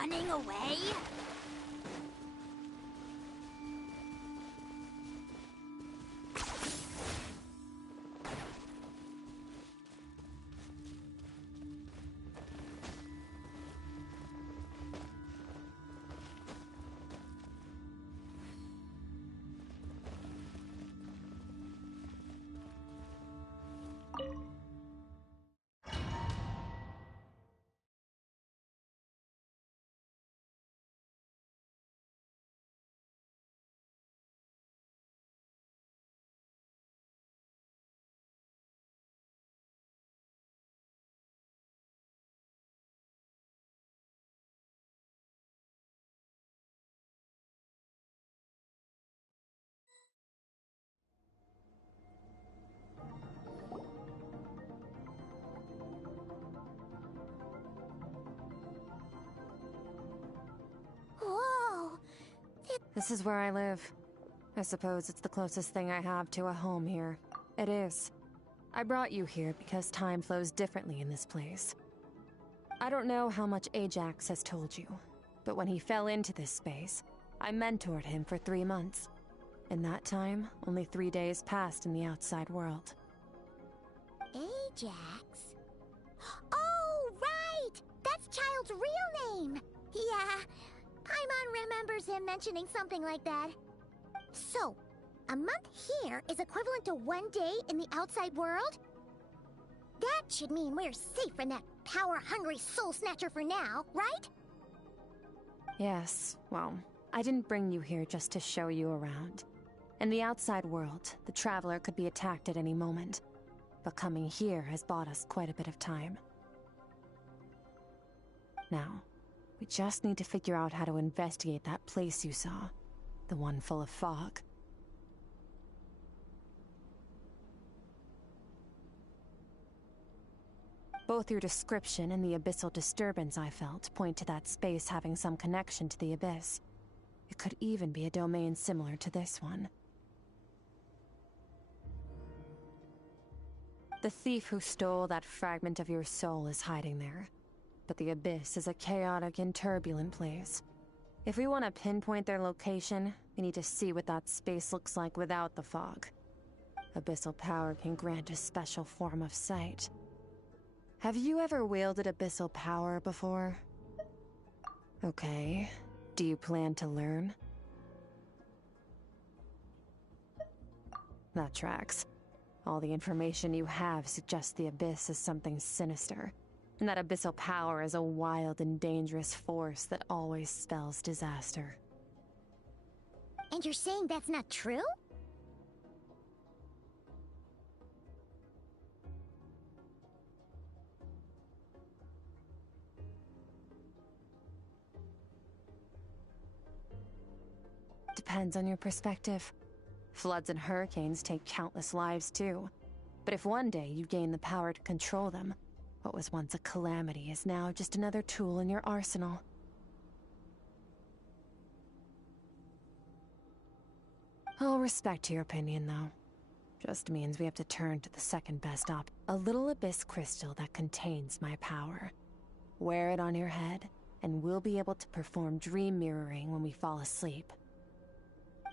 running away? Whoa! This is where I live. I suppose it's the closest thing I have to a home here. It is. I brought you here because time flows differently in this place. I don't know how much Ajax has told you, but when he fell into this space, I mentored him for 3 months. In that time, only 3 days passed in the outside world. Ajax? Oh, right! That's Child's real name! Yeah, Paimon remembers him mentioning something like that. So, a month here is equivalent to 1 day in the outside world? That should mean we're safe from that power-hungry soul snatcher for now, right? Yes, well, I didn't bring you here just to show you around. In the outside world, the Traveler could be attacked at any moment. But coming here has bought us quite a bit of time. Now, we just need to figure out how to investigate that place you saw. The one full of fog. Both your description and the abyssal disturbance I felt point to that space having some connection to the abyss. It could even be a domain similar to this one. The thief who stole that fragment of your soul is hiding there. But the abyss is a chaotic and turbulent place. If we want to pinpoint their location, we need to see what that space looks like without the fog. Abyssal power can grant a special form of sight. Have you ever wielded abyssal power before? Okay. Do you plan to learn? That tracks. All the information you have suggests the abyss is something sinister, and that abyssal power is a wild and dangerous force that always spells disaster. And you're saying that's not true? Depends on your perspective. Floods and hurricanes take countless lives too. But if one day you gain the power to control them, what was once a calamity is now just another tool in your arsenal. I'll respect your opinion, though. Just means we have to turn to the second best option. A little abyss crystal that contains my power. Wear it on your head, and we'll be able to perform dream mirroring when we fall asleep.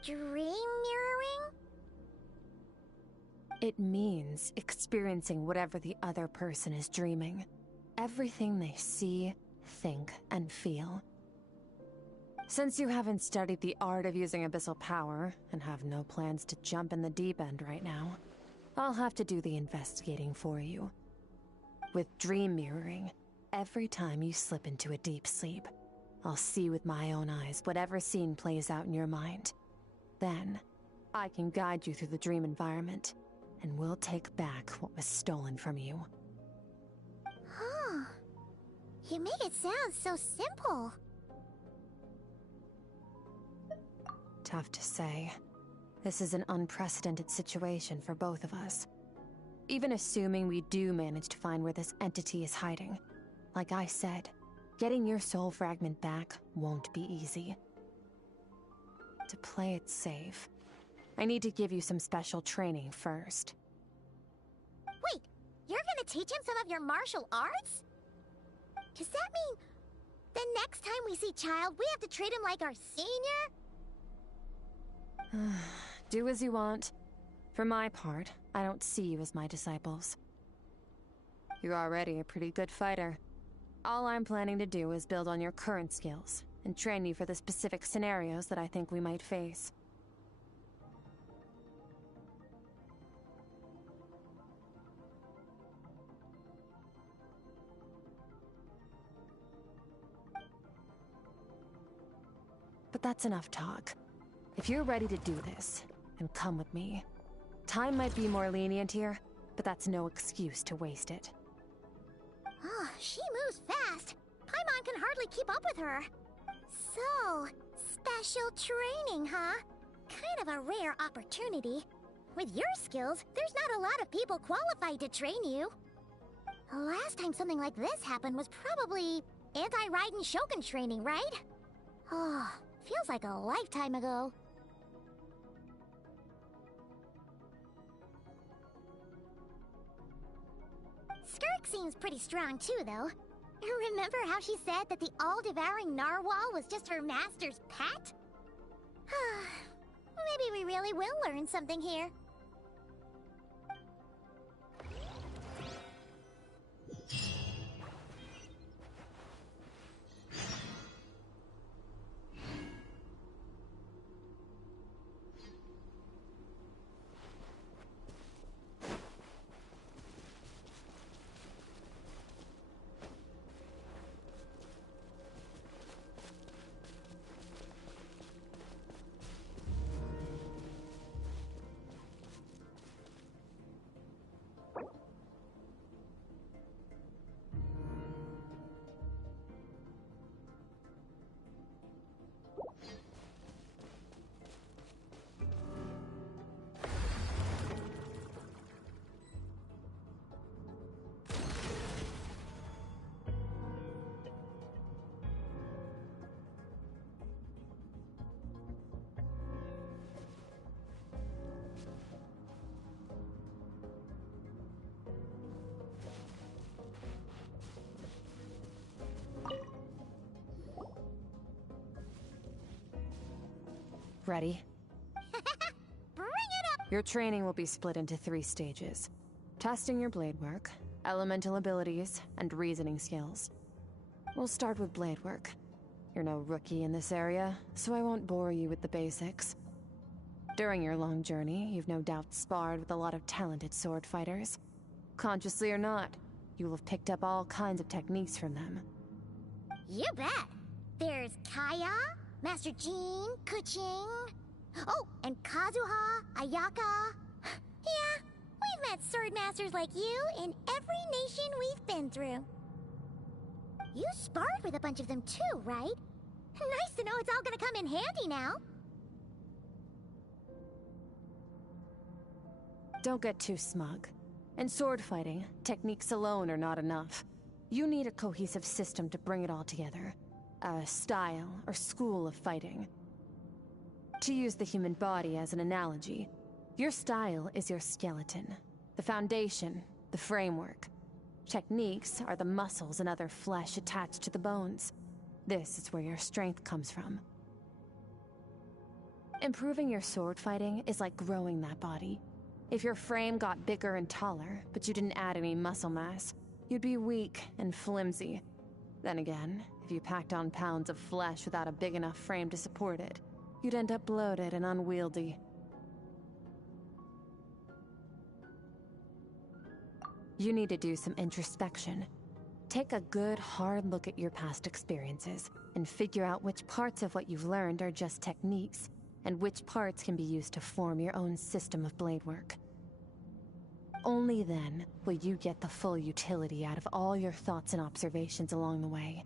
Dream mirroring? It means experiencing whatever the other person is dreaming. Everything they see, think, and feel. Since you haven't studied the art of using abyssal power, and have no plans to jump in the deep end right now, I'll have to do the investigating for you. With dream mirroring, every time you slip into a deep sleep, I'll see with my own eyes whatever scene plays out in your mind. Then, I can guide you through the dream environment, and we'll take back what was stolen from you. Huh. You make it sound so simple. Tough to say. This is an unprecedented situation for both of us. Even assuming we do manage to find where this entity is hiding, like I said, getting your soul fragment back won't be easy. To play it safe, I need to give you some special training first. Wait, you're gonna teach him some of your martial arts? Does that mean The next time we see Child, we have to treat him like our senior? Do as you want. For my part, I don't see you as my disciples. You're already a pretty good fighter. All I'm planning to do is build on your current skills and train you for the specific scenarios that I think we might face. But that's enough talk. If you're ready to do this, then come with me. Time might be more lenient here, but that's no excuse to waste it. Oh, she moves fast. Paimon can hardly keep up with her. So, special training, huh? Kind of a rare opportunity. With your skills, there's not a lot of people qualified to train you. The last time something like this happened was probably anti-Raiden Shogun training, right? Oh, feels like a lifetime ago. Skirk seems pretty strong too, though. Remember how she said that the all-devouring narwhal was just her master's pet? Maybe we really will learn something here. Ready? Bring it up! Your training will be split into 3 stages. Testing your blade work, elemental abilities, and reasoning skills. We'll start with blade work. You're no rookie in this area, so I won't bore you with the basics. During your long journey, you've no doubt sparred with a lot of talented sword fighters. Consciously or not, you'll have picked up all kinds of techniques from them. You bet! There's Kaya, Master Jean, Kuching... Oh, and Kazuha, Ayaka... Yeah, we've met sword masters like you in every nation we've been through. You sparred with a bunch of them too, right? Nice to know it's all gonna come in handy now. Don't get too smug. In sword fighting, techniques alone are not enough. You need a cohesive system to bring it all together. A style or school of fighting. To use the human body as an analogy, your style is your skeleton, the foundation, the framework. Techniques are the muscles and other flesh attached to the bones. This is where your strength comes from. Improving your sword fighting is like growing that body. If your frame got bigger and taller, but you didn't add any muscle mass, you'd be weak and flimsy. Then again, if you packed on pounds of flesh without a big enough frame to support it, you'd end up bloated and unwieldy. You need to do some introspection. Take a good, hard look at your past experiences and figure out which parts of what you've learned are just techniques, and which parts can be used to form your own system of blade work. Only then will you get the full utility out of all your thoughts and observations along the way.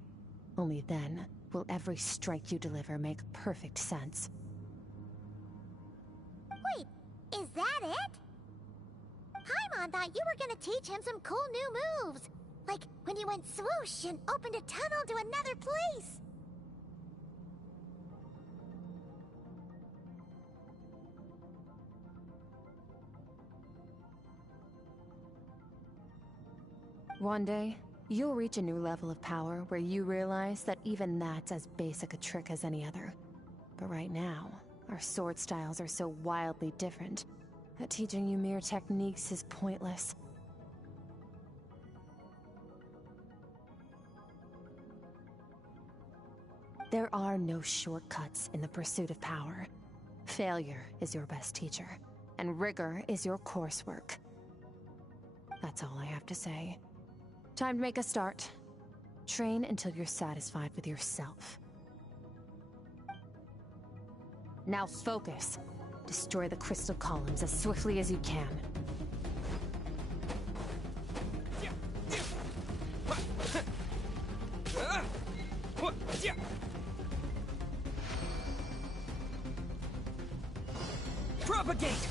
Only then will every strike you deliver make perfect sense. Wait, is that it? Paimon thought you were gonna teach him some cool new moves. Like when you went swoosh and opened a tunnel to another place. One day, You'll reach a new level of power where you realize that even that's as basic a trick as any other. But right now, our sword styles are so wildly different that teaching you mere techniques is pointless. There are no shortcuts in the pursuit of power. Failure is your best teacher, and rigor is your coursework. That's all I have to say. Time to make a start. Train until you're satisfied with yourself. Now focus. Destroy the crystal columns as swiftly as you can. Propagate!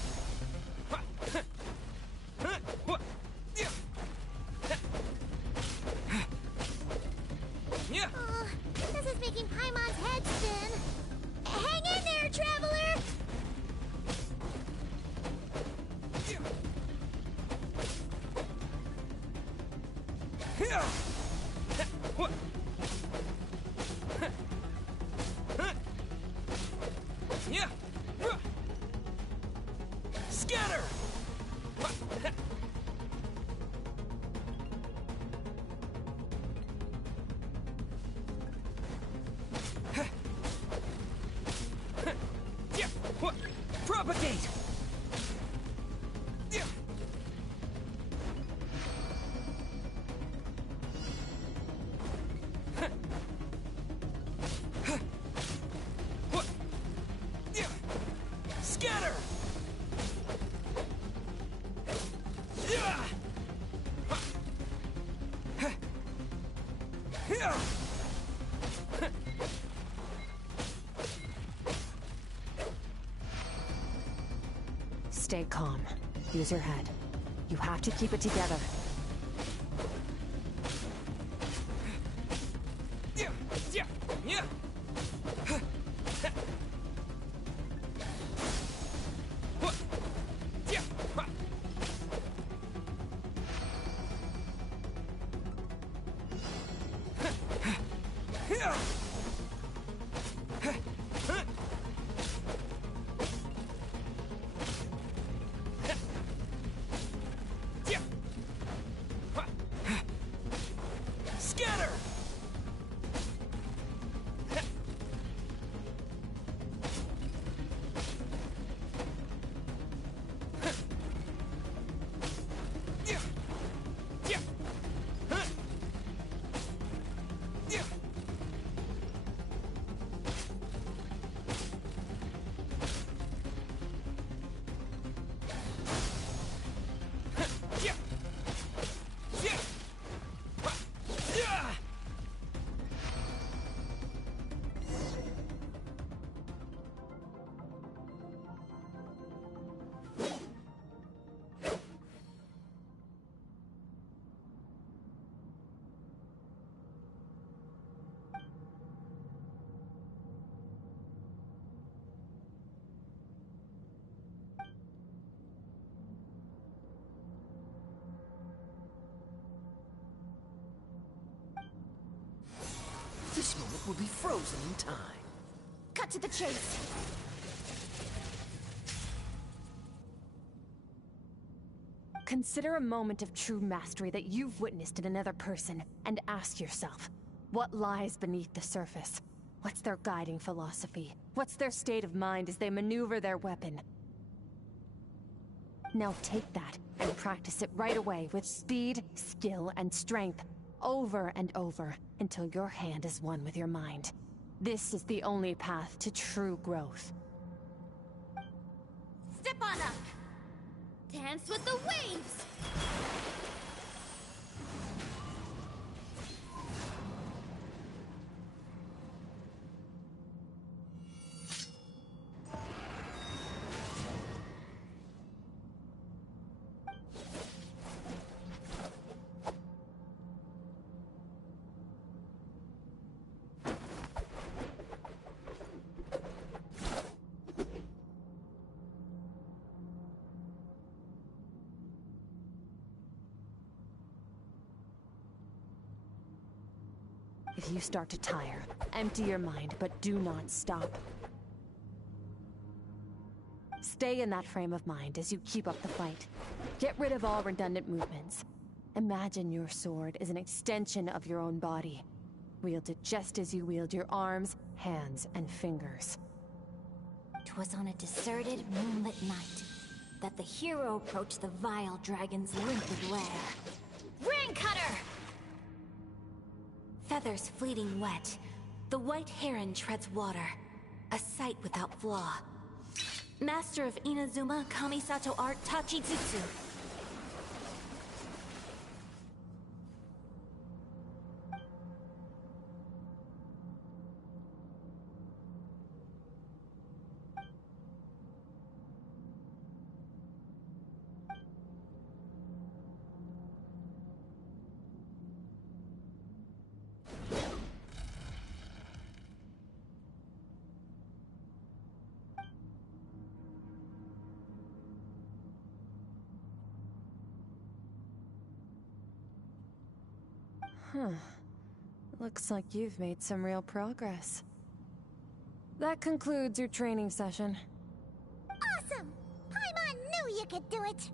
This is making Paimon's head spin. Hang in there, traveler! Scatter! Propagate! Scatter! Stay calm. Use your head. You have to keep it together. Scatter! This moment will be frozen in time. Cut to the chase. Consider a moment of true mastery that you've witnessed in another person, and ask yourself, what lies beneath the surface? What's their guiding philosophy? What's their state of mind as they maneuver their weapon? Now take that and practice it right away with speed, skill, and strength, over and over, until your hand is one with your mind. This is the only path to true growth. Step on up. Dance with the waves. If you start to tire, empty your mind, but do not stop. Stay in that frame of mind as you keep up the fight. Get rid of all redundant movements. Imagine your sword is an extension of your own body. Wield it just as you wield your arms, hands, and fingers. 'Twas on a deserted, moonlit night that the hero approached the vile dragon's limpid lair. Ring cutter! Feathers fleeting wet, the white heron treads water, a sight without flaw. Master of Inazuma Kamisato art Tachijutsu. Huh. Looks like you've made some real progress. That concludes your training session. Awesome! Paimon knew you could do it!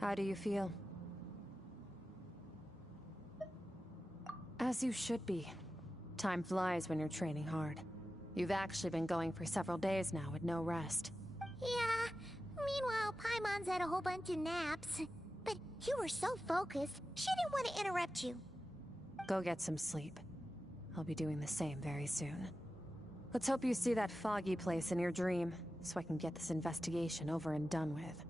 How do you feel? As you should be. Time flies when you're training hard. You've actually been going for several days now with no rest. Yeah. Meanwhile, Paimon's had a whole bunch of naps. But you were so focused, she didn't want to interrupt you. Go get some sleep. I'll be doing the same very soon. Let's hope you see that foggy place in your dream, so I can get this investigation over and done with.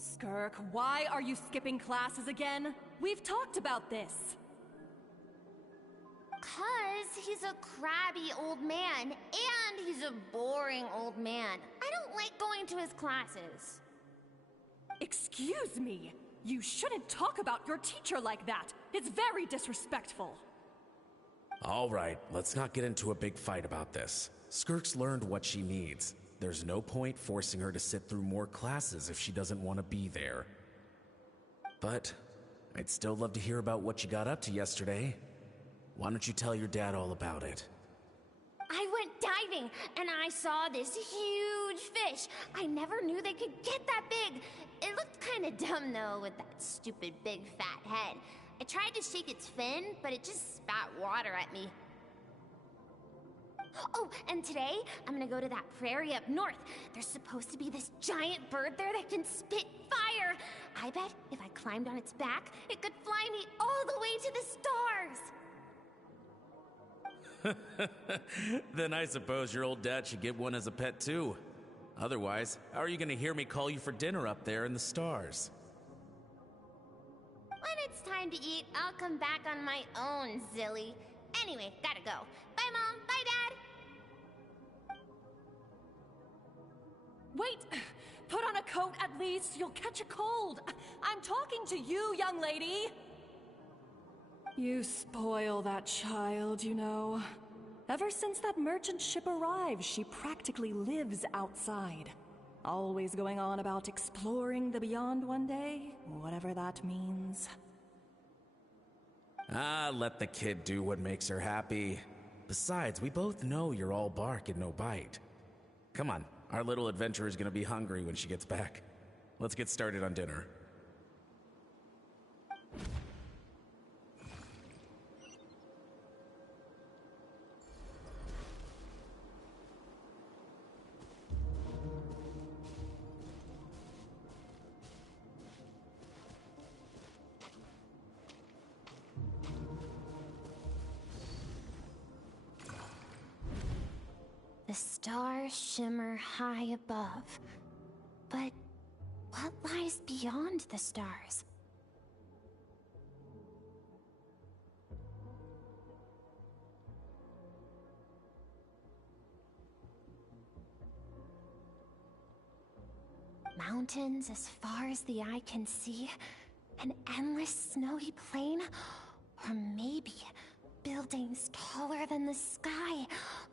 Skirk, why are you skipping classes again? We've talked about this. 'Cause he's a crabby old man, and he's a boring old man. I don't like going to his classes. Excuse me. You shouldn't talk about your teacher like that. It's very disrespectful. All right, let's not get into a big fight about this. Skirk's learned what she needs. There's no point forcing her to sit through more classes if she doesn't want to be there. But I'd still love to hear about what you got up to yesterday. Why don't you tell your dad all about it? I went diving, and I saw this huge huge fish. I never knew they could get that big. It looked kind of dumb, though, with that stupid big fat head. I tried to shake its fin, but it just spat water at me. Oh, and today, I'm gonna go to that prairie up north. There's supposed to be this giant bird there that can spit fire. I bet if I climbed on its back, it could fly me all the way to the stars. Then I suppose your old dad should get one as a pet too. Otherwise, how are you gonna hear me call you for dinner up there in the stars? When it's time to eat, I'll come back on my own, Zilly. Anyway, gotta go. Bye, Mom. Bye, Dad. Wait! Put on a coat at least. You'll catch a cold. I'm talking to you, young lady. You spoil that child, you know. Ever since that merchant ship arrived, she practically lives outside. Always going on about exploring the beyond one day, whatever that means. Ah, let the kid do what makes her happy. Besides, we both know you're all bark and no bite. Come on, our little adventurer's gonna be hungry when she gets back. Let's get started on dinner. The stars shimmer high above. But what lies beyond the stars? Mountains as far as the eye can see? An endless snowy plain? Or maybe buildings taller than the sky,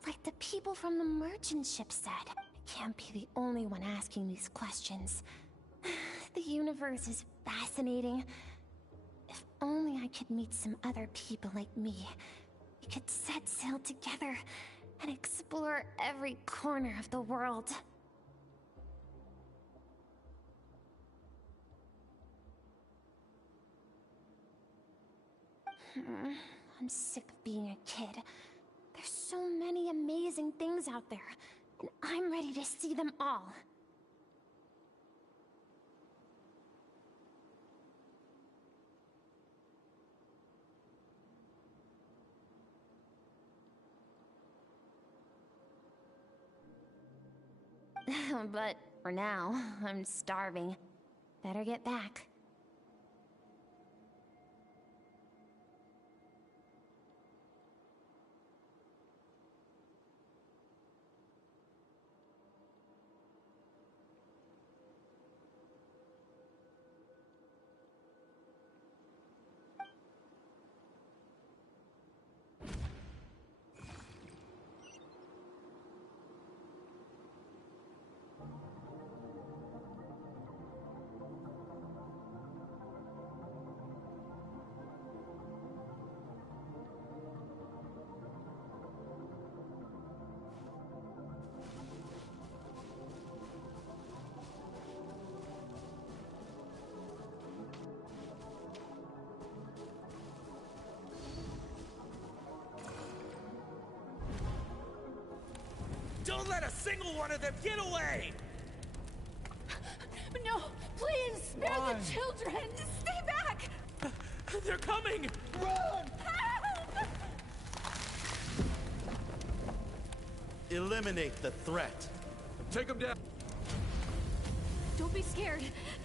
like the people from the merchant ship said. I can't be the only one asking these questions. The universe is fascinating. If only I could meet some other people like me. We could set sail together and explore every corner of the world. I'm sick of being a kid. There's so many amazing things out there, and I'm ready to see them all. But for now, I'm starving. Better get back. Don't let a single one of them get away! No, please, spare the children! Stay back! They're coming! Run! Help! Eliminate the threat. Take them down. Don't be scared.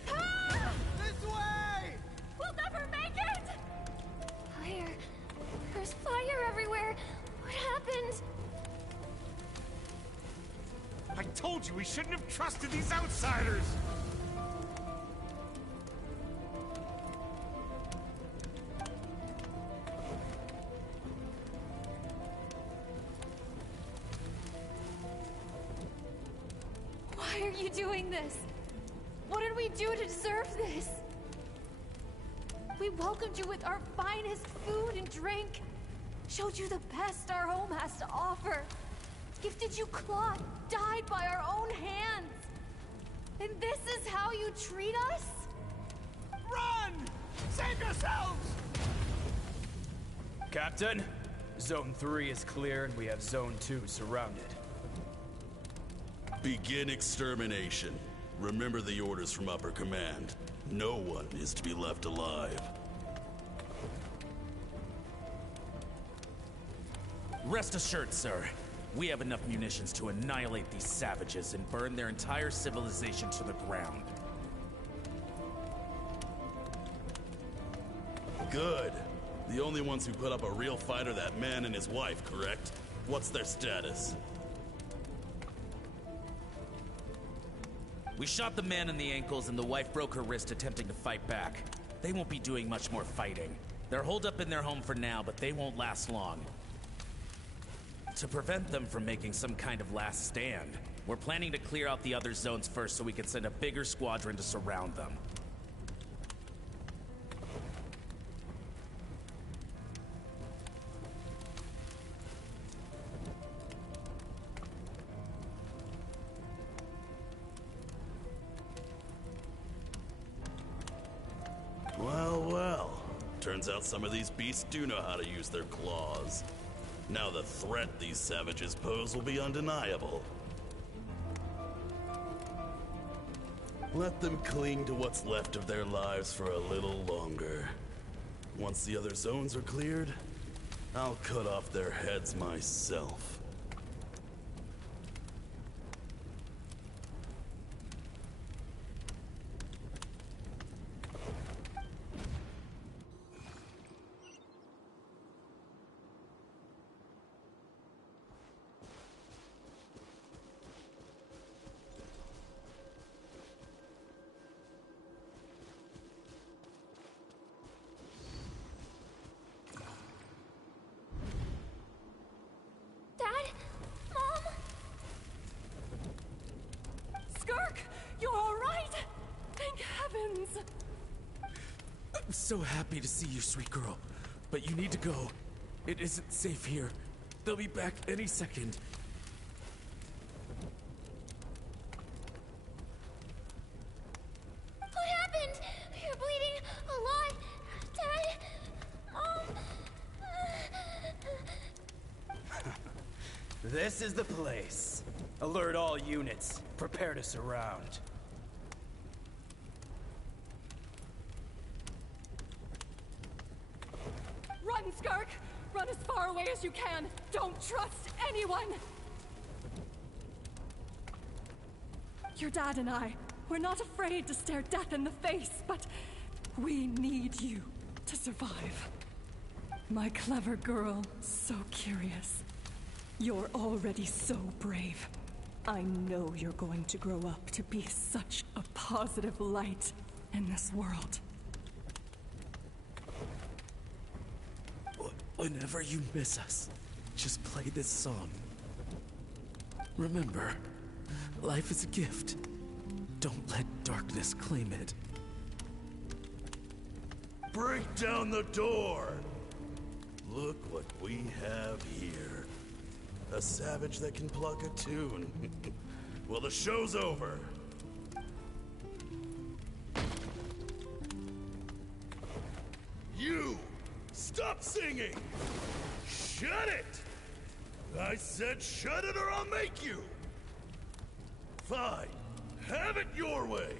Ah! This way! We'll never make it! Fire. There's fire everywhere. What happened? I told you we shouldn't have trusted these outsiders! Why are you doing this? What did we do to deserve this? We welcomed you with our finest food and drink. Showed you the best our home has to offer. gifted you cloth dyed by our own hands. And this is how you treat us? Run! Save yourselves! Captain, Zone 3 is clear and we have Zone 2 surrounded. Begin extermination. Remember the orders from upper command. No one is to be left alive. Rest assured, sir. We have enough munitions to annihilate these savages and burn their entire civilization to the ground. Good. The only ones who put up a real fight are that man and his wife, correct? What's their status? We shot the man in the ankles and the wife broke her wrist attempting to fight back. They won't be doing much more fighting. They're holed up in their home for now, but they won't last long. To prevent them from making some kind of last stand, we're planning to clear out the other zones first so we can send a bigger squadron to surround them. Well, well. Turns out some of these beasts do know how to use their claws. Now the threat these savages pose will be undeniable. Let them cling to what's left of their lives for a little longer. Once the other zones are cleared, I'll cut off their heads myself. Dad? Mom? Skirk, you're all right? Thank heavens. I'm so happy to see you, sweet girl. But you need to go. It isn't safe here. They'll be back any second. What happened? You're bleeding a lot. Dad? Mom? This is the place. Alert all units. Prepare to surround. Run, Skirk! Run as far away as you can! Don't trust anyone! Your dad and I, we're not afraid to stare death in the face, but we need you to survive. My clever girl, so curious. You're already so brave. I know you're going to grow up to be such a positive light in this world. Whenever you miss us, just play this song. Remember, life is a gift. Don't let darkness claim it. Break down the door! Look what we have here. A savage that can pluck a tune. Well, the show's over. You! Stop singing! Shut it! I said shut it or I'll make you! Fine. Have it your way!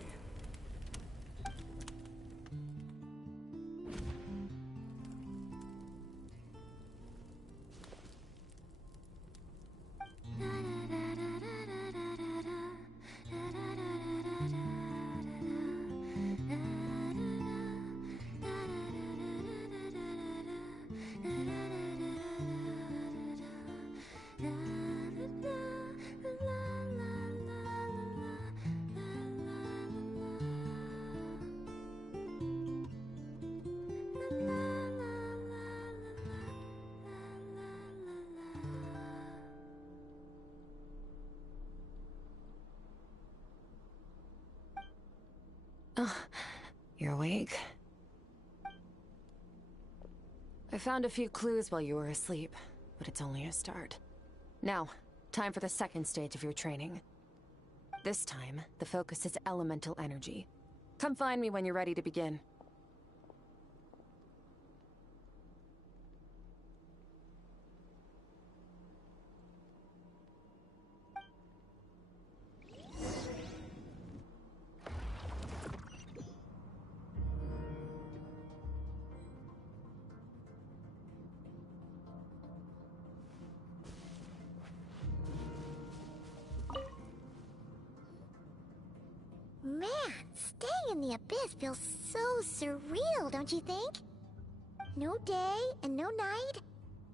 You're awake? I found a few clues while you were asleep, but it's only a start. Now, time for the second stage of your training. This time, the focus is elemental energy. Come find me when you're ready to begin. Man, staying in the abyss feels so surreal, don't you think? No day and no night.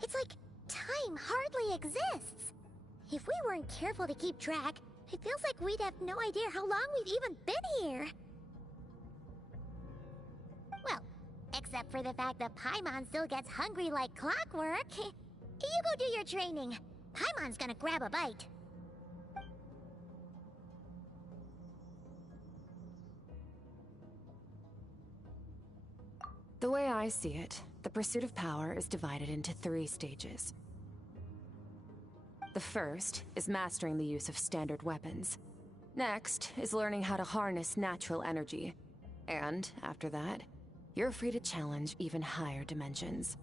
It's like time hardly exists. If we weren't careful to keep track, it feels like we'd have no idea how long we've even been here. Well, except for the fact that Paimon still gets hungry like clockwork. You go do your training. Paimon's gonna grab a bite. The way I see it, the pursuit of power is divided into 3 stages. The first is mastering the use of standard weapons. Next is learning how to harness natural energy. And after that, you're free to challenge even higher dimensions.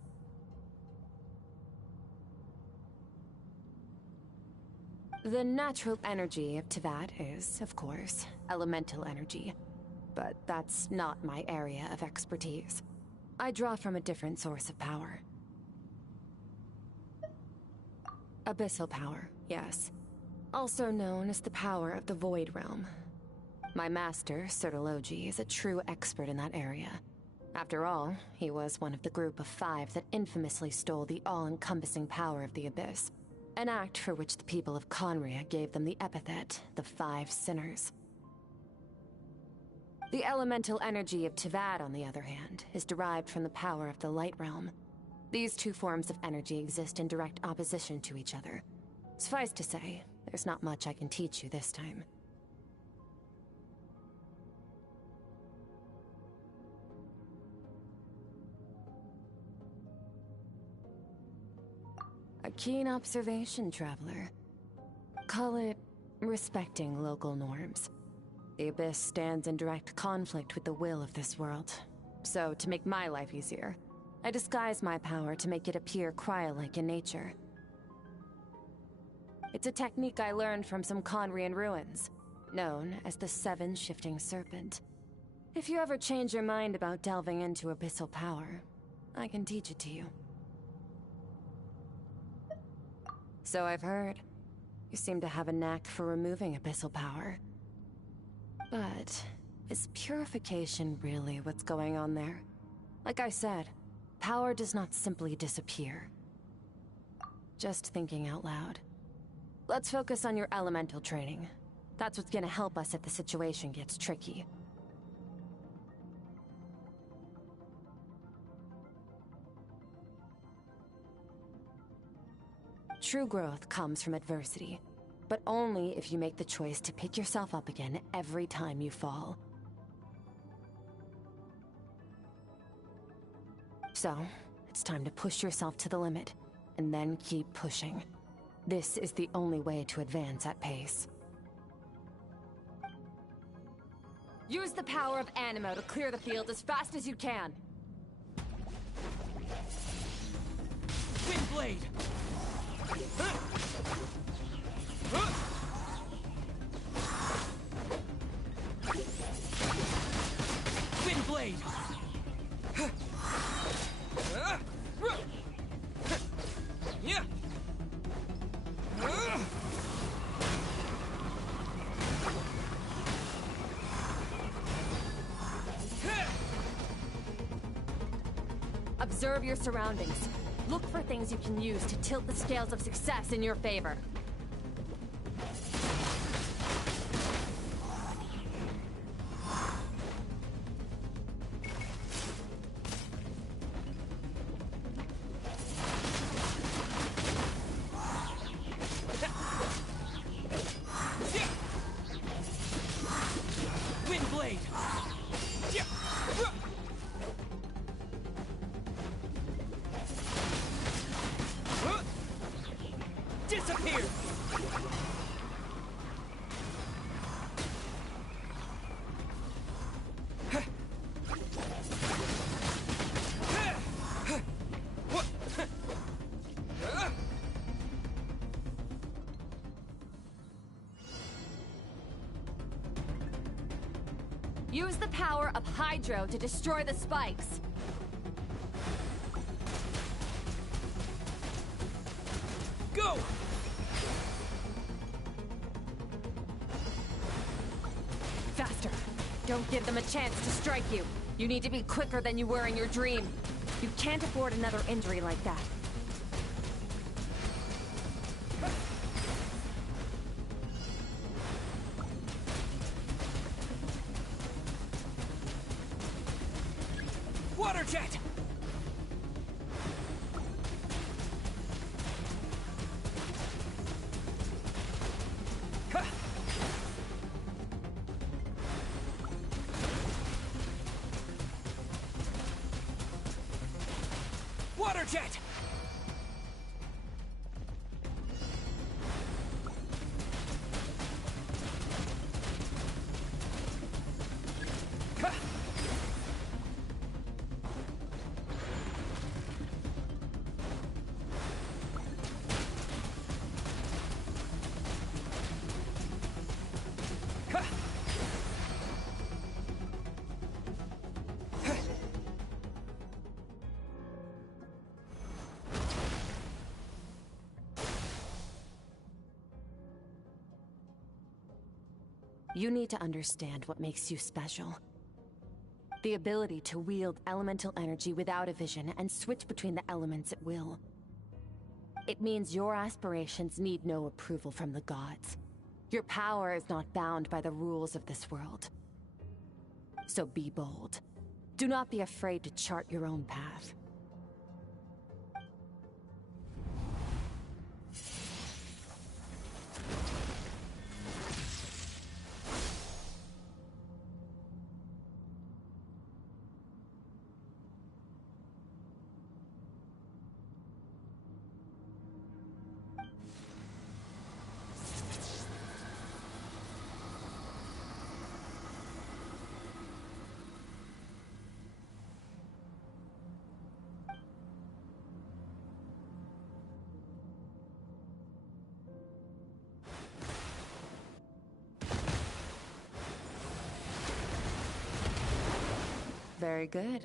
The natural energy of Teyvat is, of course, elemental energy. But that's not my area of expertise. I draw from a different source of power. Abyssal power, yes. Also known as the power of the Void Realm. My master, Sertologi, is a true expert in that area. After all, he was one of the group of 5 that infamously stole the all-encompassing power of the Abyss. An act for which the people of Conria gave them the epithet, the 5 Sinners. The elemental energy of Teyvat, on the other hand, is derived from the power of the Light Realm. These 2 forms of energy exist in direct opposition to each other. Suffice to say, there's not much I can teach you this time. A keen observation, traveler. Call it respecting local norms. The Abyss stands in direct conflict with the will of this world. So, to make my life easier, I disguise my power to make it appear cryo-like in nature. It's a technique I learned from some Conrian ruins, known as the 7 Shifting Serpent. If you ever change your mind about delving into abyssal power, I can teach it to you. So I've heard. You seem to have a knack for removing abyssal power. But is purification really what's going on there? Like I said, power does not simply disappear. Just thinking out loud. Let's focus on your elemental training. That's what's gonna help us if the situation gets tricky. True growth comes from adversity. But only if you make the choice to pick yourself up again every time you fall. So, it's time to push yourself to the limit, and then keep pushing. This is the only way to advance at pace. Use the power of Animo to clear the field as fast as you can. Windblade! Windblade! Observe your surroundings. Look for things you can use to tilt the scales of success in your favor. Windblade! Disappear! Use the power of Hydro to destroy the spikes. Go! Faster. Don't give them a chance to strike you. You need to be quicker than you were in your dream. You can't afford another injury like that. Water jet! Water jet! You need to understand what makes you special. The ability to wield elemental energy without a vision and switch between the elements at will. It means your aspirations need no approval from the gods. Your power is not bound by the rules of this world. So be bold. Do not be afraid to chart your own path. Very good.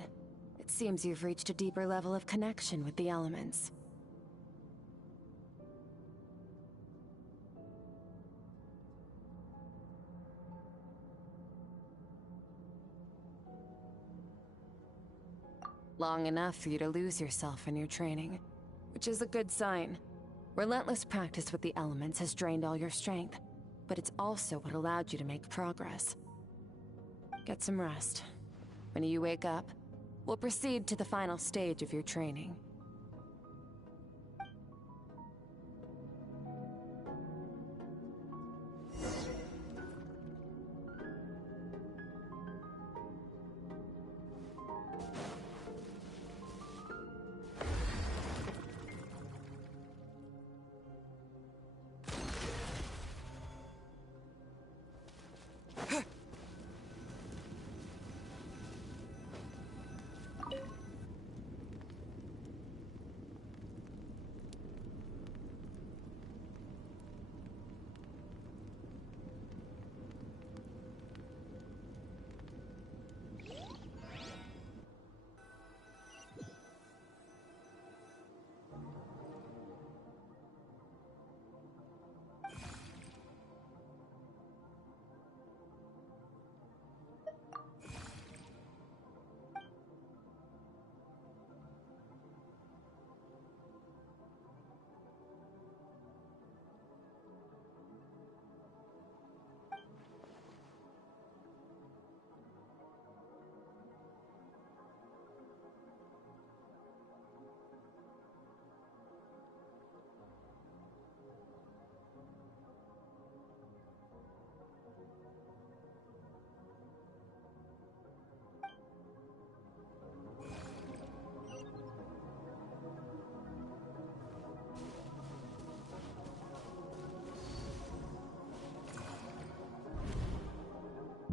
It seems you've reached a deeper level of connection with the elements. Long enough for you to lose yourself in your training, which is a good sign. Relentless practice with the elements has drained all your strength, but it's also what allowed you to make progress. Get some rest. When you wake up, we'll proceed to the final stage of your training.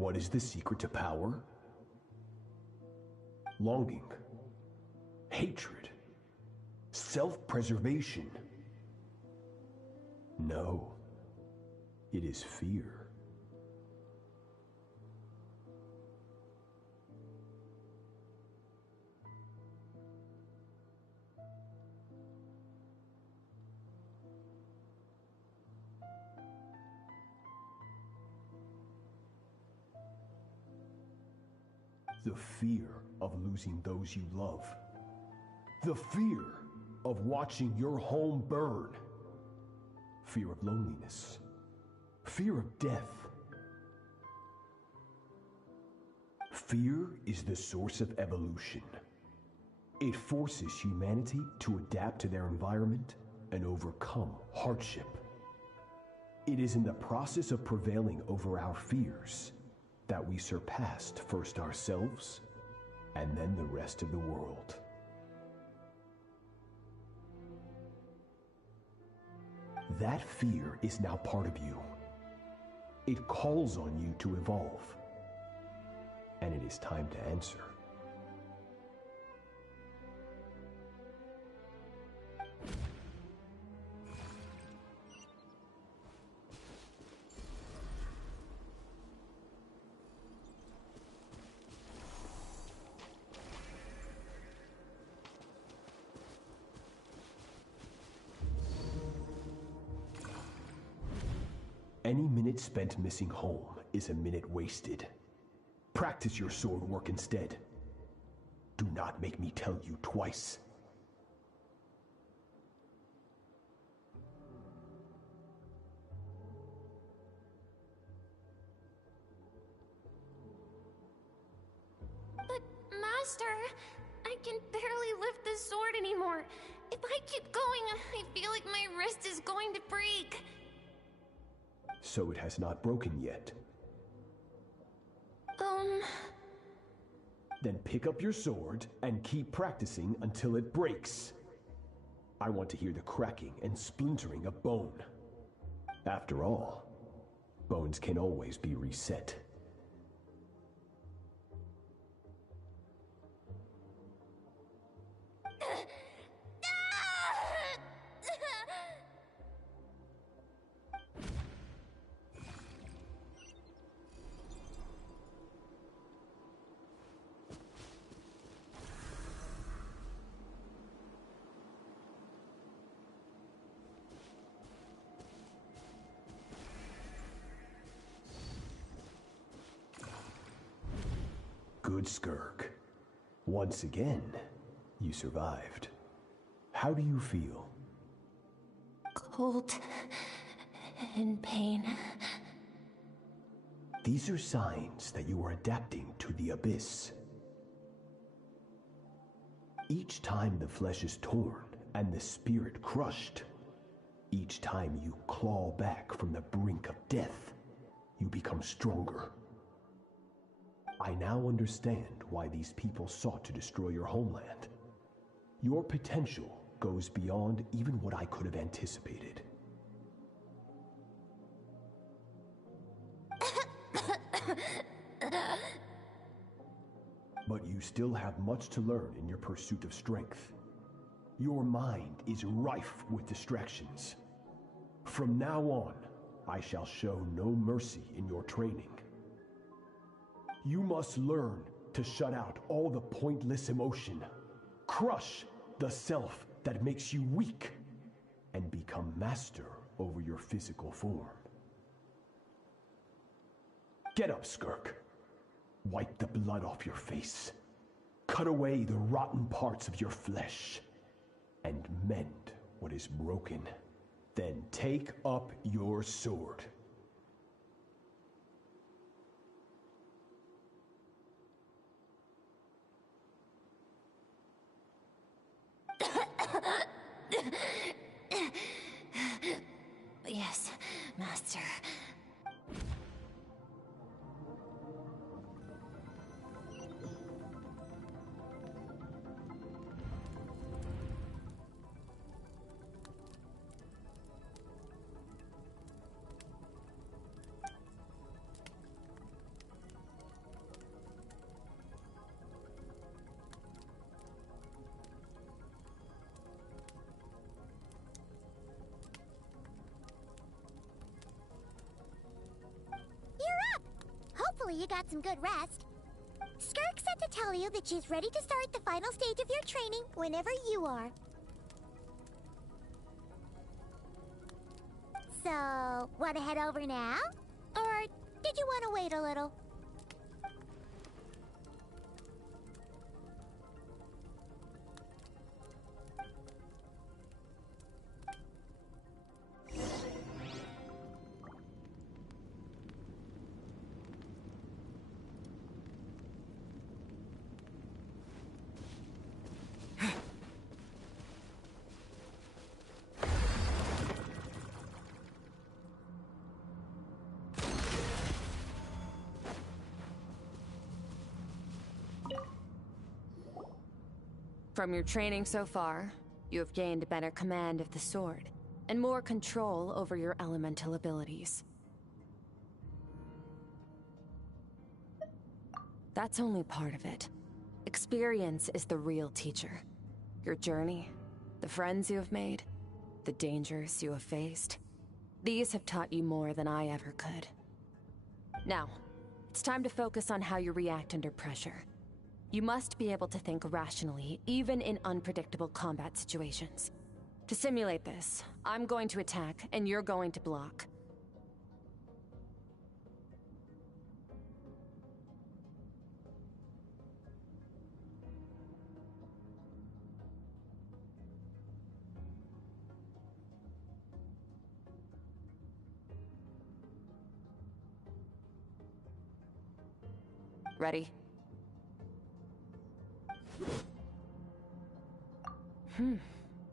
what is the secret to power? Longing, hatred, self-preservation. No, it is fear. The fear of losing those you love. The fear of watching your home burn. Fear of loneliness. Fear of death. Fear is the source of evolution. It forces humanity to adapt to their environment and overcome hardship. It is in the process of prevailing over our fears that we surpassed first ourselves and then the rest of the world. That fear is now part of you. It calls on you to evolve, and it is time to answer. Any minute spent missing home is a minute wasted. Practice your sword work instead. Do not make me tell you twice. But, Master, I can barely lift the sword anymore. If I keep going, I feel like my wrist is going to break. So it has not broken yet. Then pick up your sword and keep practicing until it breaks. I want to hear the cracking and splintering of bone. After all, bones can always be reset. Good Skirk. Once again, you survived. How do you feel? Cold and pain. These are signs that you are adapting to the abyss. Each time the flesh is torn and the spirit crushed, each time you claw back from the brink of death, you become stronger. I now understand why these people sought to destroy your homeland. Your potential goes beyond even what I could have anticipated. But you still have much to learn in your pursuit of strength. Your mind is rife with distractions. From now on, I shall show no mercy in your training. You must learn to shut out all the pointless emotion, crush the self that makes you weak, and become master over your physical form. Get up, Skirk. Wipe the blood off your face. Cut away the rotten parts of your flesh, and mend what is broken. Then take up your sword. Yes, Master. you got some good rest. Skirk said to tell you that she's ready to start the final stage of your training whenever you are. So, want to head over now? Or did you want to wait a little? From your training so far, you have gained better command of the sword, and more control over your elemental abilities. That's only part of it. Experience is the real teacher. Your journey, the friends you have made, the dangers you have faced. These have taught you more than I ever could. Now, it's time to focus on how you react under pressure. You must be able to think rationally, even in unpredictable combat situations. To simulate this, I'm going to attack, and you're going to block. Ready?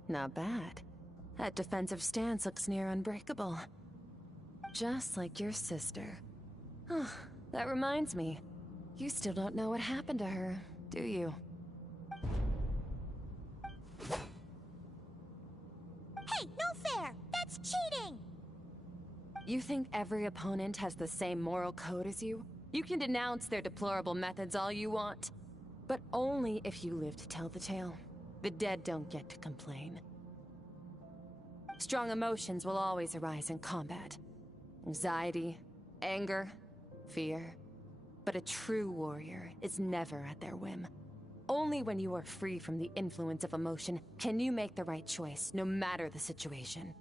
Not bad. That defensive stance looks near unbreakable. Just like your sister. Oh, that reminds me. You still don't know what happened to her, do you? Hey, no fair! That's cheating! You think every opponent has the same moral code as you? You can denounce their deplorable methods all you want. But only if you live to tell the tale. The dead don't get to complain. Strong emotions will always arise in combat. Anxiety, anger, fear. But a true warrior is never at their whim. Only when you are free from the influence of emotion can you make the right choice, no matter the situation.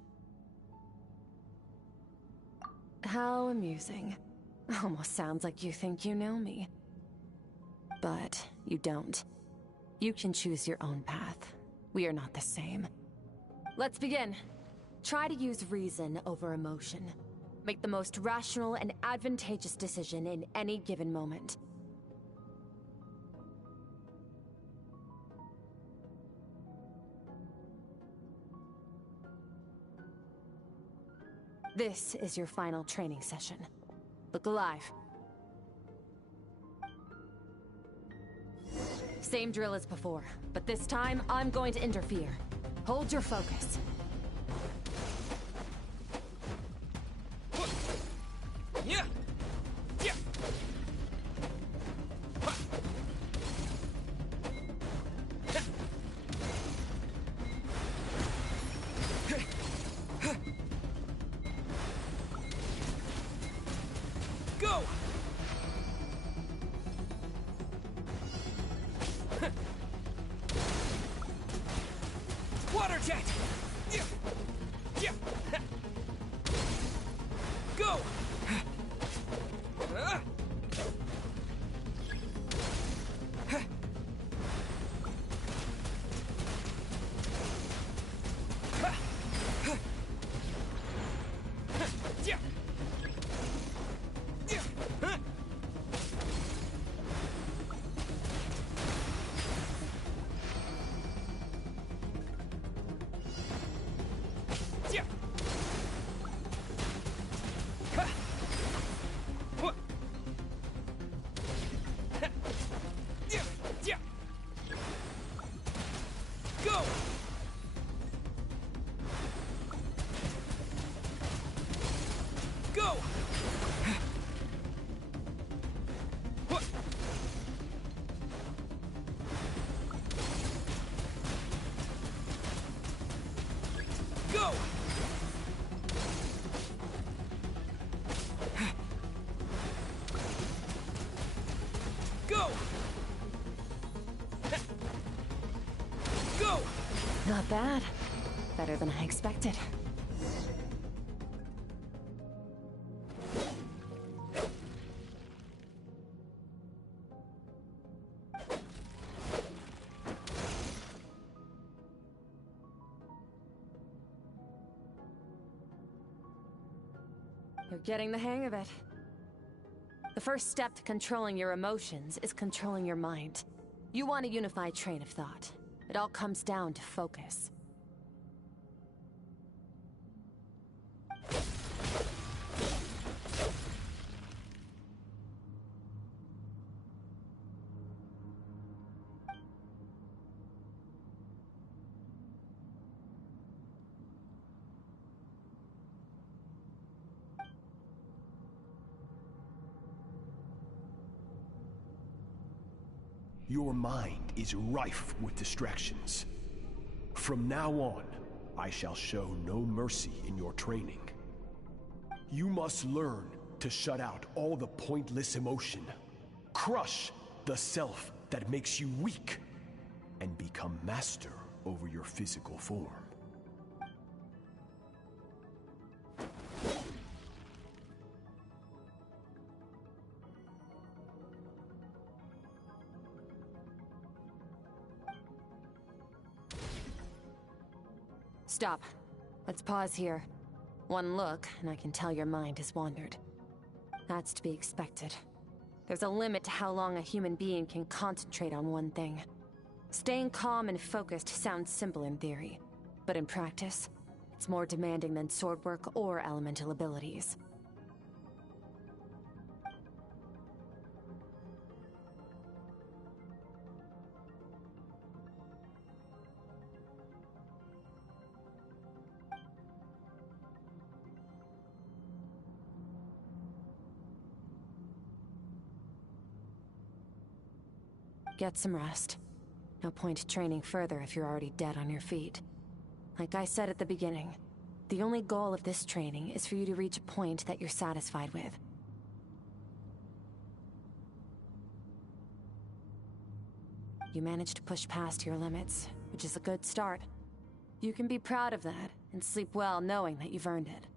How amusing. Almost sounds like you think you know me. But you don't. You can choose your own path. We are not the same. Let's begin. Try to use reason over emotion. Make the most rational and advantageous decision in any given moment. This is your final training session. Look alive. Same drill as before, but this time I'm going to interfere. Hold your focus. Yeah. Yeah. Go. Water jet! Yeah! Yeah! Go! Ha! Not bad. Better than I expected. You're getting the hang of it. The first step to controlling your emotions is controlling your mind. You want a unified train of thought. It all comes down to focus. Your mind is rife with distractions. From now on, I shall show no mercy in your training. You must learn to shut out all the pointless emotion, crush the self that makes you weak, and become master over your physical form. Stop. Let's pause here. One look, and I can tell your mind has wandered. That's to be expected. There's a limit to how long a human being can concentrate on one thing. Staying calm and focused sounds simple in theory, but in practice, it's more demanding than sword work or elemental abilities. Get some rest. No point training further if you're already dead on your feet. Like I said at the beginning, the only goal of this training is for you to reach a point that you're satisfied with. You managed to push past your limits, which is a good start. You can be proud of that, and sleep well knowing that you've earned it.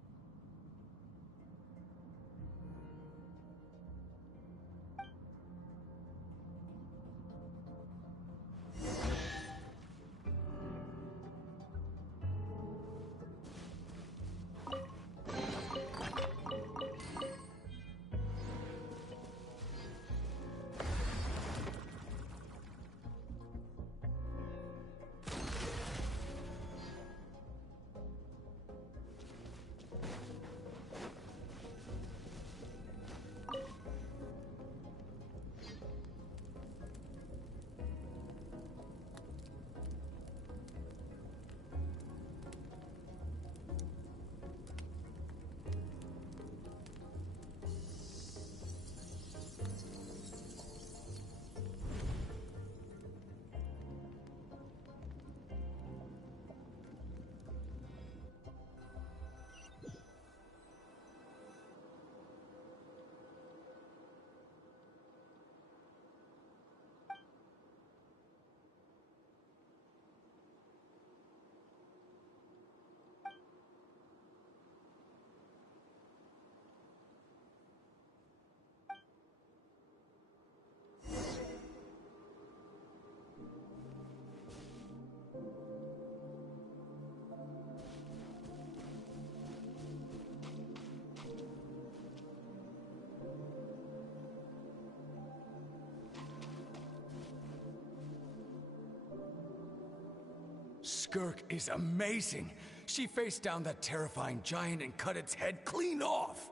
Skirk is amazing. She faced down that terrifying giant and cut its head clean off.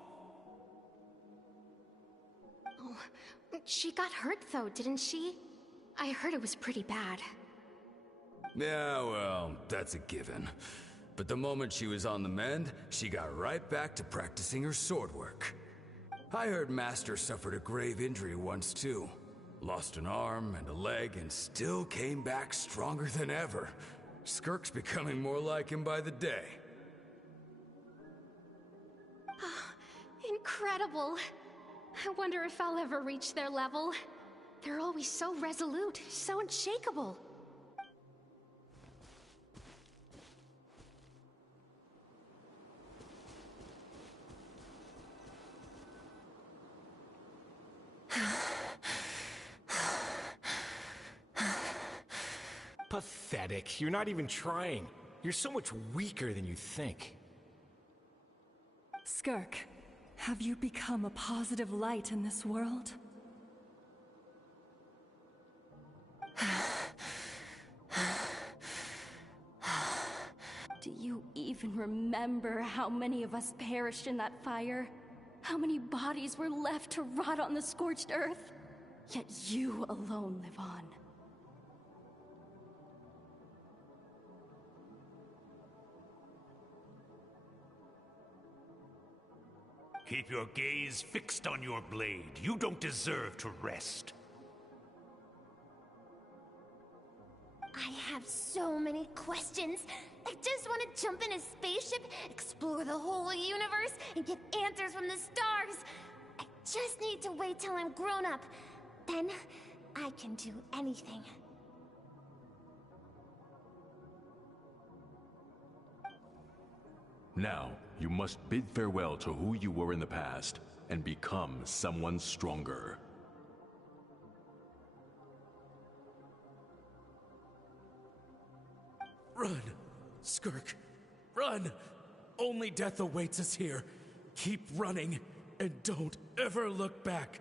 Oh, she got hurt though, didn't she? I heard it was pretty bad. Yeah, well, that's a given. But the moment she was on the mend, she got right back to practicing her sword work. I heard Master suffered a grave injury once too. Lost an arm and a leg and still came back stronger than ever. Skirk's becoming more like him by the day. Incredible. I wonder if I'll ever reach their level. They're always so resolute, so unshakable. Pathetic. You're not even trying. You're so much weaker than you think. Skirk, have you become a positive light in this world? Do you even remember how many of us perished in that fire? How many bodies were left to rot on the scorched earth? Yet you alone live on. Keep your gaze fixed on your blade. You don't deserve to rest. I have so many questions. I just want to jump in a spaceship, explore the whole universe, and get answers from the stars. I just need to wait till I'm grown up. Then, I can do anything. Now, you must bid farewell to who you were in the past, and become someone stronger. Run! Skirk! Run! Only death awaits us here. Keep running, and don't ever look back.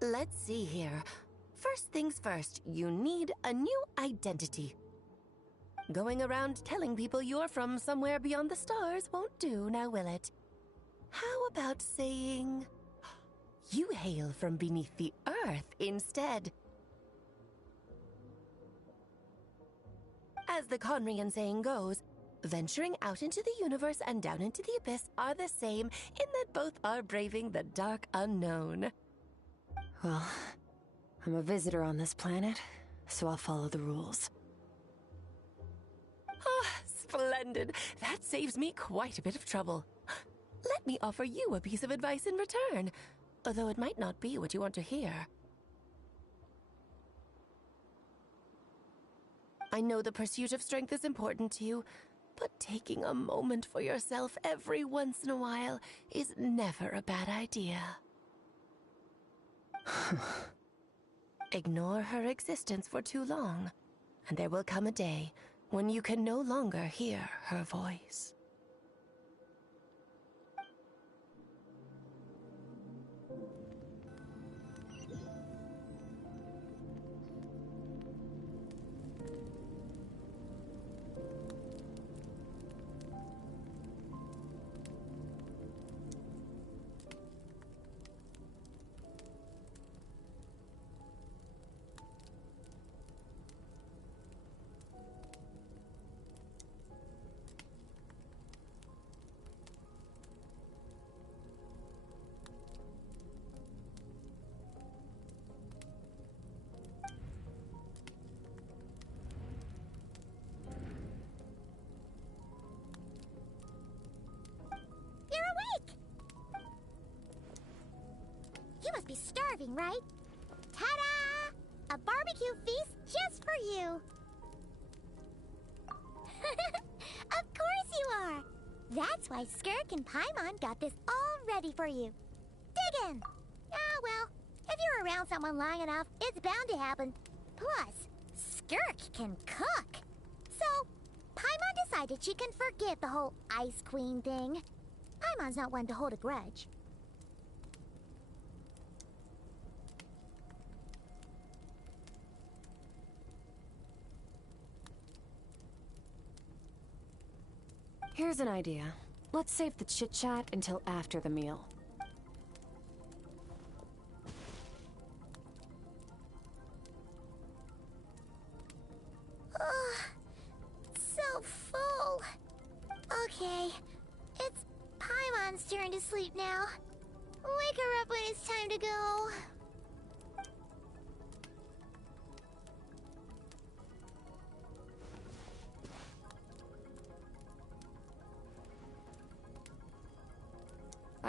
Let's see here. First things first, you need a new identity. Going around telling people you're from somewhere beyond the stars won't do, now will it? How about saying you hail from beneath the earth instead? As the Conrian saying goes, venturing out into the universe and down into the abyss are the same in that both are braving the dark unknown. Well, I'm a visitor on this planet, so I'll follow the rules. Ah, splendid. That saves me quite a bit of trouble. Let me offer you a piece of advice in return, although it might not be what you want to hear. I know the pursuit of strength is important to you, but taking a moment for yourself every once in a while is never a bad idea. Ignore her existence for too long, and there will come a day when you can no longer hear her voice. You must be starving, right? Ta-da! A barbecue feast just for you! Of course you are! That's why Skirk and Paimon got this all ready for you. Dig in! Ah, well, if you're around someone long enough, it's bound to happen. Plus, Skirk can cook! So, Paimon decided she can forget the whole Ice Queen thing. Paimon's not one to hold a grudge. Here's an idea. Let's save the chit-chat until after the meal. So full. Okay, it's Paimon's turn. turn to sleep now. Wake her up when it's time to go.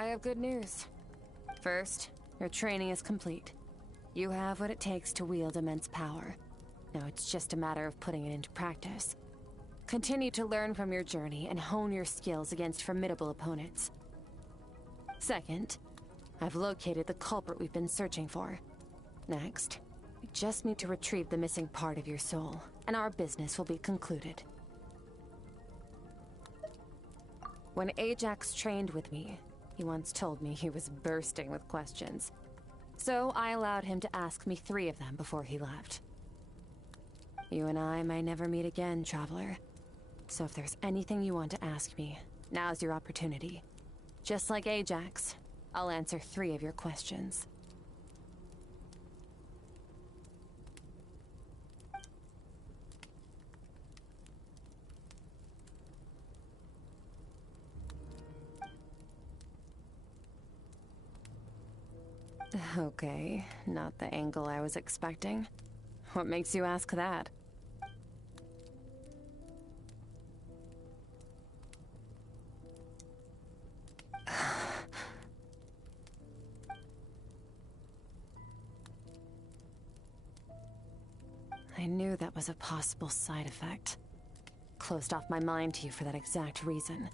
I have good news. First, your training is complete. You have what it takes to wield immense power. Now it's just a matter of putting it into practice. Continue to learn from your journey and hone your skills against formidable opponents. Second, I've located the culprit we've been searching for. Next, we just need to retrieve the missing part of your soul, and our business will be concluded. When Ajax trained with me, he once told me he was bursting with questions. So I allowed him to ask me 3 of them before he left. You and I may never meet again, Traveler. So if there's anything you want to ask me, now's your opportunity. Just like Ajax, I'll answer 3 of your questions. Okay, not the angle I was expecting. What makes you ask that? I knew that was a possible side effect. Closed off my mind to you for that exact reason.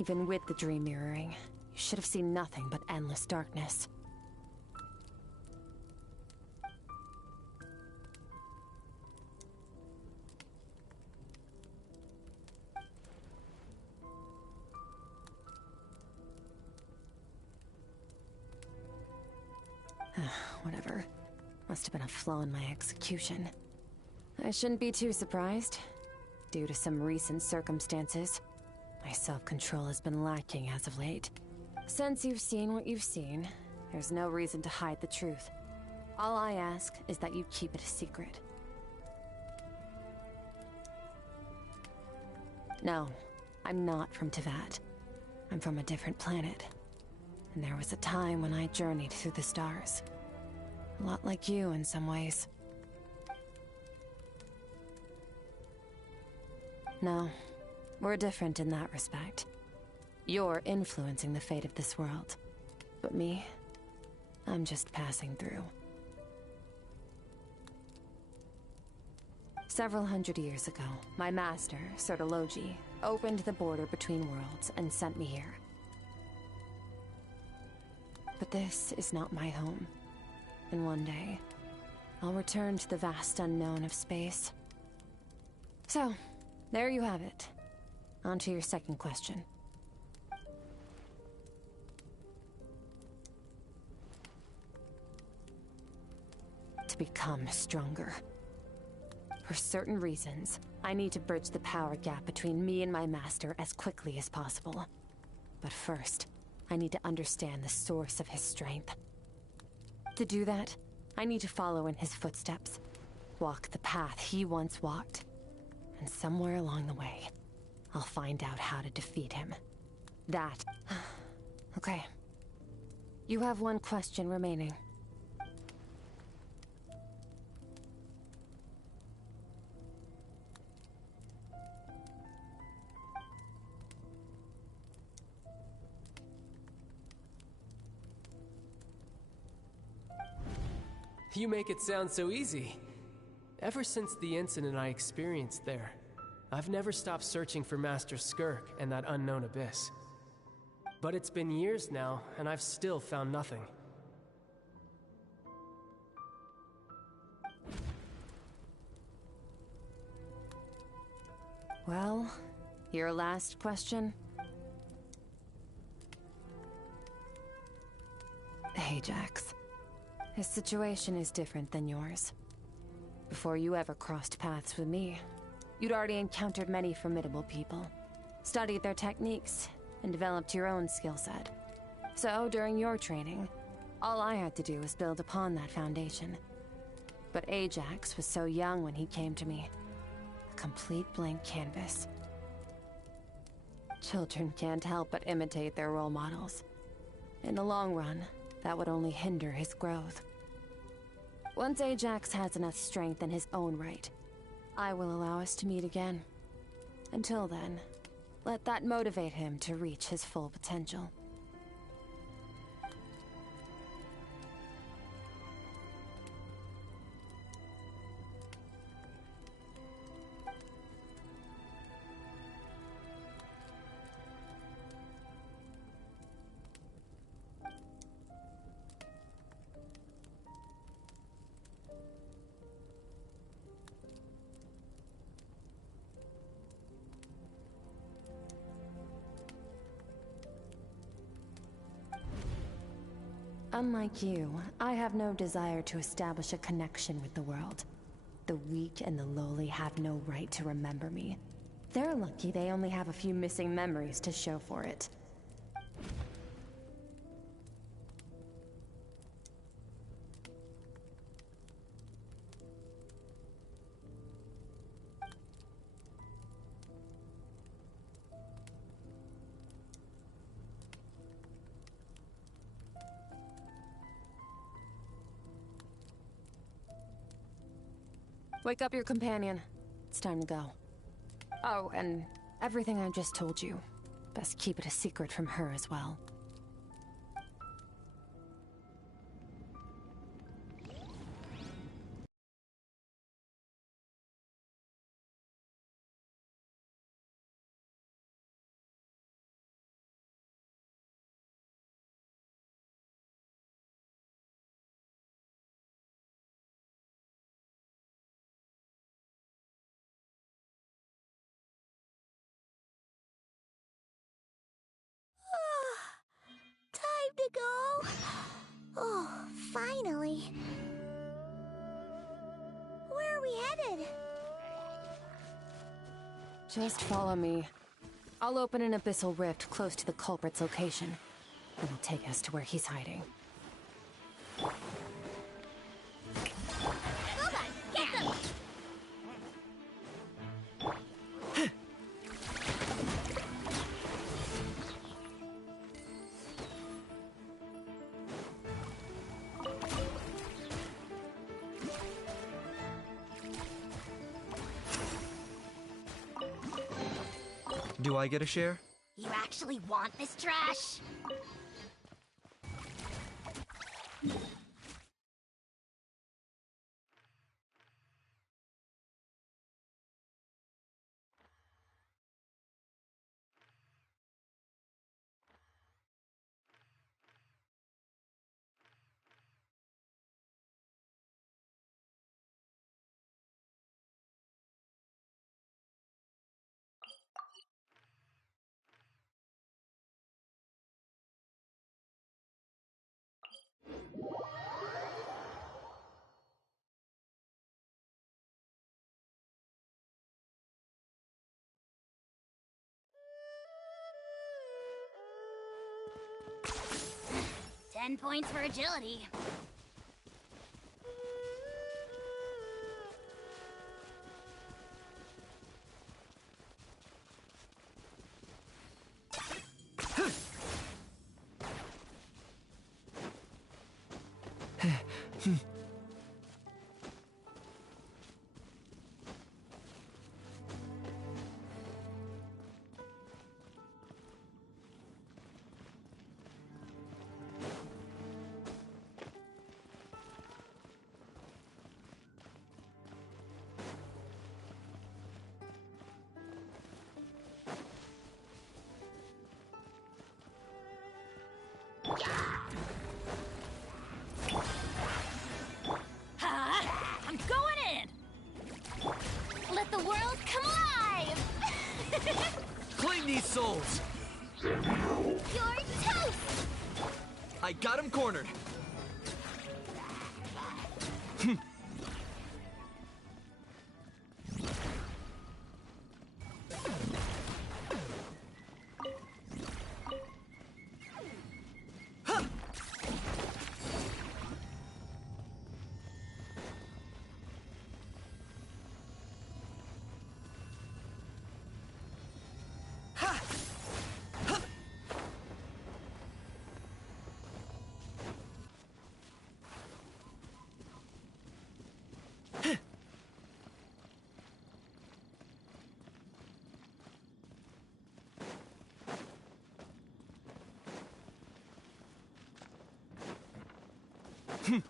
Even with the dream mirroring, you should have seen nothing but endless darkness. Whatever. Must have been a flaw in my execution. I shouldn't be too surprised. Due to some recent circumstances, my self-control has been lacking as of late. Since you've seen what you've seen, there's no reason to hide the truth. All I ask is that you keep it a secret. No, I'm not from Teyvat. I'm from a different planet. And there was a time when I journeyed through the stars. A lot like you in some ways. No, we're different in that respect. You're influencing the fate of this world. But me, I'm just passing through. Several hundred years ago, my master, Sertologi, opened the border between worlds and sent me here. But this is not my home. And one day, I'll return to the vast unknown of space. So, there you have it. On to your second question. To become stronger. For certain reasons, I need to bridge the power gap between me and my master as quickly as possible. But first, I need to understand the source of his strength. To do that, I need to follow in his footsteps. Walk the path he once walked. And somewhere along the way, I'll find out how to defeat him. That... Okay. You have one question remaining. You make it sound so easy. Ever since the incident I experienced there, I've never stopped searching for Master Skirk and that unknown abyss. But it's been years now, and I've still found nothing. Well, your last question? Ajax. His situation is different than yours. Before you ever crossed paths with me, you'd already encountered many formidable people, studied their techniques, and developed your own skill set. So, during your training, all I had to do was build upon that foundation. But Ajax was so young when he came to me. A complete blank canvas. Children can't help but imitate their role models. In the long run, that would only hinder his growth. Once Ajax has enough strength in his own right, I will allow us to meet again. Until then, let that motivate him to reach his full potential. Unlike you, I have no desire to establish a connection with the world. The weak and the lowly have no right to remember me. They're lucky they only have a few missing memories to show for it. Wake up your companion. It's time to go. Oh, and everything I just told you. Best keep it a secret from her as well. Time to go. Oh, finally. Where are we headed? Just follow me. I'll open an abyssal rift close to the culprit's location. It'll take us to where he's hiding. Hold on, get them! Do I get a share? You actually want this trash? $10 points for agility. I'm going in! Let the world come alive! Claim these souls! You're toast! I got him cornered! Shower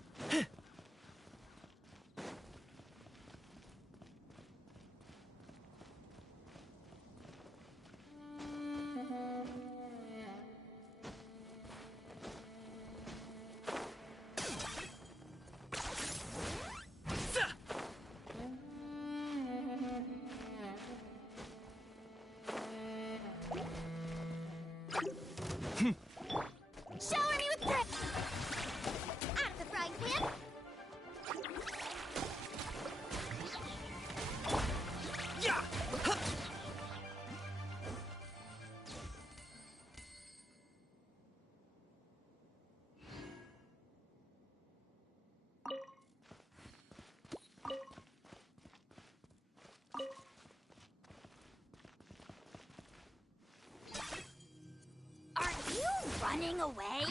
me with praise! Out of the frying pan! Yeah! Huh. Are you running away?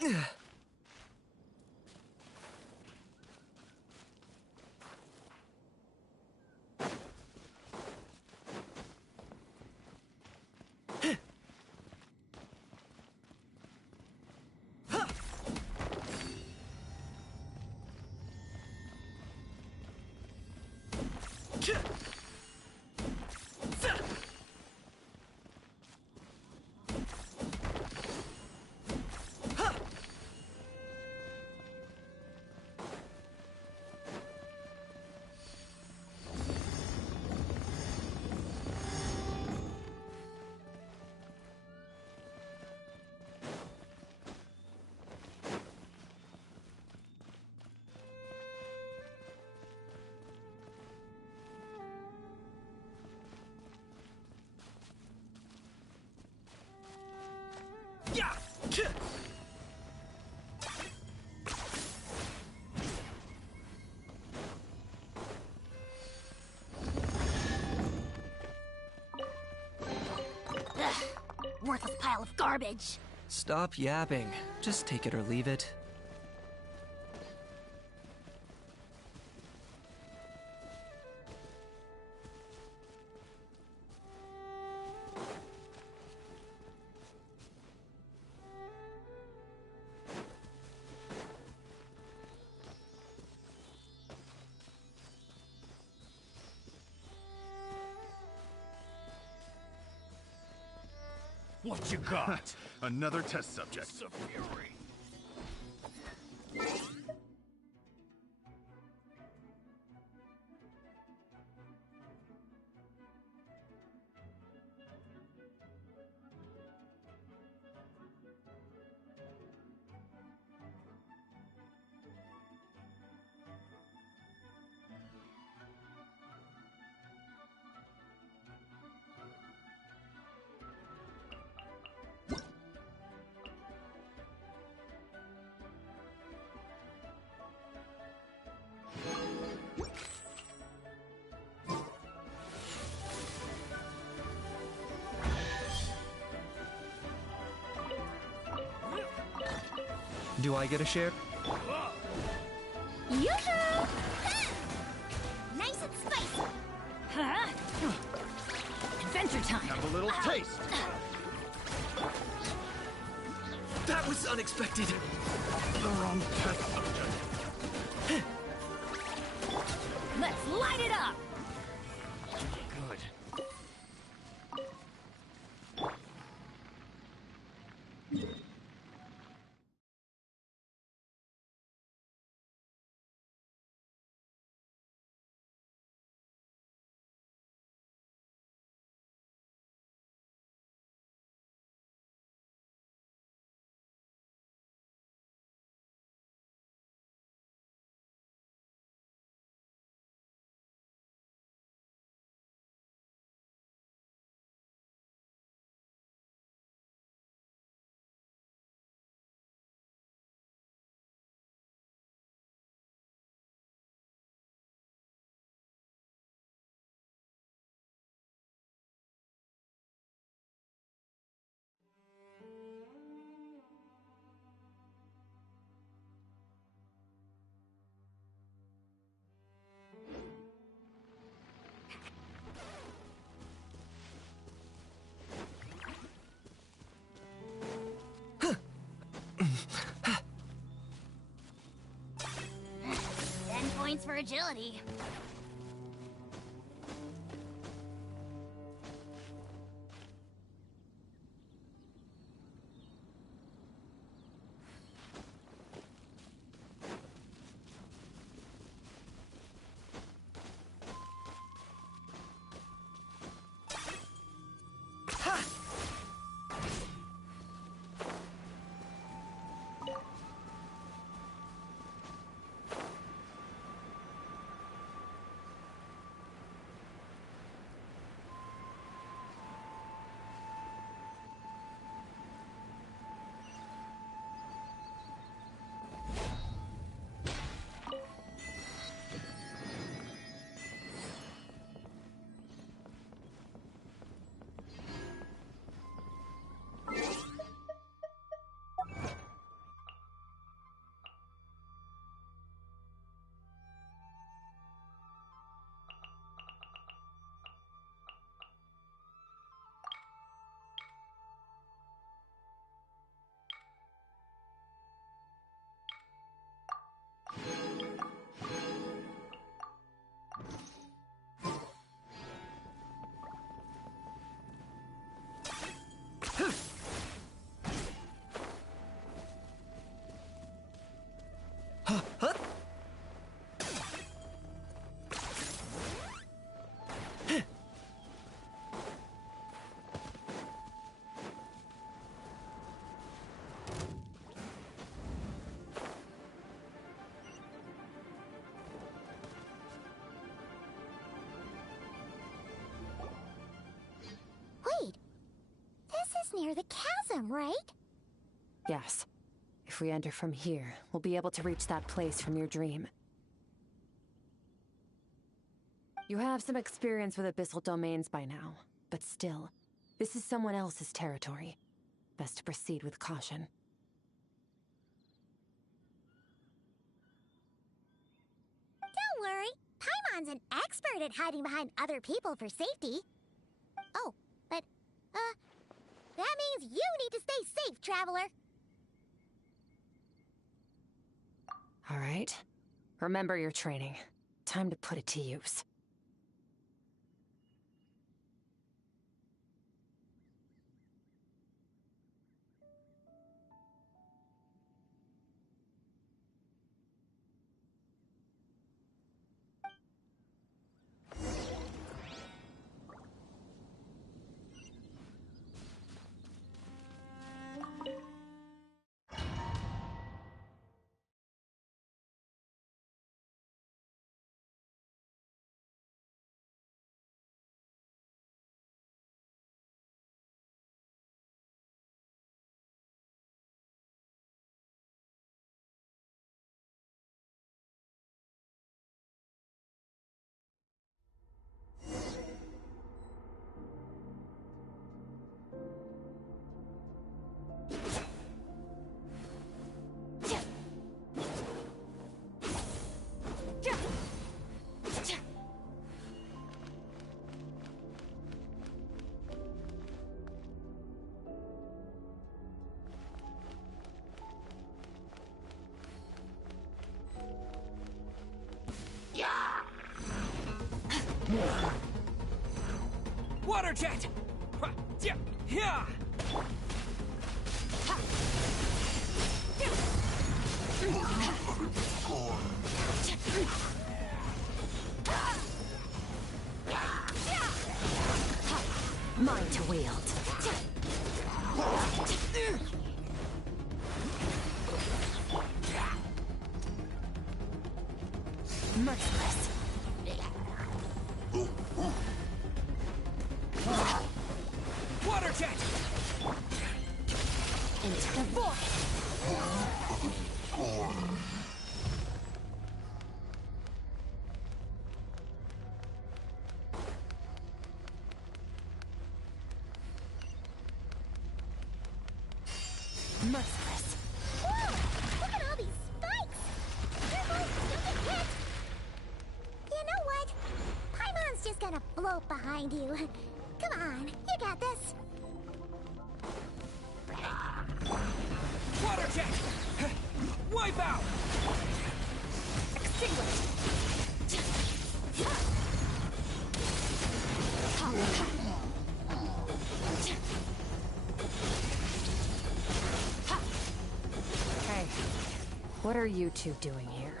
Yeah! Ugh, worthless pile of garbage. Stop yapping. Just take it or leave it. What you got? Another test subject. It's a fury. Do I get a share? Yoo-hoo! Nice and spicy! Huh? Adventure time! Have a little taste. That was unexpected. The wrong test subject. Let's light it up! points for agility. Wait, this is near the chasm, right? Yes. If we enter from here, we'll be able to reach that place from your dream. You have some experience with abyssal domains by now, but still, this is someone else's territory. Best to proceed with caution. Don't worry, Paimon's an expert at hiding behind other people for safety. Oh, but, that means you need to stay safe, traveler. All right. Remember your training. Time to put it to use. Water jet! Yeah! Mine to wield. Merciless. Water jet! Into the void! Merciless. Whoa! Look at all these spikes! Careful, you'll get hit! You know what? Paimon's just gonna float behind you. Come on, you got this. Water jet! Wipe out! Hey, what are you two doing here?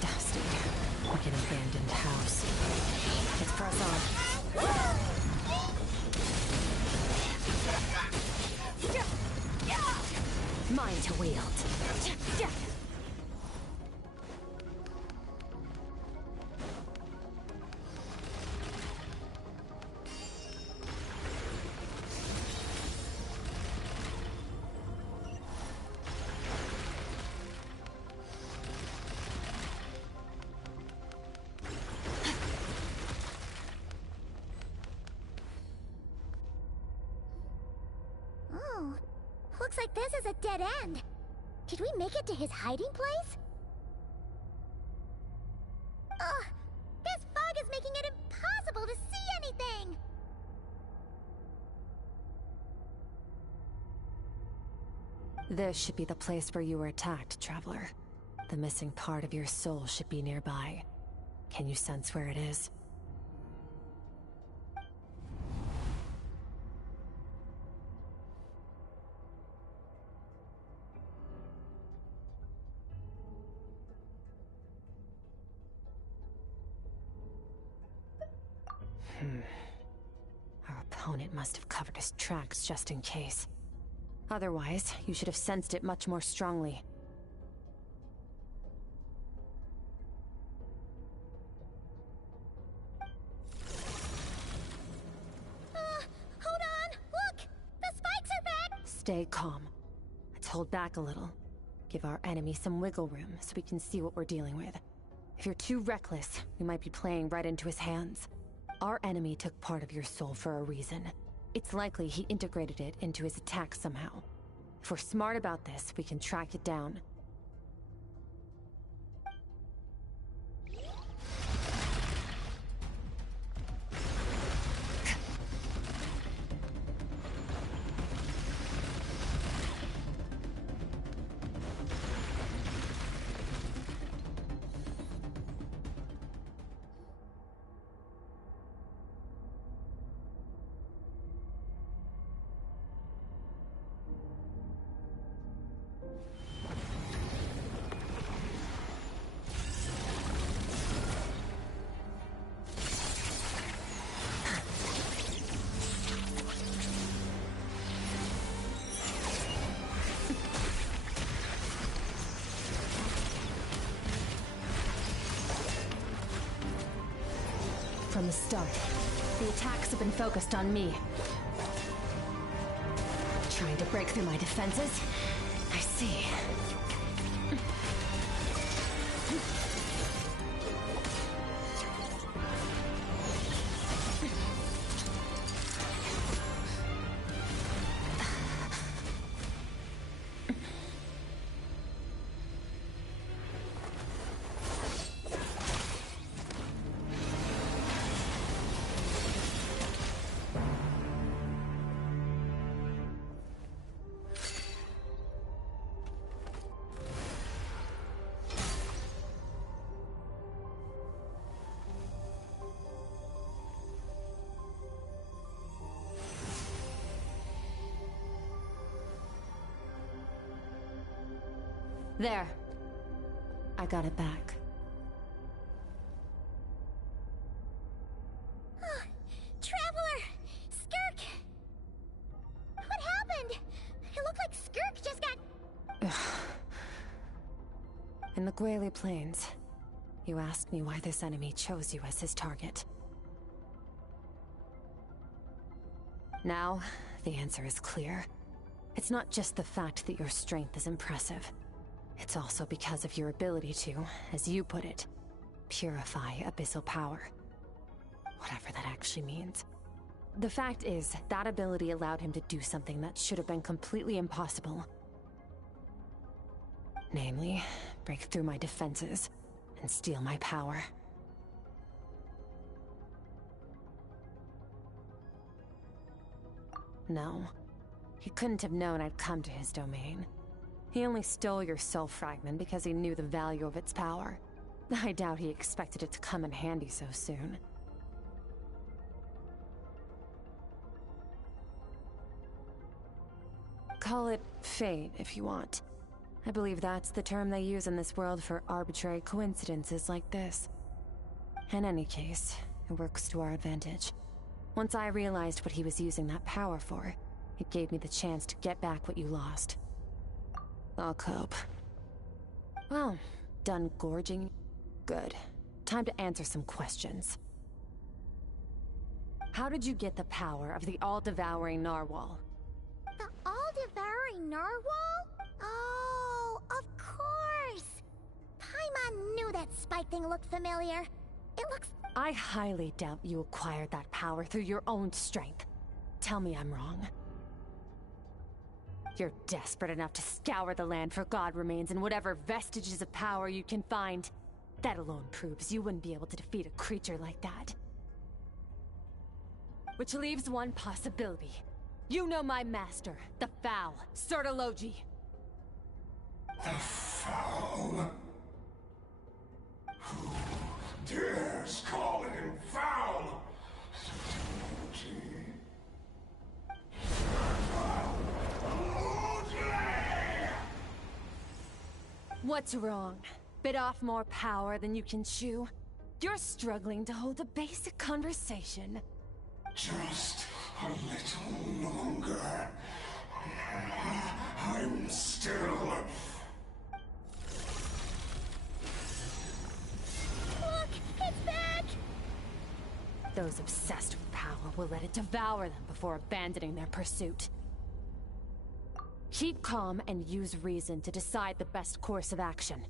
Dusty, like an abandoned house. Let's press on. Mine to wield. Oh, looks like this is a dead end. Did we make it to his hiding place? Ugh, this fog is making it impossible to see anything! This should be the place where you were attacked, Traveler. The missing part of your soul should be nearby. Can you sense where it is? Our opponent must have covered his tracks just in case. Otherwise, you should have sensed it much more strongly. Hold on! Look! The spikes are back! Stay calm. Let's hold back a little. Give our enemy some wiggle room so we can see what we're dealing with. If you're too reckless, we might be playing right into his hands. Our enemy took part of your soul for a reason. It's likely he integrated it into his attack somehow. If we're smart about this, we can track it down. From the start, the attacks have been focused on me. Trying to break through my defenses? I see. There. I got it back. Traveler! Skirk! What happened? It looked like Skirk just got... In the Guili Plains, you asked me why this enemy chose you as his target. Now, the answer is clear. It's not just the fact that your strength is impressive. It's also because of your ability to, as you put it, purify abyssal power. Whatever that actually means. The fact is, that ability allowed him to do something that should have been completely impossible. Namely, break through my defenses and steal my power. No. He couldn't have known I'd come to his domain. He only stole your soul fragment because he knew the value of its power. I doubt he expected it to come in handy so soon. Call it fate if you want. I believe that's the term they use in this world for arbitrary coincidences like this. In any case, it works to our advantage. Once I realized what he was using that power for, it gave me the chance to get back what you lost. I'll cope. Well, done gorging? Good. Time to answer some questions. How did you get the power of the all-devouring narwhal? The all-devouring narwhal? Oh, of course! Paimon knew that spike thing looked familiar. It looks... I highly doubt you acquired that power through your own strength. Tell me I'm wrong. You're desperate enough to scour the land for god remains and whatever vestiges of power you can find. That alone proves you wouldn't be able to defeat a creature like that. Which leaves one possibility. You know my master, the Foul, Sertologi. The Foul? Who dares call him Foul? What's wrong? Bit off more power than you can chew? You're struggling to hold a basic conversation. Just a little longer. I'm still... Look! It's back! Those obsessed with power will let it devour them before abandoning their pursuit. Keep calm and use reason to decide the best course of action.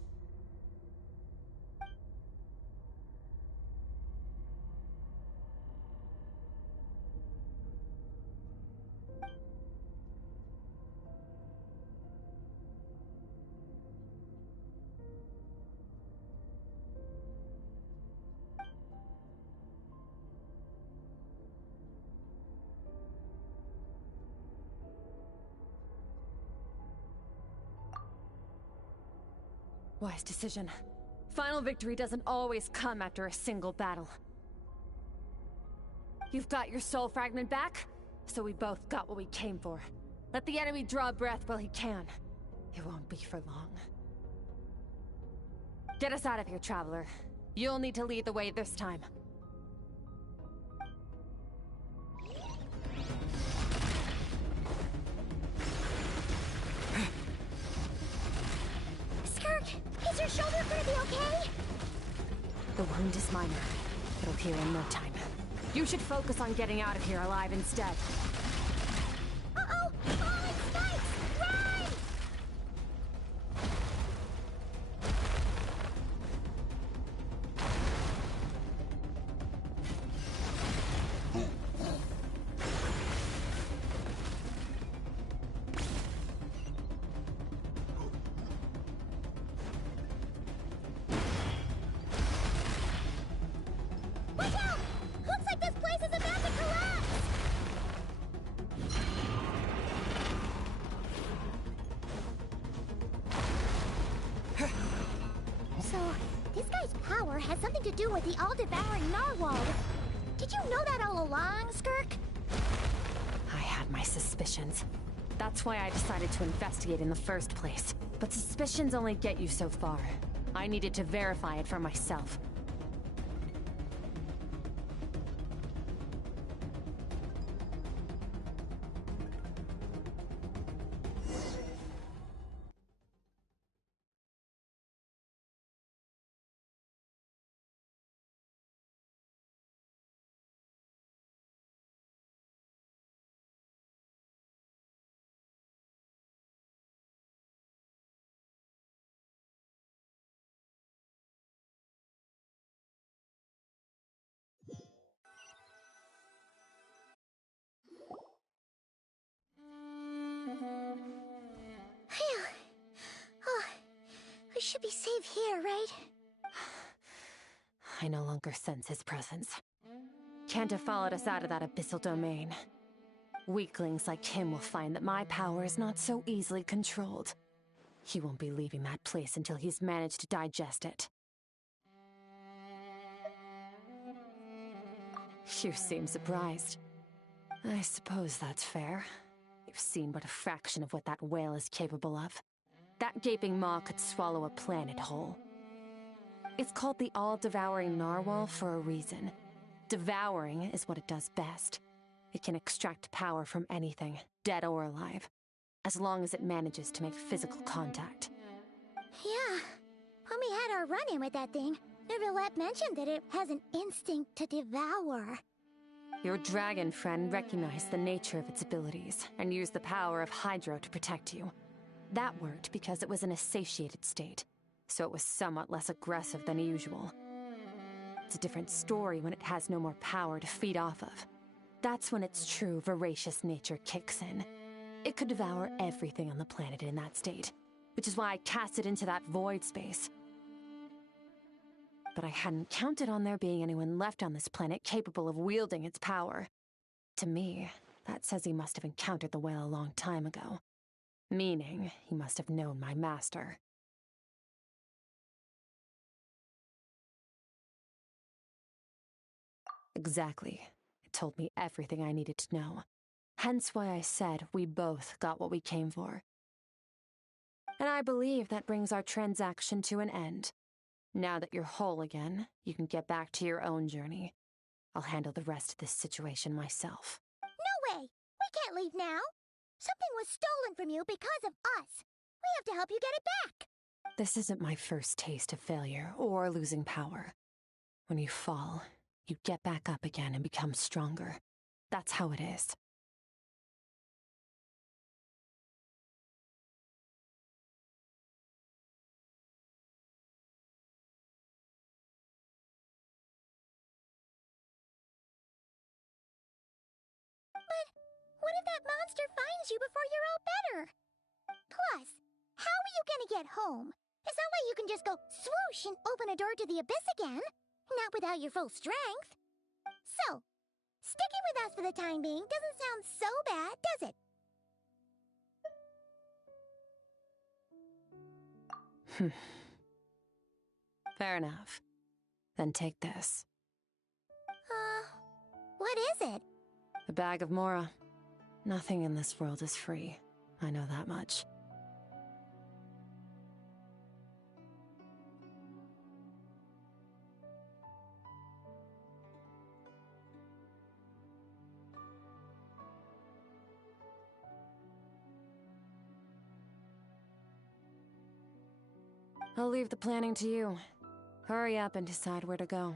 Wise decision. Final victory doesn't always come after a single battle. You've got your soul fragment back, so we both got what we came for. Let the enemy draw breath while he can. It won't be for long. Get us out of here, Traveler. You'll need to lead the way this time. Is your shoulder gonna be okay? The wound is minor. It'll heal in no time. You should focus on getting out of here alive instead. Uh-oh! Falling spikes! Run! Watch out! Looks like this place is about to collapse! So, this guy's power has something to do with the all-devouring narwhal. Did you know that all along, Skirk? I had my suspicions. That's why I decided to investigate in the first place. But suspicions only get you so far. I needed to verify it for myself. Phew. Oh, we should be safe here, right? I no longer sense his presence. Can't have followed us out of that abyssal domain. Weaklings like him will find that my power is not so easily controlled. He won't be leaving that place until he's managed to digest it. You seem surprised. I suppose that's fair. You've seen but a fraction of what that whale is capable of. That gaping maw could swallow a planet whole. It's called the all-devouring narwhal for a reason. Devouring is what it does best. It can extract power from anything, dead or alive, as long as it manages to make physical contact. Yeah. When we had our run-in with that thing, Neverlet mentioned that it has an instinct to devour. Your dragon friend recognized the nature of its abilities and used the power of Hydro to protect you. That worked because it was in a satiated state, so it was somewhat less aggressive than usual. It's a different story when it has no more power to feed off of. That's when its true voracious nature kicks in. It could devour everything on the planet in that state, which is why I cast it into that void space. But I hadn't counted on there being anyone left on this planet capable of wielding its power. To me, that says he must have encountered the whale a long time ago. Meaning, he must have known my master. Exactly. It told me everything I needed to know. Hence why I said we both got what we came for. And I believe that brings our transaction to an end. Now that you're whole again, you can get back to your own journey. I'll handle the rest of this situation myself. No way! We can't leave now! Something was stolen from you because of us! We have to help you get it back! This isn't my first taste of failure or losing power. When you fall, you get back up again and become stronger. That's how it is. What if that monster finds you before you're all better? Plus, how are you gonna get home? It's not like you can just go swoosh and open a door to the abyss again. Not without your full strength. So, sticking with us for the time being doesn't sound so bad, does it? Fair enough. Then take this. What is it? A bag of Mora. Nothing in this world is free. I know that much. I'll leave the planning to you. Hurry up and decide where to go.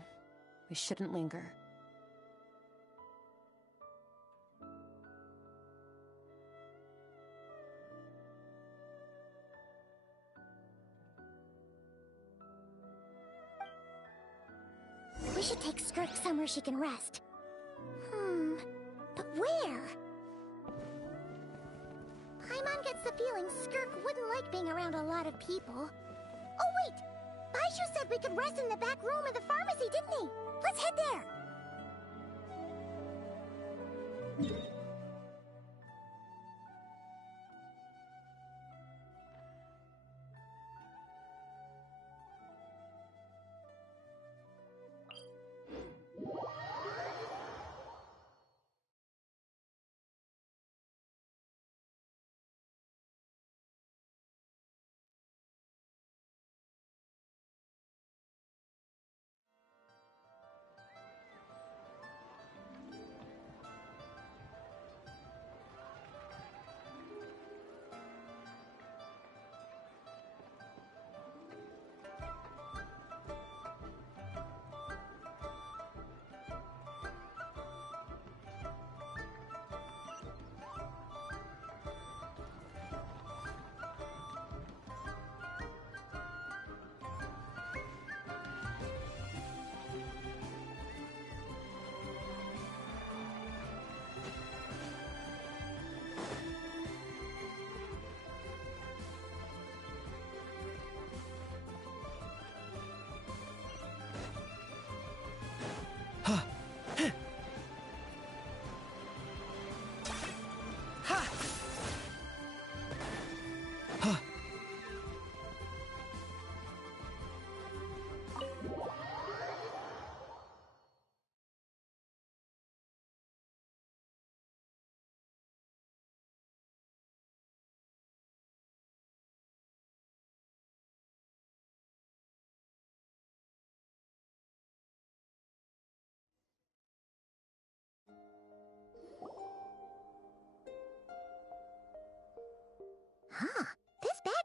We shouldn't linger. We should take Skirk somewhere she can rest. But where? Paimon gets the feeling Skirk wouldn't like being around a lot of people. Oh wait! Baishu said we could rest in the back room of the pharmacy, didn't he? Let's head there!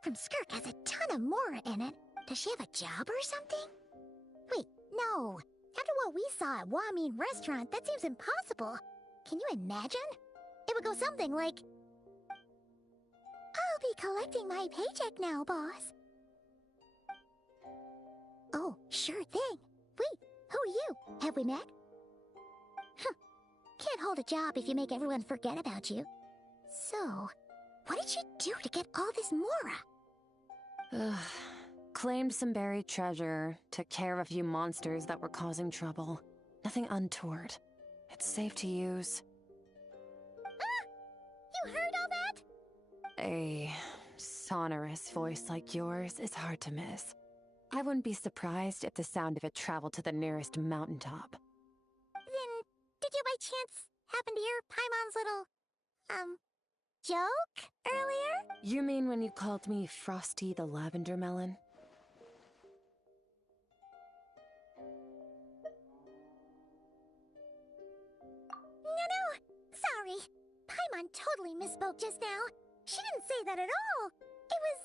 from Skirk has a ton of Mora in it. Does she have a job or something? Wait, no. After what we saw at Wamin Restaurant, that seems impossible. Can you imagine? It would go something like, I'll be collecting my paycheck now, boss. Oh, sure thing. Wait, who are you? Have we met? Huh. Can't hold a job if you make everyone forget about you. So, what did you do to get all this Mora? Claimed some buried treasure, took care of a few monsters that were causing trouble. Nothing untoward. It's safe to use. Ah! You heard all that? A sonorous voice like yours is hard to miss. I wouldn't be surprised if the sound of it traveled to the nearest mountaintop. Then, did you by chance happen to hear Paimon's little, joke earlier? You mean when you called me Frosty the Lavender Melon? No, sorry. Paimon totally misspoke just now. She didn't say that at all. It was,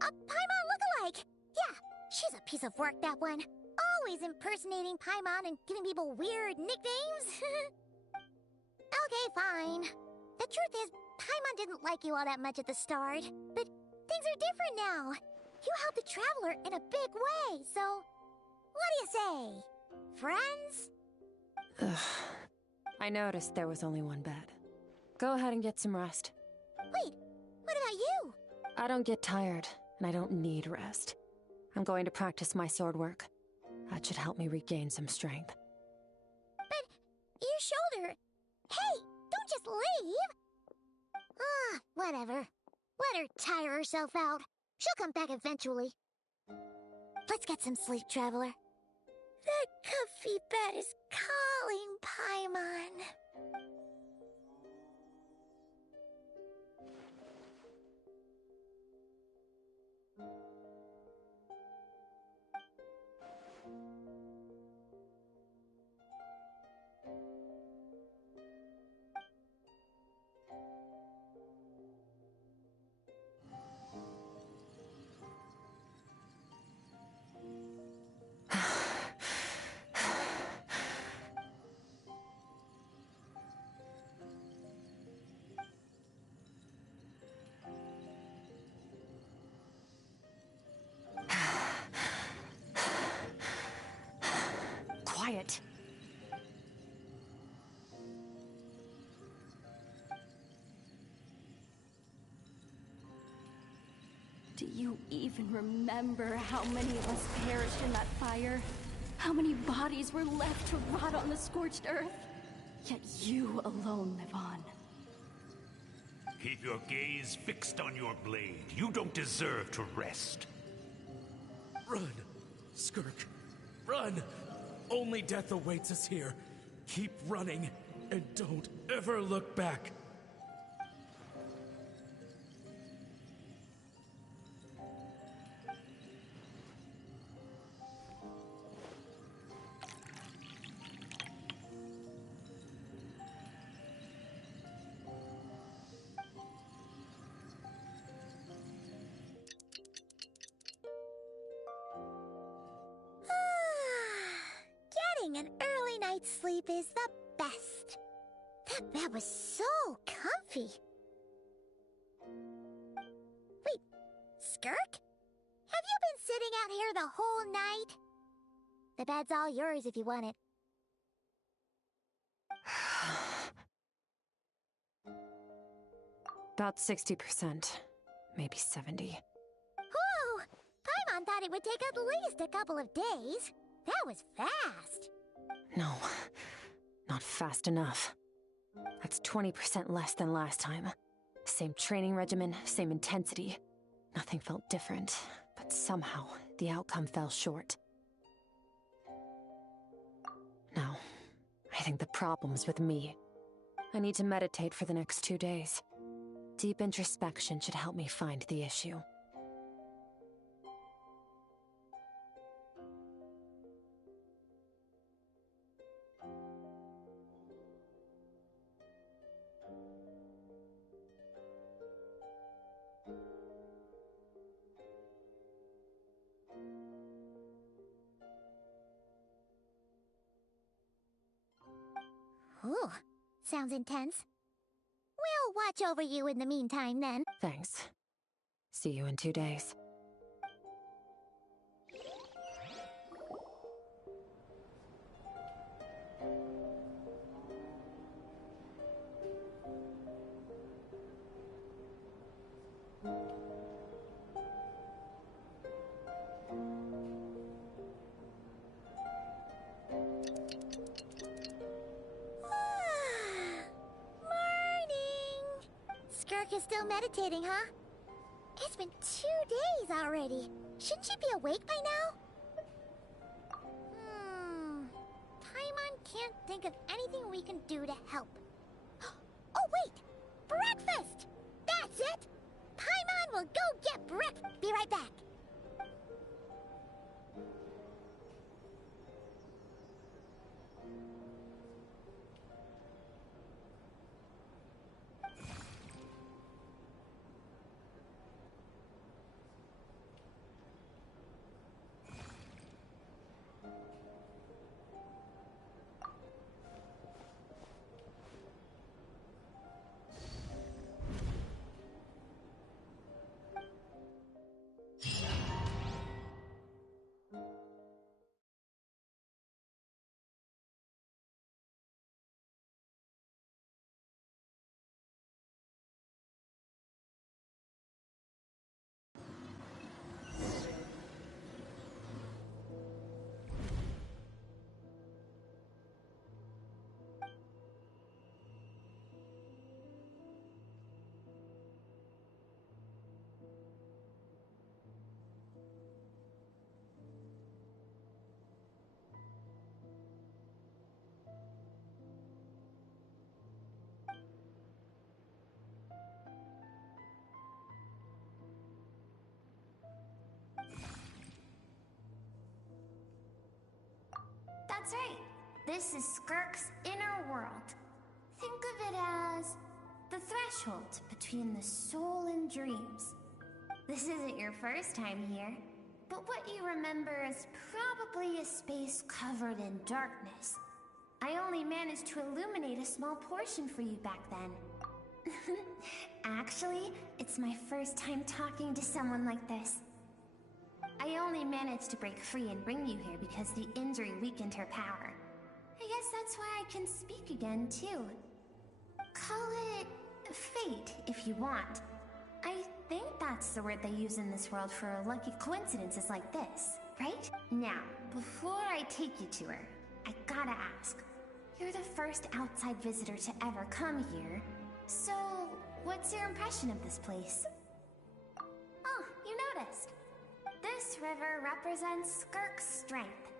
a Paimon lookalike. Yeah, she's a piece of work, that one. Always impersonating Paimon and giving people weird nicknames. Okay, fine. The truth is, Paimon didn't like you all that much at the start, but things are different now. You helped the Traveler in a big way, so what do you say? Friends? I noticed there was only one bed. Go ahead and get some rest. Wait, what about you? I don't get tired, and I don't need rest. I'm going to practice my sword work. That should help me regain some strength. But your shoulder... Hey, don't just leave! Ah, whatever. Let her tire herself out. She'll come back eventually. Let's get some sleep, Traveler. That comfy bed is calling, Paimon. Quiet. Do you even remember how many of us perished in that fire? How many bodies were left to rot on the scorched earth? Yet you alone live on. Keep your gaze fixed on your blade. You don't deserve to rest. Run, Skirk. Run! Only death awaits us here. Keep running, and don't ever look back. Getting an early night's sleep is the best. That bed was so comfy. Wait, Skirk? Have you been sitting out here the whole night? The bed's all yours if you want it. About 60%, maybe 70. Whew! Paimon thought it would take at least a couple of days. That was fast. No, not fast enough. That's 20% less than last time. Same training regimen, same intensity. Nothing felt different, but somehow the outcome fell short. Now, I think the problem's with me. I need to meditate for the next 2 days. Deep introspection should help me find the issue. Sounds intense. We'll watch over you in the meantime, then. Thanks. See you in 2 days. Skirk is still meditating, huh? It's been 2 days already. Shouldn't she be awake by now? Paimon can't think of anything we can do to help. Oh, wait! Breakfast! That's it! Paimon will go get breakfast. Be right back. That's right. This is Skirk's inner world. Think of it as the threshold between the soul and dreams. This isn't your first time here, but what you remember is probably a space covered in darkness. I only managed to illuminate a small portion for you back then. Actually, it's my first time talking to someone like this. I only managed to break free and bring you here because the injury weakened her power. I guess that's why I can speak again, too. Call it fate, if you want. I think that's the word they use in this world for lucky coincidences like this, right? Now, before I take you to her, I gotta ask. You're the first outside visitor to ever come here, so what's your impression of this place? Oh, you noticed. This river represents Skirk's strength.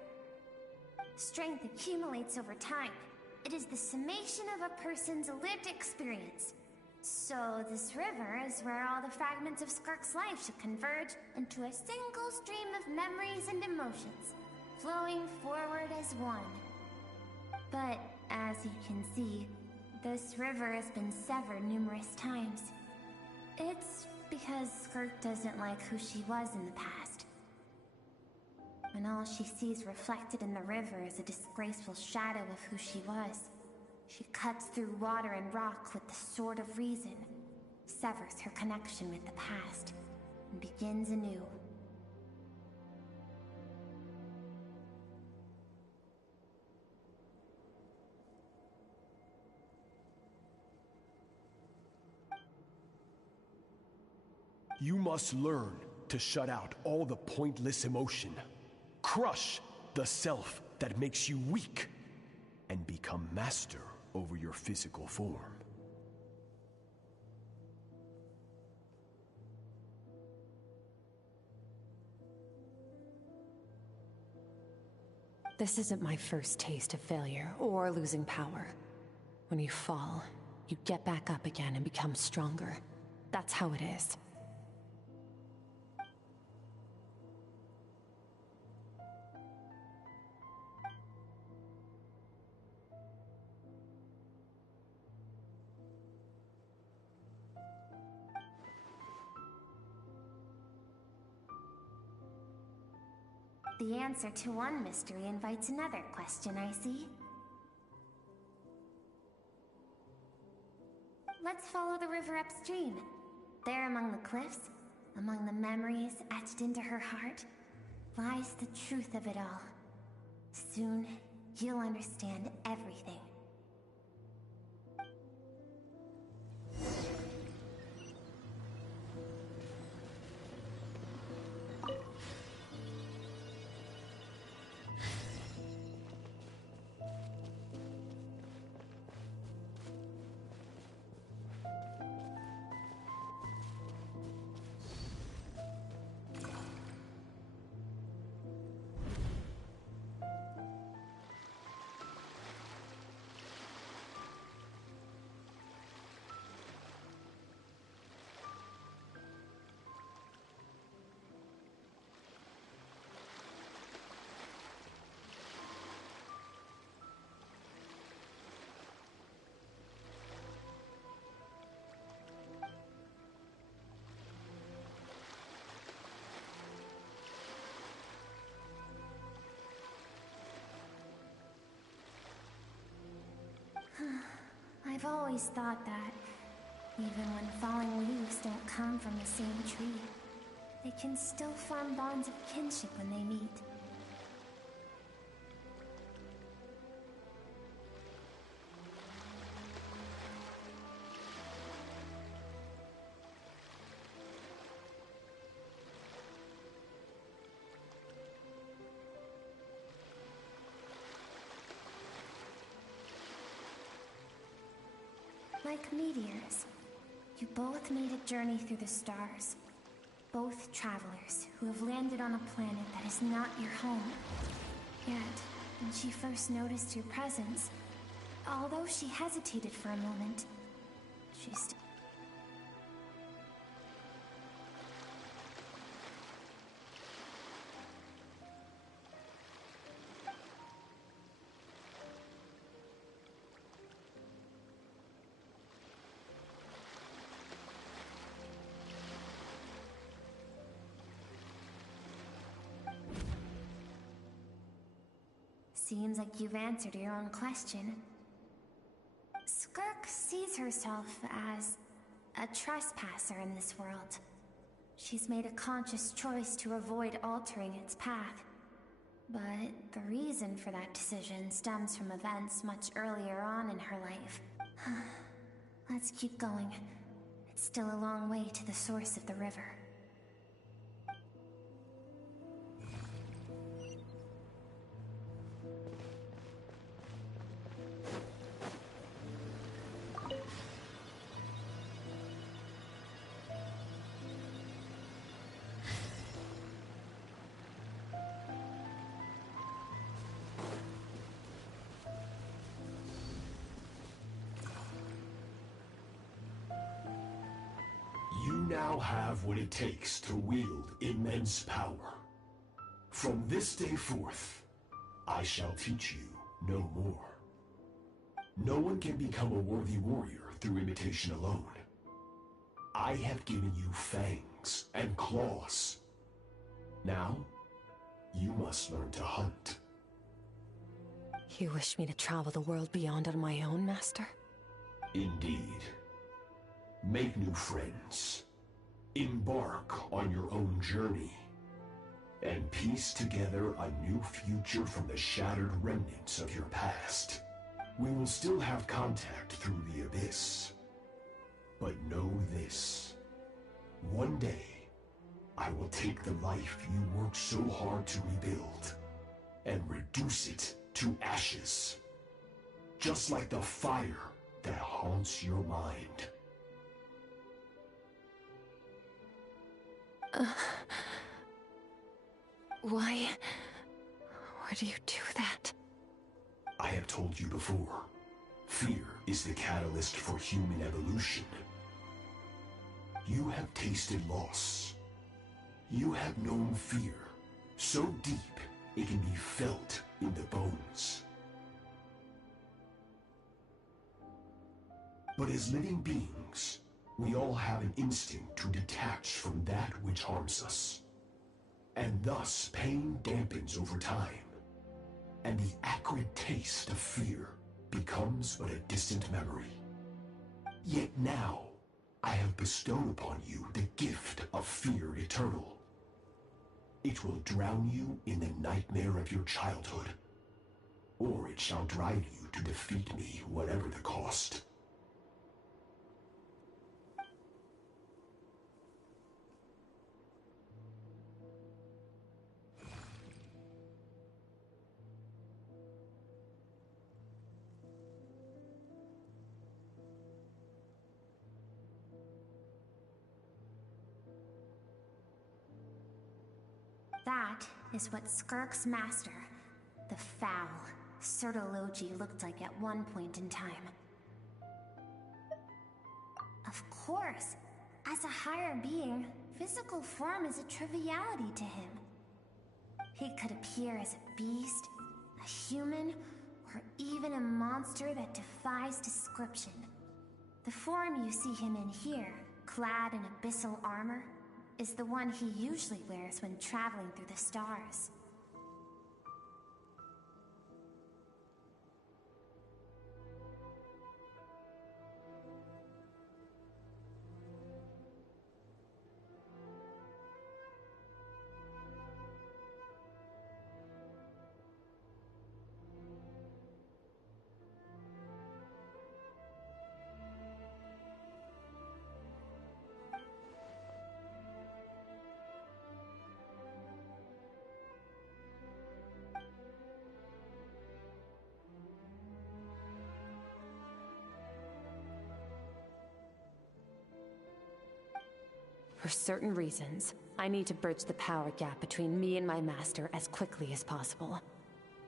Strength accumulates over time. It is the summation of a person's lived experience. So this river is where all the fragments of Skirk's life should converge into a single stream of memories and emotions, flowing forward as one. But as you can see, this river has been severed numerous times. It's because Skirk doesn't like who she was in the past. And all she sees reflected in the river is a disgraceful shadow of who she was. She cuts through water and rock with the sword of reason, severs her connection with the past, and begins anew. You must learn to shut out all the pointless emotion. Crush the self that makes you weak, and become master over your physical form. This isn't my first taste of failure or losing power. When you fall, you get back up again and become stronger. That's how it is. The answer to one mystery invites another question, I see. let's follow the river upstream. There among the cliffs, among the memories etched into her heart, lies the truth of it all. Soon, you'll understand everything. I've always thought that, even when falling leaves don't come from the same tree, they can still form bonds of kinship when they meet. Like meteors, you both made a journey through the stars. Both travelers who have landed on a planet that is not your home. Yet, when she first noticed your presence, although she hesitated for a moment, she still... Seems like you've answered your own question. Skirk sees herself as a trespasser in this world. She's made a conscious choice to avoid altering its path. But the reason for that decision stems from events much earlier on in her life. Let's keep going. It's still a long way to the source of the river. You now have what it takes to wield immense power. From this day forth, I shall teach you no more. No one can become a worthy warrior through imitation alone. I have given you fangs and claws. Now, you must learn to hunt. You wish me to travel the world beyond on my own, Master? Indeed. Make new friends. Embark on your own journey. And piece together a new future from the shattered remnants of your past. We will still have contact through the abyss. But know this. One day, I will take the life you worked so hard to rebuild and reduce it to ashes. Just like the fire that haunts your mind. Why do you do that? I have told you before, fear is the catalyst for human evolution. You have tasted loss. You have known fear, so deep it can be felt in the bones. But as living beings, we all have an instinct to detach from that which harms us. And thus, pain dampens over time, and the acrid taste of fear becomes but a distant memory. Yet now, I have bestowed upon you the gift of fear eternal. It will drown you in the nightmare of your childhood, or it shall drive you to defeat me, whatever the cost. That is what Skirk's master, the foul Sertologi, looked like at one point in time. Of course, as a higher being, physical form is a triviality to him. He could appear as a beast, a human, or even a monster that defies description. The form you see him in here, clad in abyssal armor, is the one he usually wears when traveling through the stars. For certain reasons, I need to bridge the power gap between me and my master as quickly as possible.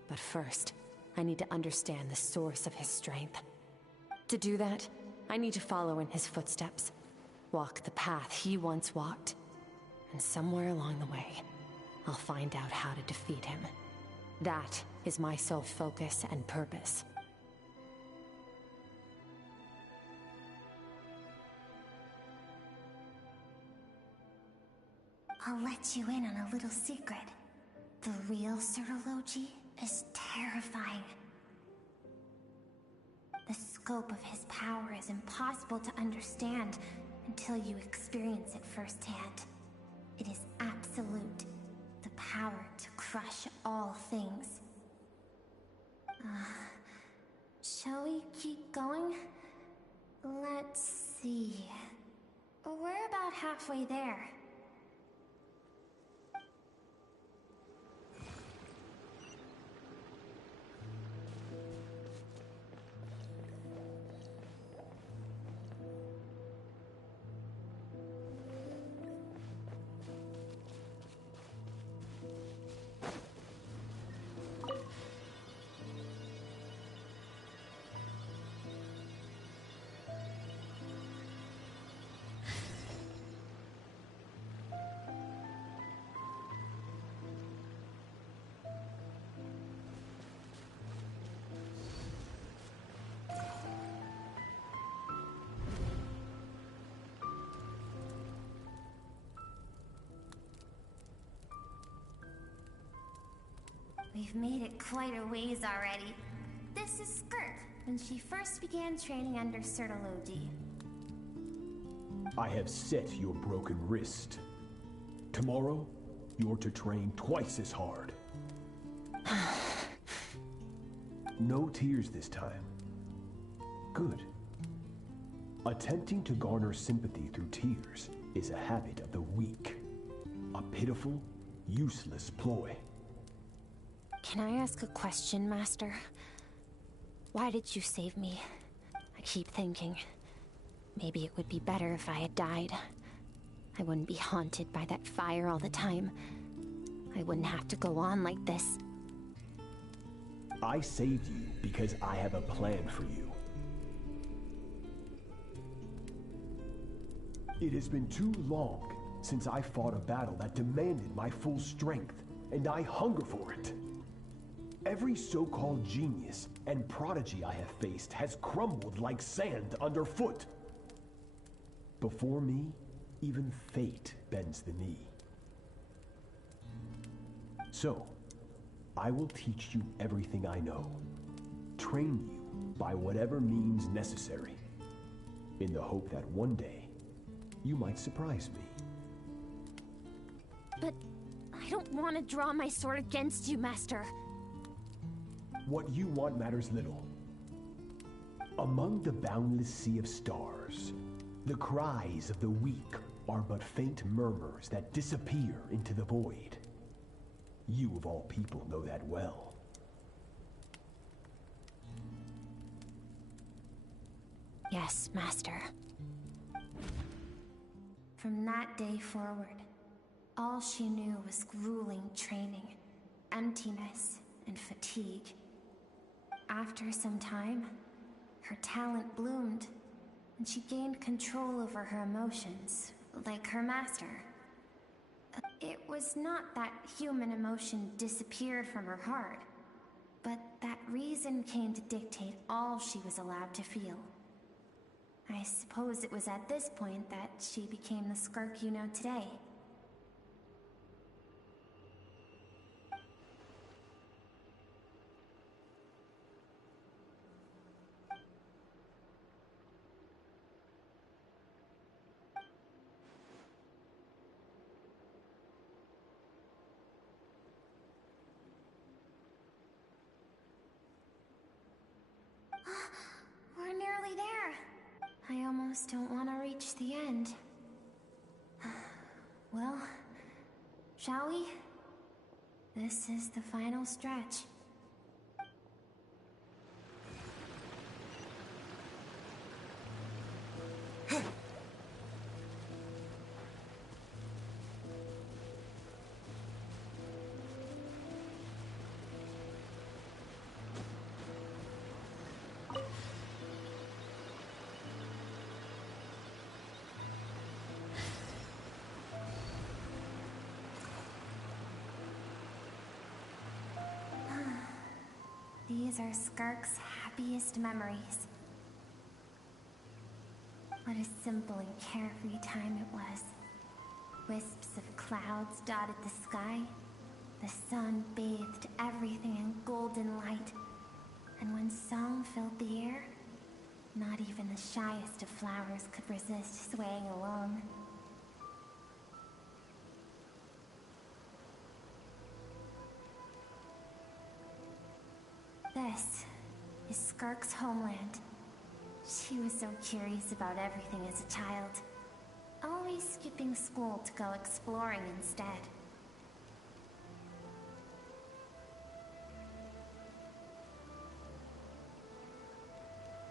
But first, I need to understand the source of his strength. To do that, I need to follow in his footsteps, walk the path he once walked, and somewhere along the way, I'll find out how to defeat him. That is my sole focus and purpose. I'll let you in on a little secret. The real Sertologi is terrifying. The scope of his power is impossible to understand until you experience it firsthand. It is absolute. The power to crush all things. Shall we keep going? Let's see. We're about halfway there. We've made it quite a ways already. This is Skirk, when she first began training under Sertologi. I have set your broken wrist. Tomorrow, you're to train twice as hard. No tears this time. Good. Attempting to garner sympathy through tears is a habit of the weak. A pitiful, useless ploy. Can I ask a question, Master? Why did you save me? I keep thinking, maybe it would be better if I had died. I wouldn't be haunted by that fire all the time. I wouldn't have to go on like this. I saved you because I have a plan for you. It has been too long since I fought a battle that demanded my full strength, and I hunger for it. Every so-called genius and prodigy I have faced has crumbled like sand underfoot. Before me, even fate bends the knee. So, I will teach you everything I know. Train you by whatever means necessary. in the hope that one day you might surprise me. But I don't want to draw my sword against you, Master. What you want matters little. Among the boundless sea of stars, the cries of the weak are but faint murmurs that disappear into the void. You of all people know that well. Yes, Master. From that day forward, all she knew was grueling training, emptiness, and fatigue. After some time, her talent bloomed, and she gained control over her emotions, like her master. It was not that human emotion disappeared from her heart, but that reason came to dictate all she was allowed to feel. I suppose it was at this point that she became the Skirk you know today. We're nearly there. I almost don't want to reach the end. Well, shall we? This is the final stretch. These are Skirk's happiest memories. What a simple and carefree time it was. Wisps of clouds dotted the sky. The sun bathed everything in golden light. And when song filled the air, not even the shyest of flowers could resist swaying along. This is Skirk's homeland. She was so curious about everything as a child, always skipping school to go exploring instead.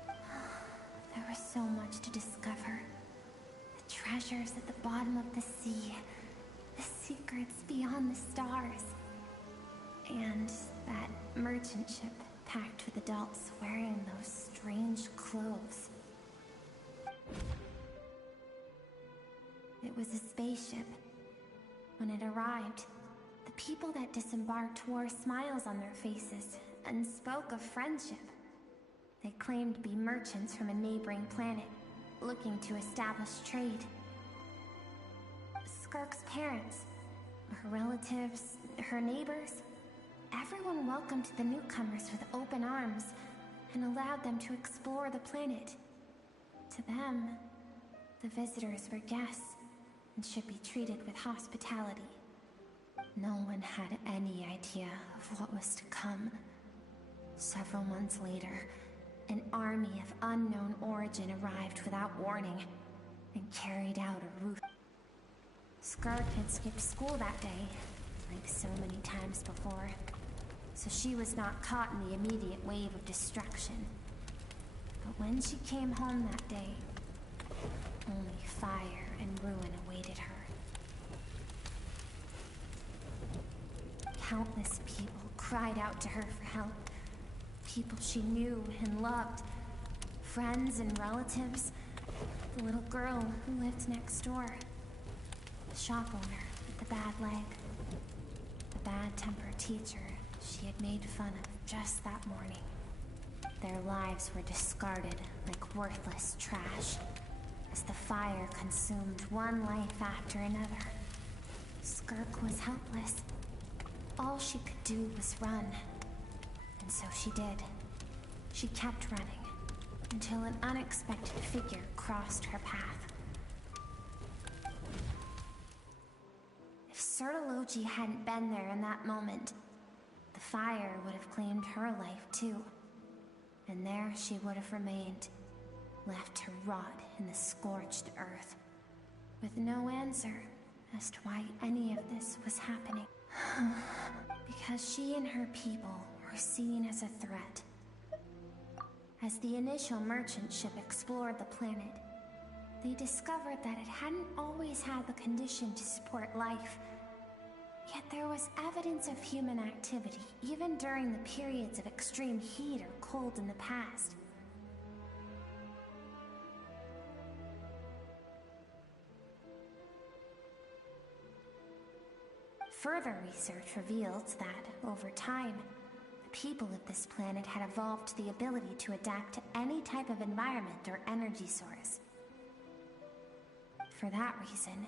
There was so much to discover. The treasures at the bottom of the sea, the secrets beyond the stars, and that merchant ship packed with adults wearing those strange clothes. It was a spaceship. When it arrived, the people that disembarked wore smiles on their faces and spoke of friendship. They claimed to be merchants from a neighboring planet, looking to establish trade. Skirk's parents, her relatives, her neighbors, everyone welcomed the newcomers with open arms and allowed them to explore the planet. To them, the visitors were guests and should be treated with hospitality. No one had any idea of what was to come. Several months later, an army of unknown origin arrived without warning and carried out a ruthless. Skirk had skipped school that day, like so many times before, so she was not caught in the immediate wave of destruction. But when she came home that day, only fire and ruin awaited her. Countless people cried out to her for help. People she knew and loved. Friends and relatives. The little girl who lived next door. The shop owner with the bad leg. The bad-tempered teacher she had made fun of just that morning. Their lives were discarded like worthless trash as the fire consumed one life after another. Skirk was helpless. All she could do was run. And so she did. She kept running, until an unexpected figure crossed her path. If Sertology hadn't been there in that moment, the fire would have claimed her life too. And there she would have remained, left to rot in the scorched earth, with no answer as to why any of this was happening. Because she and her people were seen as a threat. As the initial merchant ship explored the planet, they discovered that it hadn't always had the condition to support life. Yet there was evidence of human activity, even during the periods of extreme heat or cold in the past. Further research revealed that, over time, the people of this planet had evolved the ability to adapt to any type of environment or energy source. For that reason,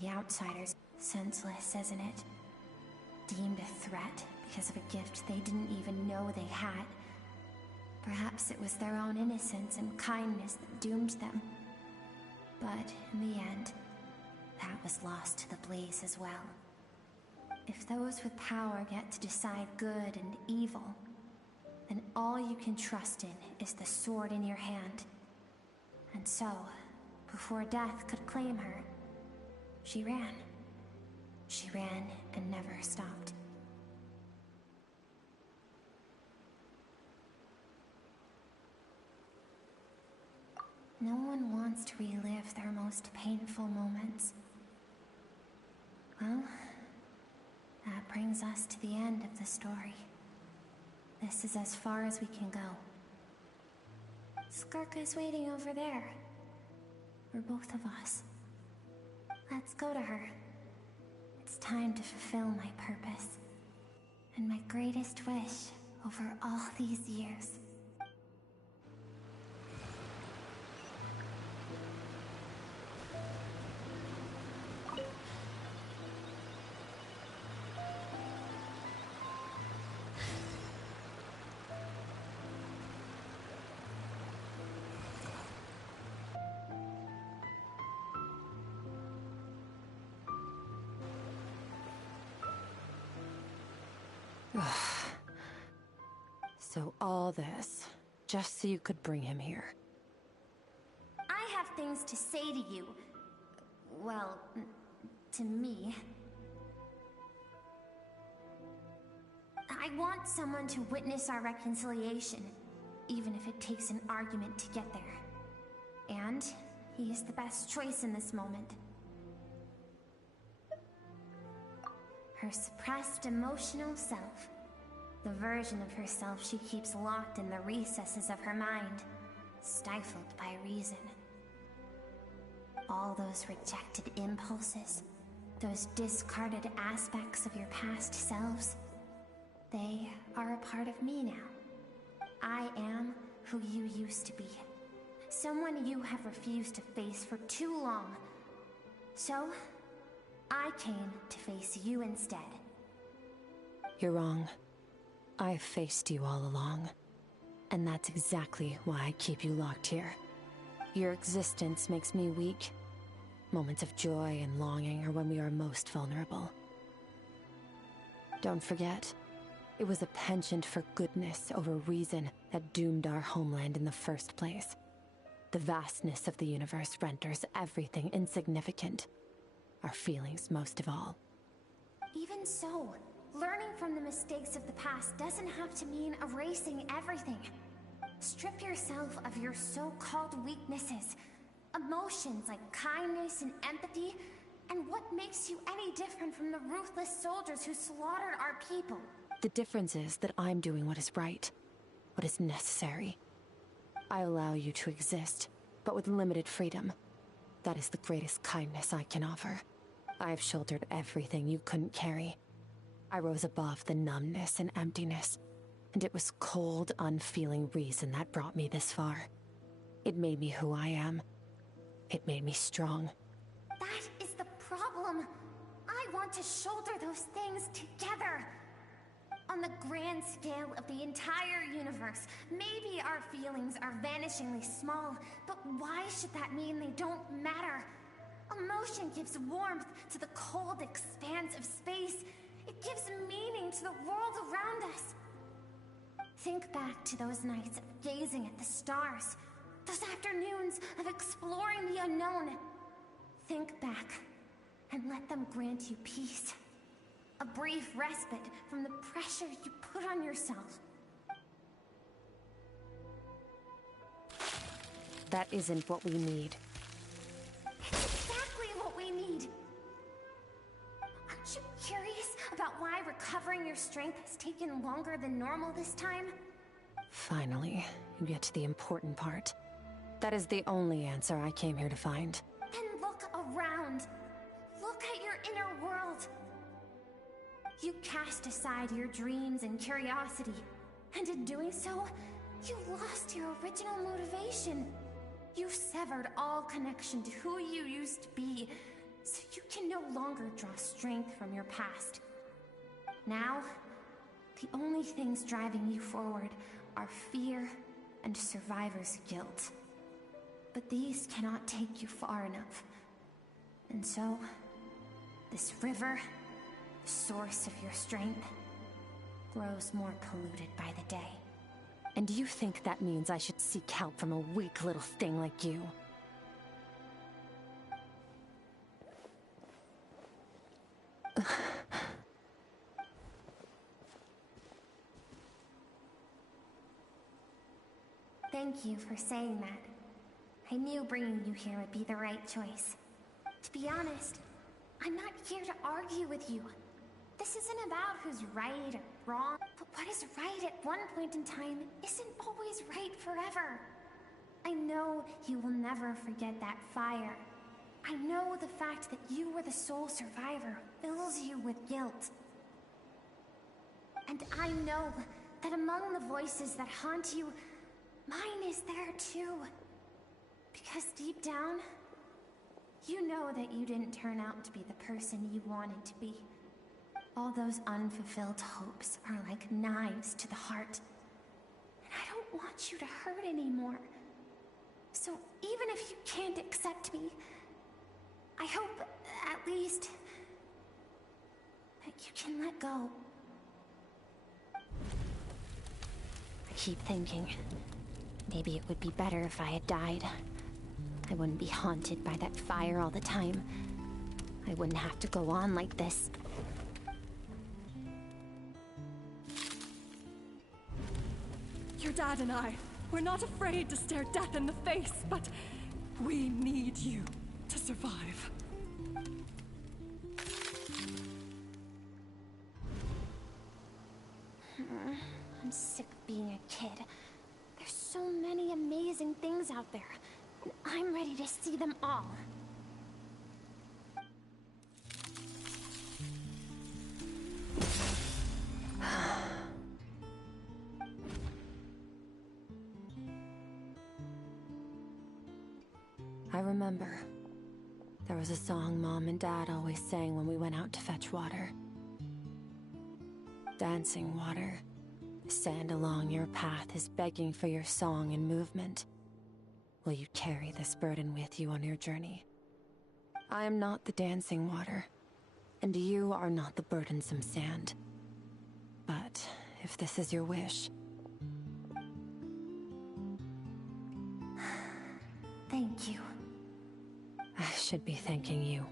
the outsiders, senseless, isn't it? Deemed a threat because of a gift they didn't even know they had. Perhaps it was their own innocence and kindness that doomed them. But in the end, that was lost to the blaze as well. If those with power get to decide good and evil, then all you can trust in is the sword in your hand. And so, before death could claim her, she ran. She ran and never stopped. No one wants to relive their most painful moments. Well, that brings us to the end of the story. This is as far as we can go. Skirka's waiting over there. For both of us. Let's go to her. It's time to fulfill my purpose. And my greatest wish over all these years. So all this, just so you could bring him here. I have things to say to you. Well, to me. I want someone to witness our reconciliation, even if it takes an argument to get there. And he is the best choice in this moment. Her suppressed emotional self. The version of herself she keeps locked in the recesses of her mind, stifled by reason. All those rejected impulses, those discarded aspects of your past selves, they are a part of me now. I am who you used to be. Someone you have refused to face for too long. So, I came to face you instead. You're wrong. I've faced you all along. And that's exactly why I keep you locked here. Your existence makes me weak. Moments of joy and longing are when we are most vulnerable. Don't forget, it was a penchant for goodness over reason that doomed our homeland in the first place. The vastness of the universe renders everything insignificant. Our feelings most of all. Even so, learning from the mistakes of the past doesn't have to mean erasing everything. Strip yourself of your so-called weaknesses, emotions like kindness and empathy, and what makes you any different from the ruthless soldiers who slaughtered our people? The difference is that I'm doing what is right, what is necessary. I allow you to exist, but with limited freedom. That is the greatest kindness I can offer. I've shouldered everything you couldn't carry. I rose above the numbness and emptiness, and it was cold, unfeeling reason that brought me this far. It made me who I am. It made me strong. That is the problem. I want to shoulder those things together. On the grand scale of the entire universe, maybe our feelings are vanishingly small, but why should that mean they don't matter? Emotion gives warmth to the cold expanse of space. It gives meaning to the world around us. Think back to those nights of gazing at the stars, those afternoons of exploring the unknown. Think back and let them grant you peace. A brief respite from the pressure you put on yourself. That isn't what we need. It's exactly what we need. Aren't you curious about why recovering your strength has taken longer than normal this time? Finally, you get to the important part. That is the only answer I came here to find. Then look around. Look at your inner world. You cast aside your dreams and curiosity, and in doing so, you lost your original motivation. You severed all connection to who you used to be, so you can no longer draw strength from your past. Now, the only things driving you forward are fear and survivor's guilt. But these cannot take you far enough. And so, this river, the source of your strength, grows more polluted by the day. And you think that means I should seek help from a weak little thing like you? Thank you for saying that. I knew bringing you here would be the right choice. To be honest, I'm not here to argue with you. This isn't about who's right or wrong, but what is right at one point in time isn't always right forever. I know you will never forget that fire. I know the fact that you were the sole survivor fills you with guilt. And I know that among the voices that haunt you, mine is there too. Because deep down, you know that you didn't turn out to be the person you wanted to be. All those unfulfilled hopes are like knives to the heart. And I don't want you to hurt anymore. So even if you can't accept me, I hope, at least, that you can let go. I keep thinking, maybe it would be better if I had died. I wouldn't be haunted by that fire all the time. I wouldn't have to go on like this. Your dad and I, we're not afraid to stare death in the face, but we need you to survive. I'm sick of being a kid. There's so many amazing things out there, and I'm ready to see them all. I remember. There was a song Mom and Dad always sang when we went out to fetch water. Dancing water. The sand along your path is begging for your song and movement. Will you carry this burden with you on your journey? I am not the dancing water, and you are not the burdensome sand. But if this is your wish... Thank you. I should be thanking you.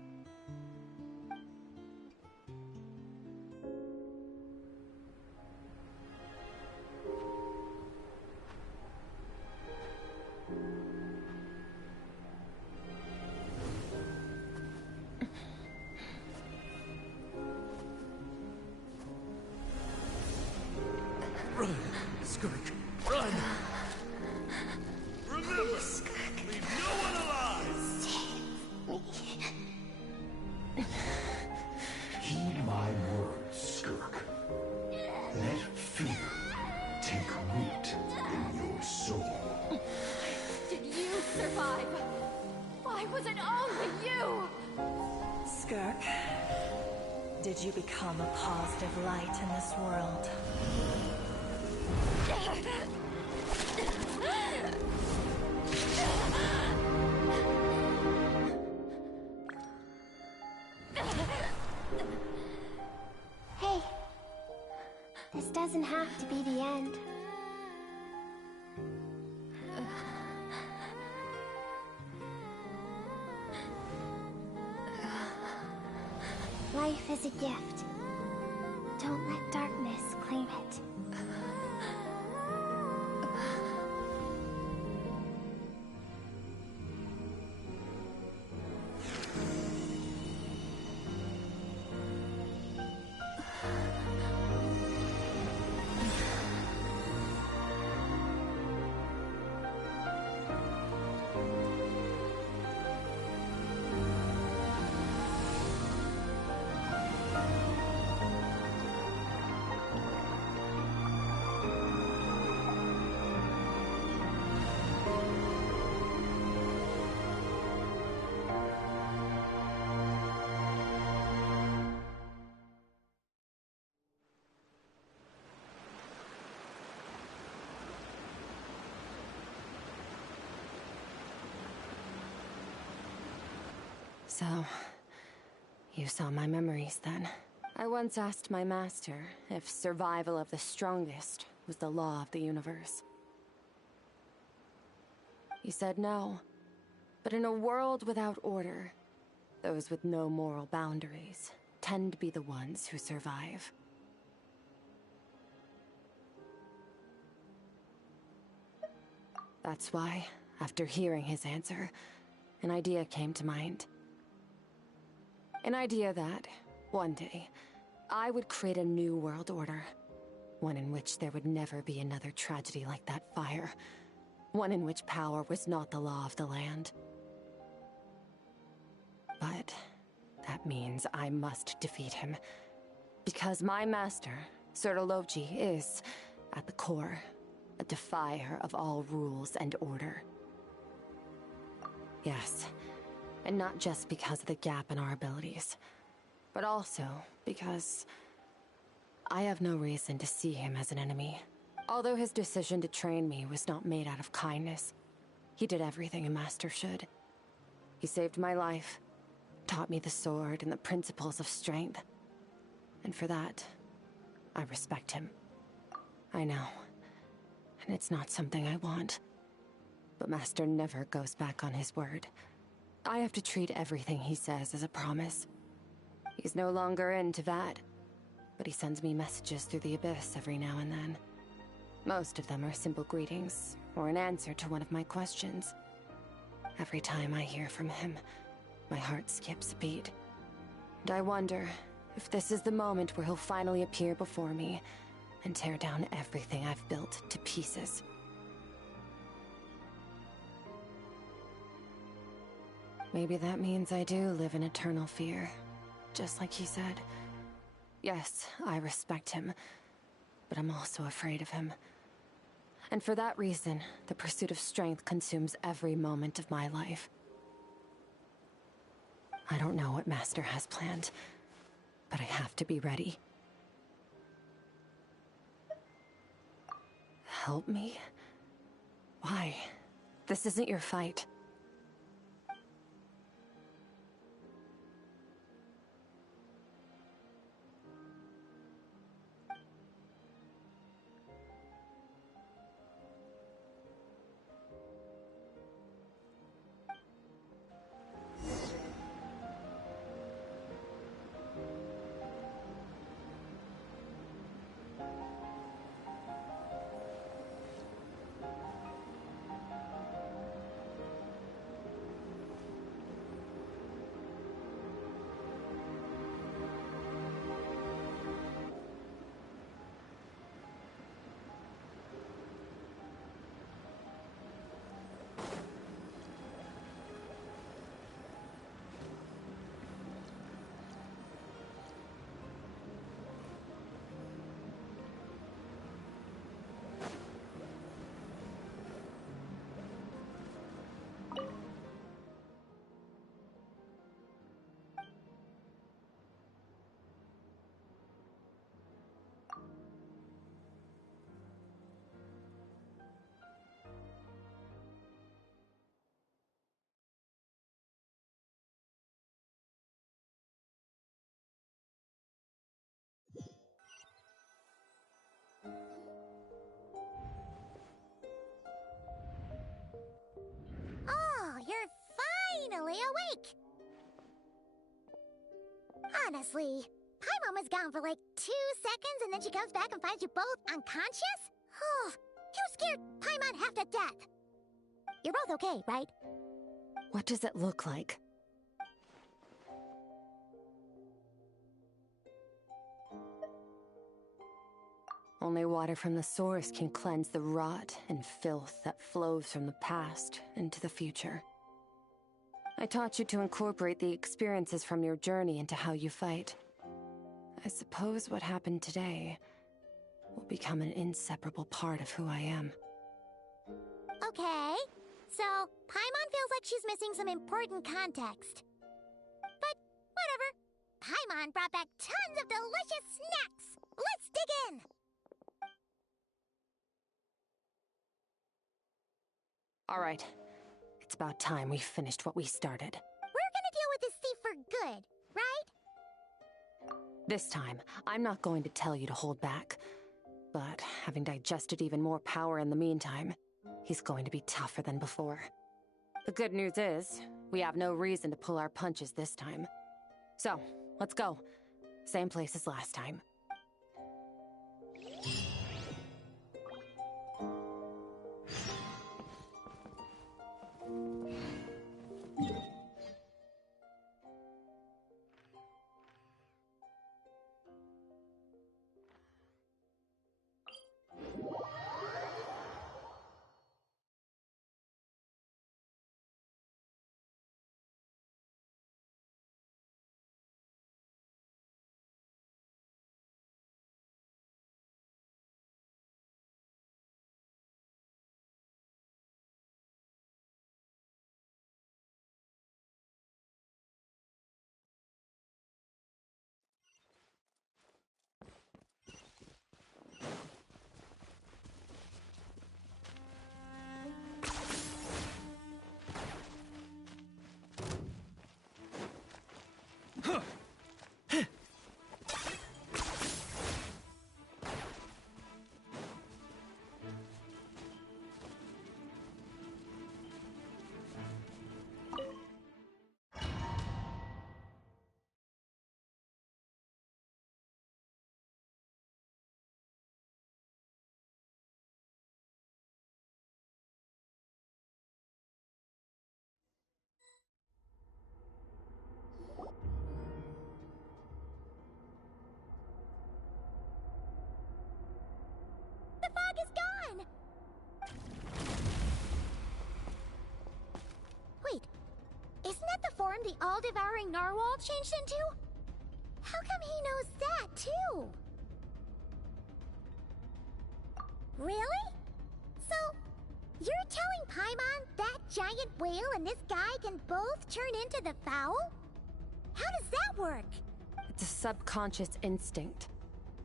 Run, Skirk, run! Remember, leave no one alive! Heed my words, Skirk. Let fear take root in your soul. Did you survive? Why was it only you? Skirk, did Should you become a positive light in this world? Hey, this doesn't have to be the end. Life is a gift. Don't let darkness claim it. So, you saw my memories then. I once asked my master if survival of the strongest was the law of the universe. He said no, but in a world without order, those with no moral boundaries tend to be the ones who survive. That's why, after hearing his answer, an idea came to mind. An idea that, one day, I would create a new world order. One in which there would never be another tragedy like that fire. One in which power was not the law of the land. But that means I must defeat him. Because my master, Sertologi, is, at the core, a defier of all rules and order. Yes. And not just because of the gap in our abilities, but also because I have no reason to see him as an enemy. Although his decision to train me was not made out of kindness, he did everything a master should. He saved my life, taught me the sword and the principles of strength. And for that, I respect him. I know, and it's not something I want. But Master never goes back on his word. I have to treat everything he says as a promise. He's no longer into that, but he sends me messages through the abyss every now and then. Most of them are simple greetings, or an answer to one of my questions. Every time I hear from him, my heart skips a beat. And I wonder if this is the moment where he'll finally appear before me and tear down everything I've built to pieces. Maybe that means I do live in eternal fear, just like he said. Yes, I respect him, but I'm also afraid of him. And for that reason, the pursuit of strength consumes every moment of my life. I don't know what Master has planned, but I have to be ready. Help me? Why? This isn't your fight. finally awake. Honestly, Paimon was gone for like 2 seconds and then she comes back and finds you both unconscious? Oh, you scared Paimon half to death. You're both okay, right? What does it look like? Only water from the source can cleanse the rot and filth that flows from the past into the future. I taught you to incorporate the experiences from your journey into how you fight. I suppose what happened today will become an inseparable part of who I am. Okay, so Paimon feels like she's missing some important context. But whatever. Paimon brought back tons of delicious snacks. Let's dig in. All right. It's about time we finished what we started. We're gonna deal with this thief for good, right? This time, I'm not going to tell you to hold back. But having digested even more power in the meantime, he's going to be tougher than before. The good news is, we have no reason to pull our punches this time. So, let's go. Same place as last time. The fog is gone! Wait, isn't that the form the all-devouring narwhal changed into? How come he knows that, too? Really? So, you're telling Paimon that giant whale and this guy can both turn into the fowl? How does that work? It's a subconscious instinct.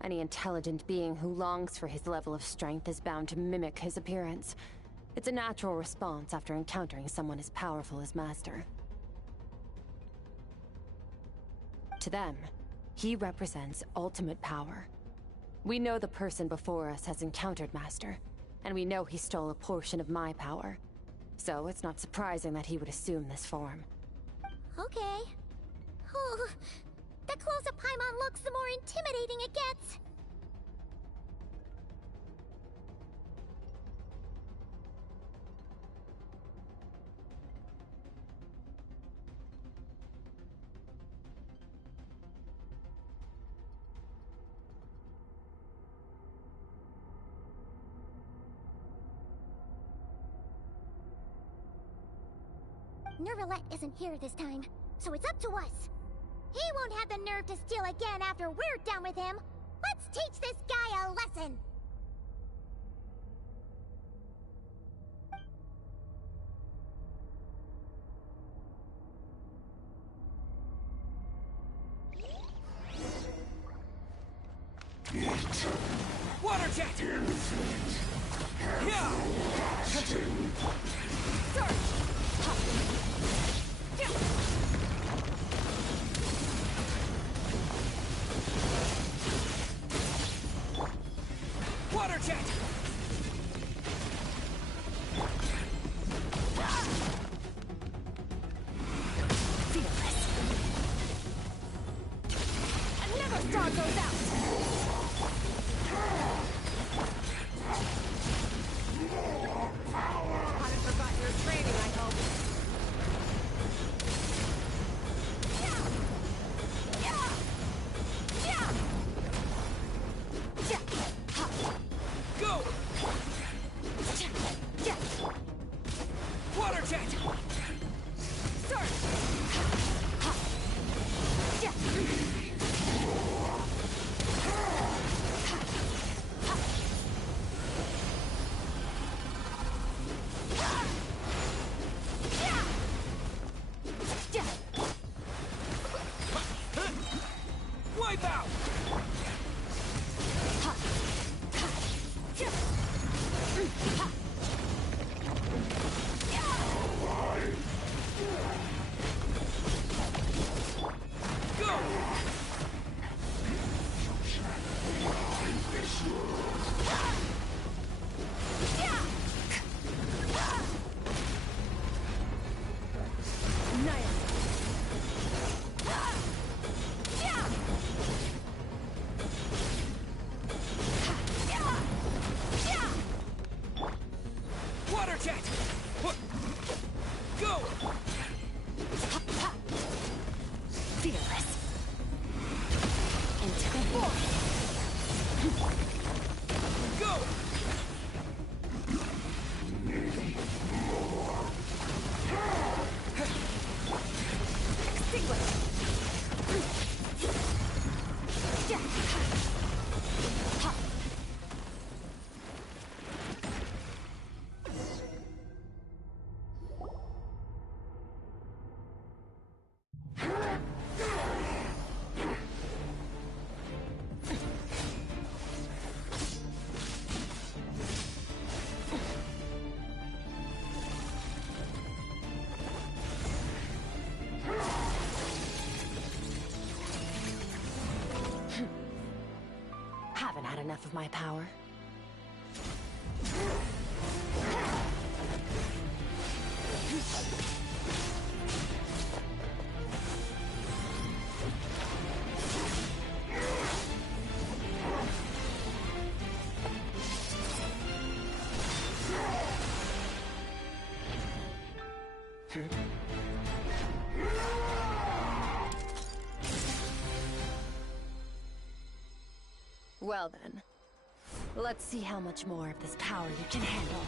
Any intelligent being who longs for his level of strength is bound to mimic his appearance. It's a natural response after encountering someone as powerful as Master. To them, he represents ultimate power. We know the person before us has encountered Master, and we know he stole a portion of my power. So it's not surprising that he would assume this form. Okay. Oh, the closer Paimon looks, the more intimidating it gets. Nervalette isn't here this time, so it's up to us. He won't have the nerve to steal again after we're done with him. Let's teach this guy a lesson. Water jet! Yeah! Water jet! Go! Haven't had enough of my power. Well then, let's see how much more of this power you can handle.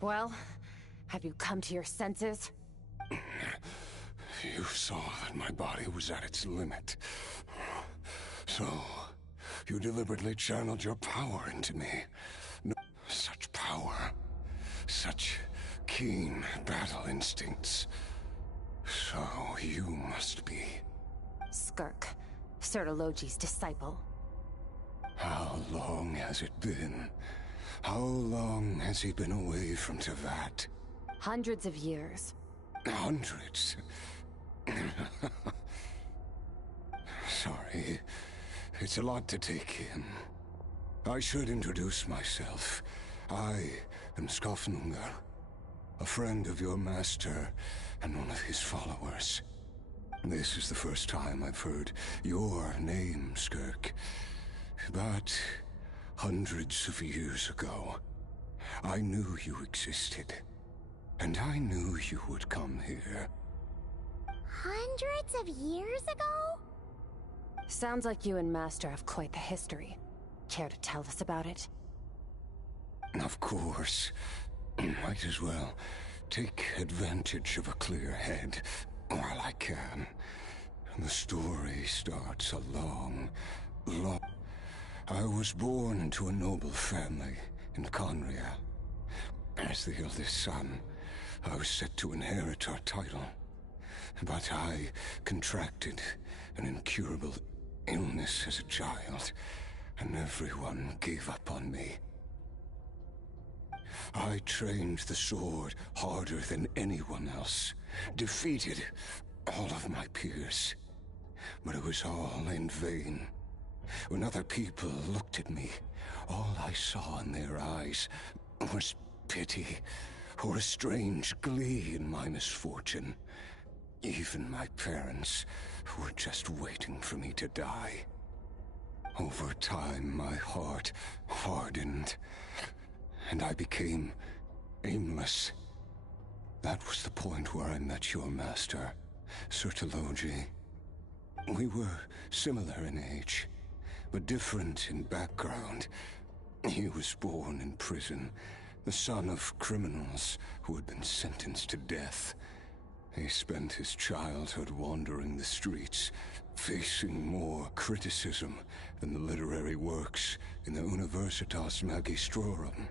Well, have you come to your senses? You saw that my body was at its limit. So, you deliberately channeled your power into me. No, such power. Such keen battle instincts. So, you must be... Skirk, Sertologi's disciple. How long has it been? How long has he been away from Tevat? Hundreds of years. Hundreds? Sorry. It's a lot to take in. I should introduce myself. I am Skofnungar, a friend of your master and one of his followers. This is the first time I've heard your name, Skirk. But hundreds of years ago, I knew you existed. And I knew you would come here. Hundreds of years ago? Sounds like you and Master have quite the history. Care to tell us about it? Of course. Might as well take advantage of a clear head while I can. The story starts a long... I was born into a noble family in Conria. As the eldest son, I was set to inherit our title. But I contracted an incurable illness as a child, and everyone gave up on me. I trained the sword harder than anyone else, defeated all of my peers. But it was all in vain. When other people looked at me, all I saw in their eyes was pity, or a strange glee in my misfortune. Even my parents were just waiting for me to die. Over time, my heart hardened, and I became aimless. That was the point where I met your master, Sertologi. We were similar in age, but different in background. He was born in prison, the son of criminals who had been sentenced to death. He spent his childhood wandering the streets, facing more criticism than the literary works in the Universitas Magistrorum.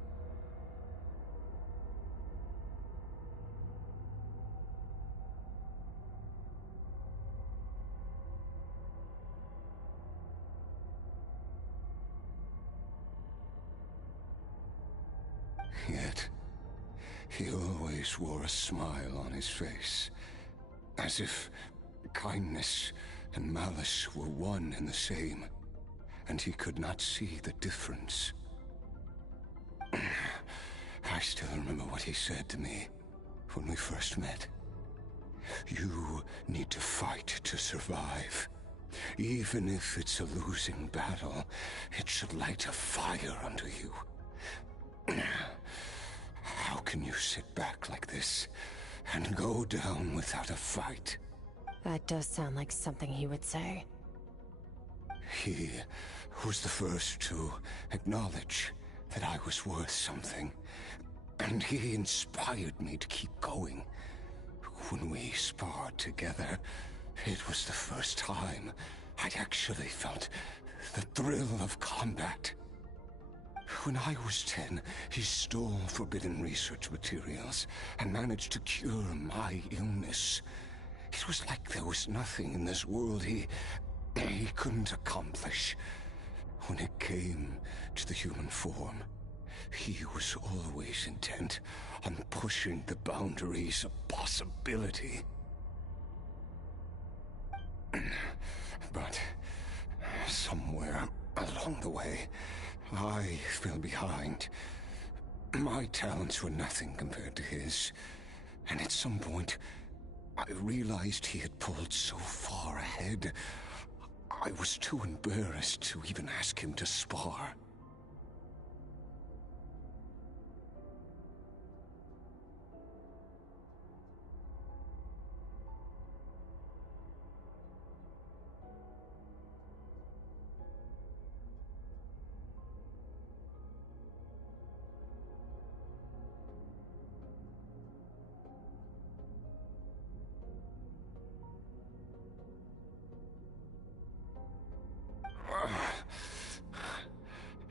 Yet, he always wore a smile on his face, as if kindness and malice were one and the same, and he could not see the difference. I still remember what he said to me when we first met. You need to fight to survive. Even if it's a losing battle, it should light a fire under you. How can you sit back like this and go down without a fight? That does sound like something he would say. He was the first to acknowledge that I was worth something, and he inspired me to keep going. When we sparred together, it was the first time I'd actually felt the thrill of combat. When I was 10, he stole forbidden research materials and managed to cure my illness. It was like there was nothing in this world he couldn't accomplish. When it came to the human form, he was always intent on pushing the boundaries of possibility. But somewhere along the way, I fell behind. My talents were nothing compared to his, and at some point, I realized he had pulled so far ahead, I was too embarrassed to even ask him to spar.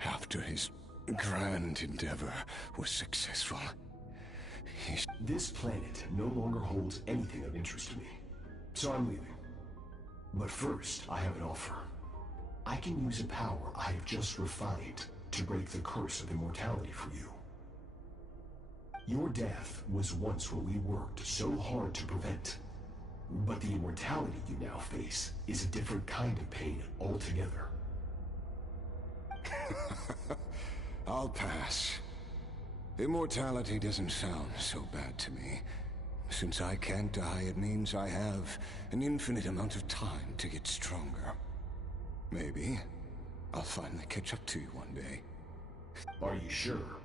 After his grand endeavor was successful, This planet no longer holds anything of interest to me, so I'm leaving. But first, I have an offer. I can use a power I have just refined to break the curse of immortality for you. Your death was once what we worked so hard to prevent. But the immortality you now face is a different kind of pain altogether. I'll pass. Immortality doesn't sound so bad to me. Since I can't die, it means I have an infinite amount of time to get stronger. Maybe I'll finally catch up to you one day. Are you sure?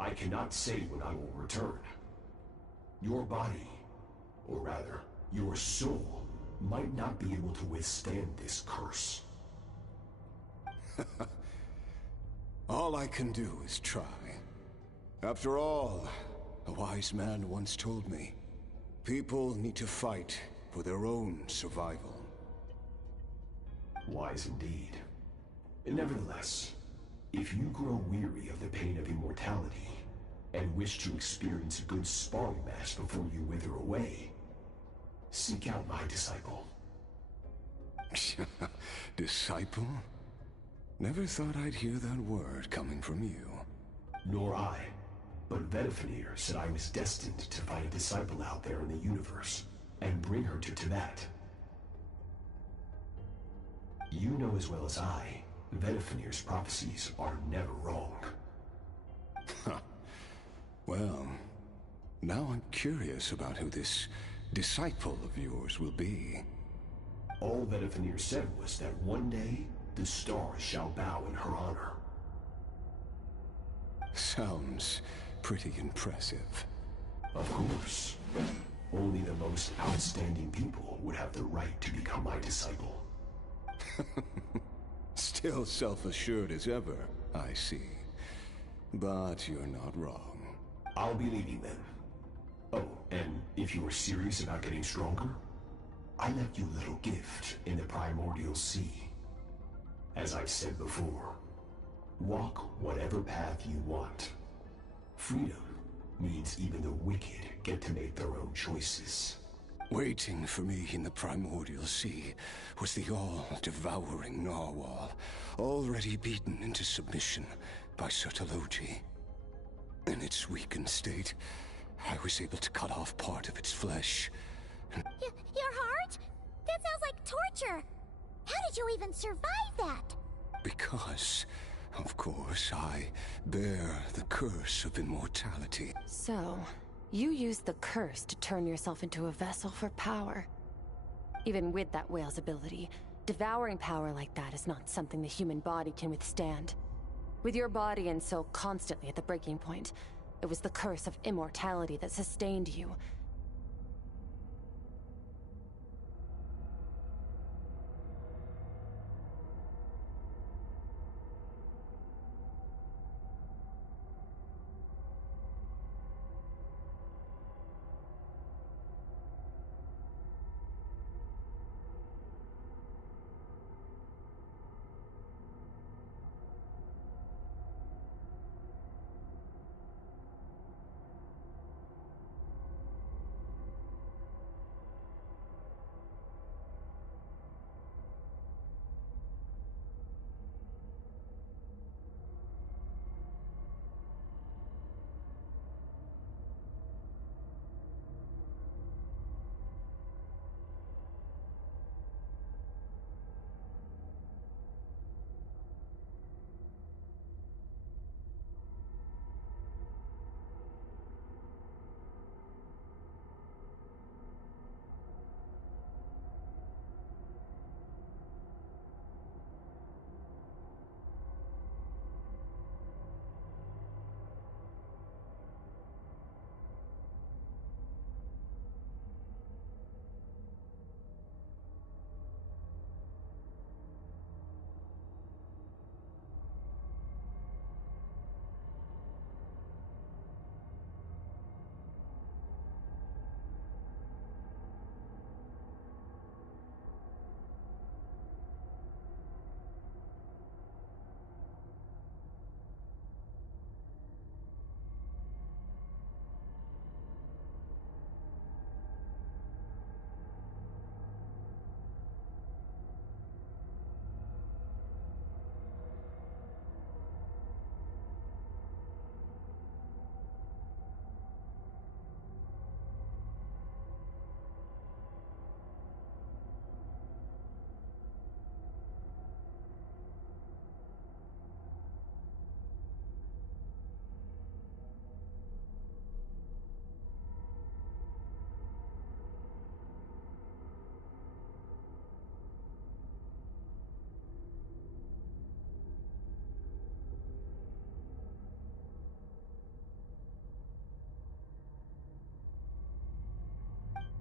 I cannot say when I will return. Your body, or rather, your soul, might not be able to withstand this curse. All I can do is try. After all, a wise man once told me, people need to fight for their own survival. Wise indeed. Nevertheless, if you grow weary of the pain of immortality, and wish to experience a good sparring match before you wither away, seek out my disciple. Disciple? Never thought I'd hear that word coming from you. Nor I. But Vedifenir said I was destined to find a disciple out there in the universe, and bring her to Tibet. You know as well as I, Vedifenir's prophecies are never wrong. Well, now I'm curious about who this disciple of yours will be. All Vedifenir said was that one day, the stars shall bow in her honor. Sounds pretty impressive. Of course. Only the most outstanding people would have the right to become my disciple. Still self-assured as ever, I see. But you're not wrong. I'll be leaving then. Oh, and if you are serious about getting stronger, I left you a little gift in the primordial sea. As I've said before, walk whatever path you want. Freedom means even the wicked get to make their own choices. Waiting for me in the primordial sea was the all-devouring narwhal, already beaten into submission by Sertologi. In its weakened state, I was able to cut off part of its flesh. Your heart? That sounds like torture. How did you even survive that? Because, of course, I bear the curse of immortality. So, you used the curse to turn yourself into a vessel for power. Even with that whale's ability, devouring power like that is not something the human body can withstand. With your body and soul constantly at the breaking point, it was the curse of immortality that sustained you.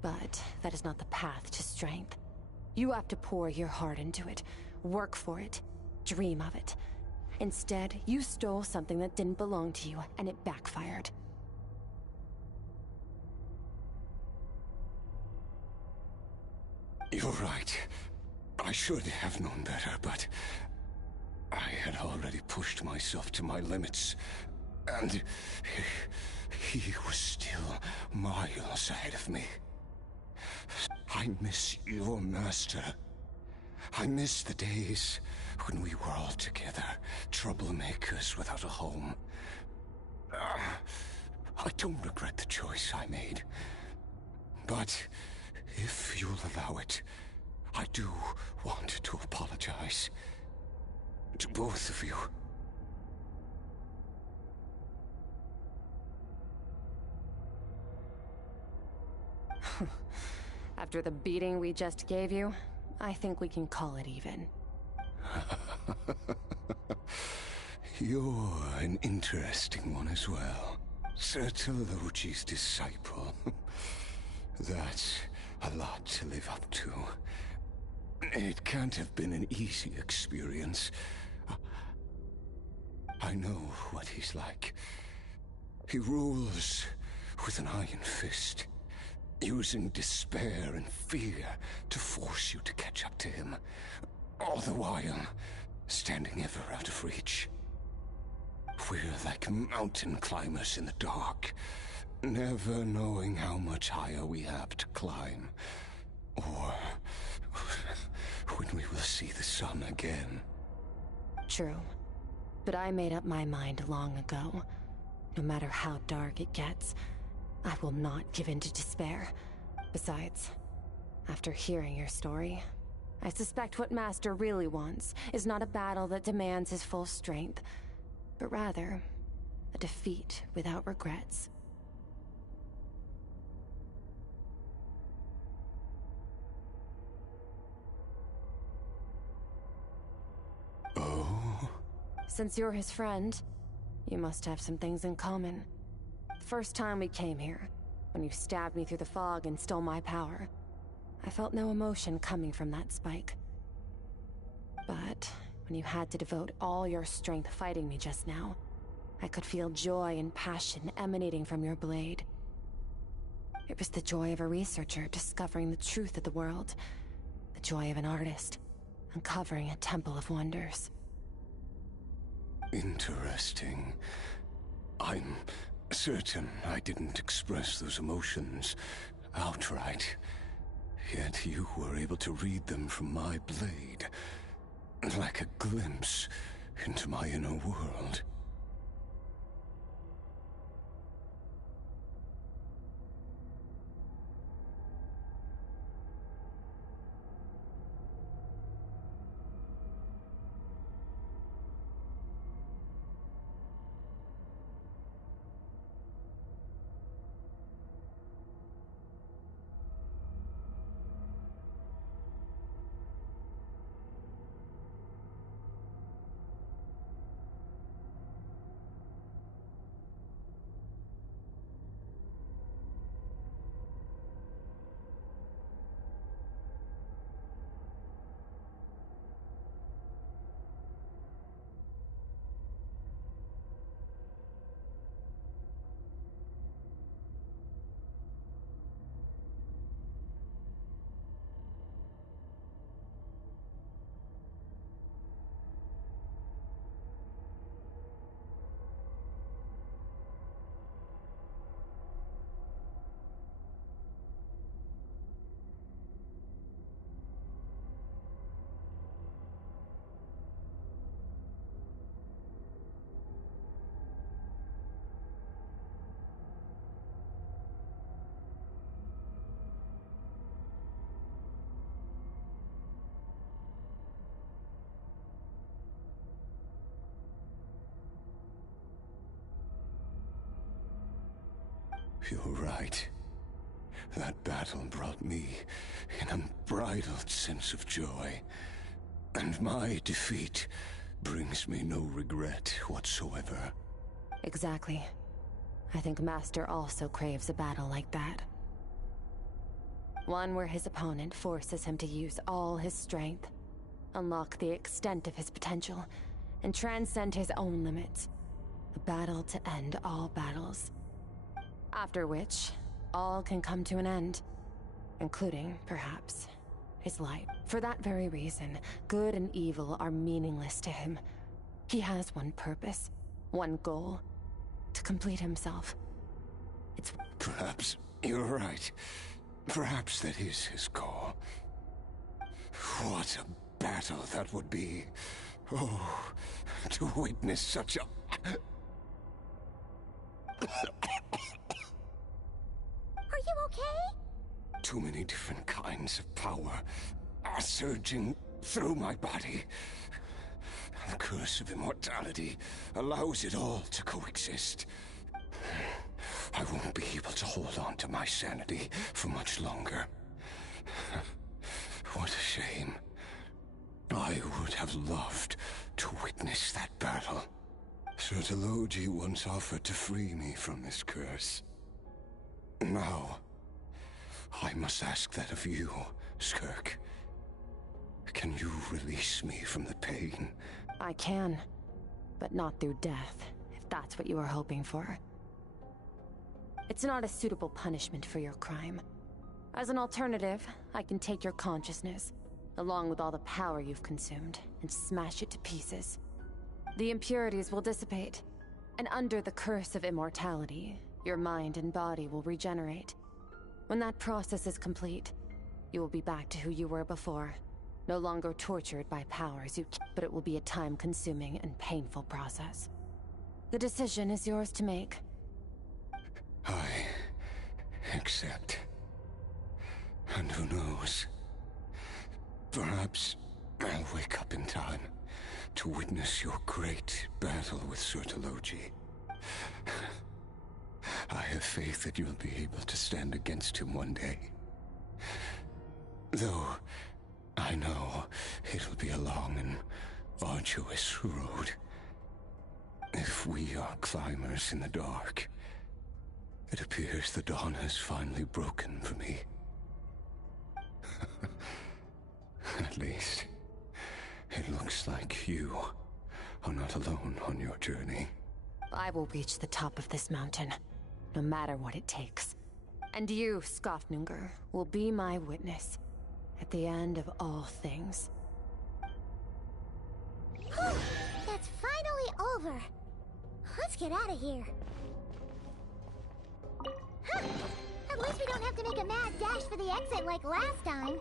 But that is not the path to strength. You have to pour your heart into it, work for it, dream of it. Instead, you stole something that didn't belong to you, and it backfired. You're right. I should have known better, but I had already pushed myself to my limits, and he was still miles ahead of me. I miss your master. I miss the days when we were all together, troublemakers without a home. I don't regret the choice I made. But if you'll allow it, I do want to apologize. To both of you. After the beating we just gave you, I think we can call it even. You're an interesting one as well. Sertologi's disciple. That's a lot to live up to. It can't have been an easy experience. I know what he's like. He rules with an iron fist, using despair and fear to force you to catch up to him, all the while standing ever out of reach. We're like mountain climbers in the dark, never knowing how much higher we have to climb, or when we will see the sun again. True. But I made up my mind long ago. No matter how dark it gets, I will not give in to despair. Besides, after hearing your story, I suspect what Master really wants is not a battle that demands his full strength, but rather a defeat without regrets. Oh? Since you're his friend, you must have some things in common. The first time we came here, when you stabbed me through the fog and stole my power, I felt no emotion coming from that spike. But when you had to devote all your strength fighting me just now, I could feel joy and passion emanating from your blade. It was the joy of a researcher discovering the truth of the world, the joy of an artist uncovering a temple of wonders. Interesting. I'm certain I didn't express those emotions outright. Yet you were able to read them from my blade, like a glimpse into my inner world. You're right. That battle brought me an unbridled sense of joy. And my defeat brings me no regret whatsoever. Exactly. I think Master also craves a battle like that. One where his opponent forces him to use all his strength, unlock the extent of his potential, and transcend his own limits. A battle to end all battles. After which, all can come to an end, including, perhaps, his life. For that very reason, good and evil are meaningless to him. He has one purpose, one goal, to complete himself. It's... Perhaps you're right. Perhaps that is his goal. What a battle that would be. Oh, to witness such a... Are you okay? Too many different kinds of power are surging through my body. The curse of immortality allows it all to coexist. I won't be able to hold on to my sanity for much longer. What a shame. I would have loved to witness that battle. Sertologi once offered to free me from this curse. Now, I must ask that of you, Skirk. Can you release me from the pain? I can, but not through death, if that's what you are hoping for. It's not a suitable punishment for your crime. As an alternative, I can take your consciousness, along with all the power you've consumed, and smash it to pieces. The impurities will dissipate, and under the curse of immortality, your mind and body will regenerate. When that process is complete, you will be back to who you were before, no longer tortured by powers but it will be a time-consuming and painful process. The decision is yours to make. I accept. And who knows? Perhaps I'll wake up in time to witness your great battle with Surtologi. I have faith that you'll be able to stand against him one day. Though I know it'll be a long and arduous road. If we are climbers in the dark, it appears the dawn has finally broken for me. At least, it looks like you are not alone on your journey. I will reach the top of this mountain, no matter what it takes. And you, Skofnungr, will be my witness at the end of all things. That's finally over. Let's get out of here. Huh. At least we don't have to make a mad dash for the exit like last time.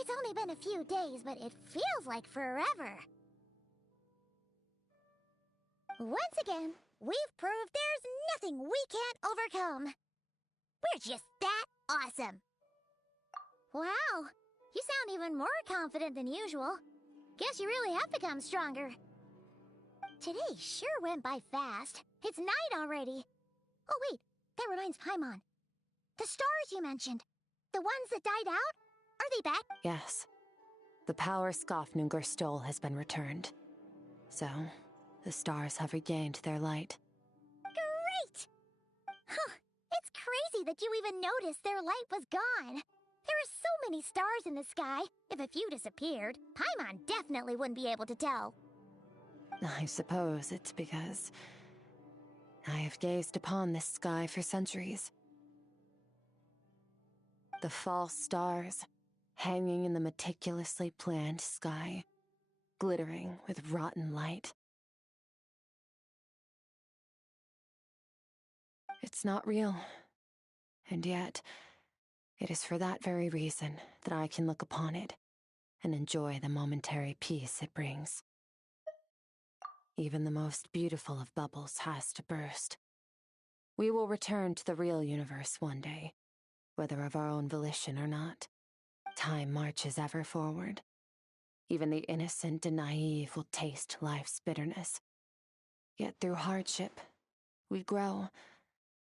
It's only been a few days, but it feels like forever. Once again, we've proved there's nothing we can't overcome. We're just that awesome. Wow, you sound even more confident than usual. Guess you really have become stronger. Today sure went by fast. It's night already. Oh wait, that reminds Paimon. The stars you mentioned, the ones that died out? Are they back? Yes. The power Skofnungr stole has been returned. So, the stars have regained their light. Great! Huh, it's crazy that you even noticed their light was gone. There are so many stars in the sky. If a few disappeared, Paimon definitely wouldn't be able to tell. I suppose it's because I have gazed upon this sky for centuries. The false stars, hanging in the meticulously planned sky, glittering with rotten light. It's not real. And yet, it is for that very reason that I can look upon it and enjoy the momentary peace it brings. Even the most beautiful of bubbles has to burst. We will return to the real universe one day, whether of our own volition or not. Time marches ever forward. Even the innocent and naive will taste life's bitterness. Yet through hardship, we grow,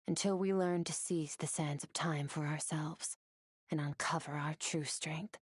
until we learn to seize the sands of time for ourselves and uncover our true strength.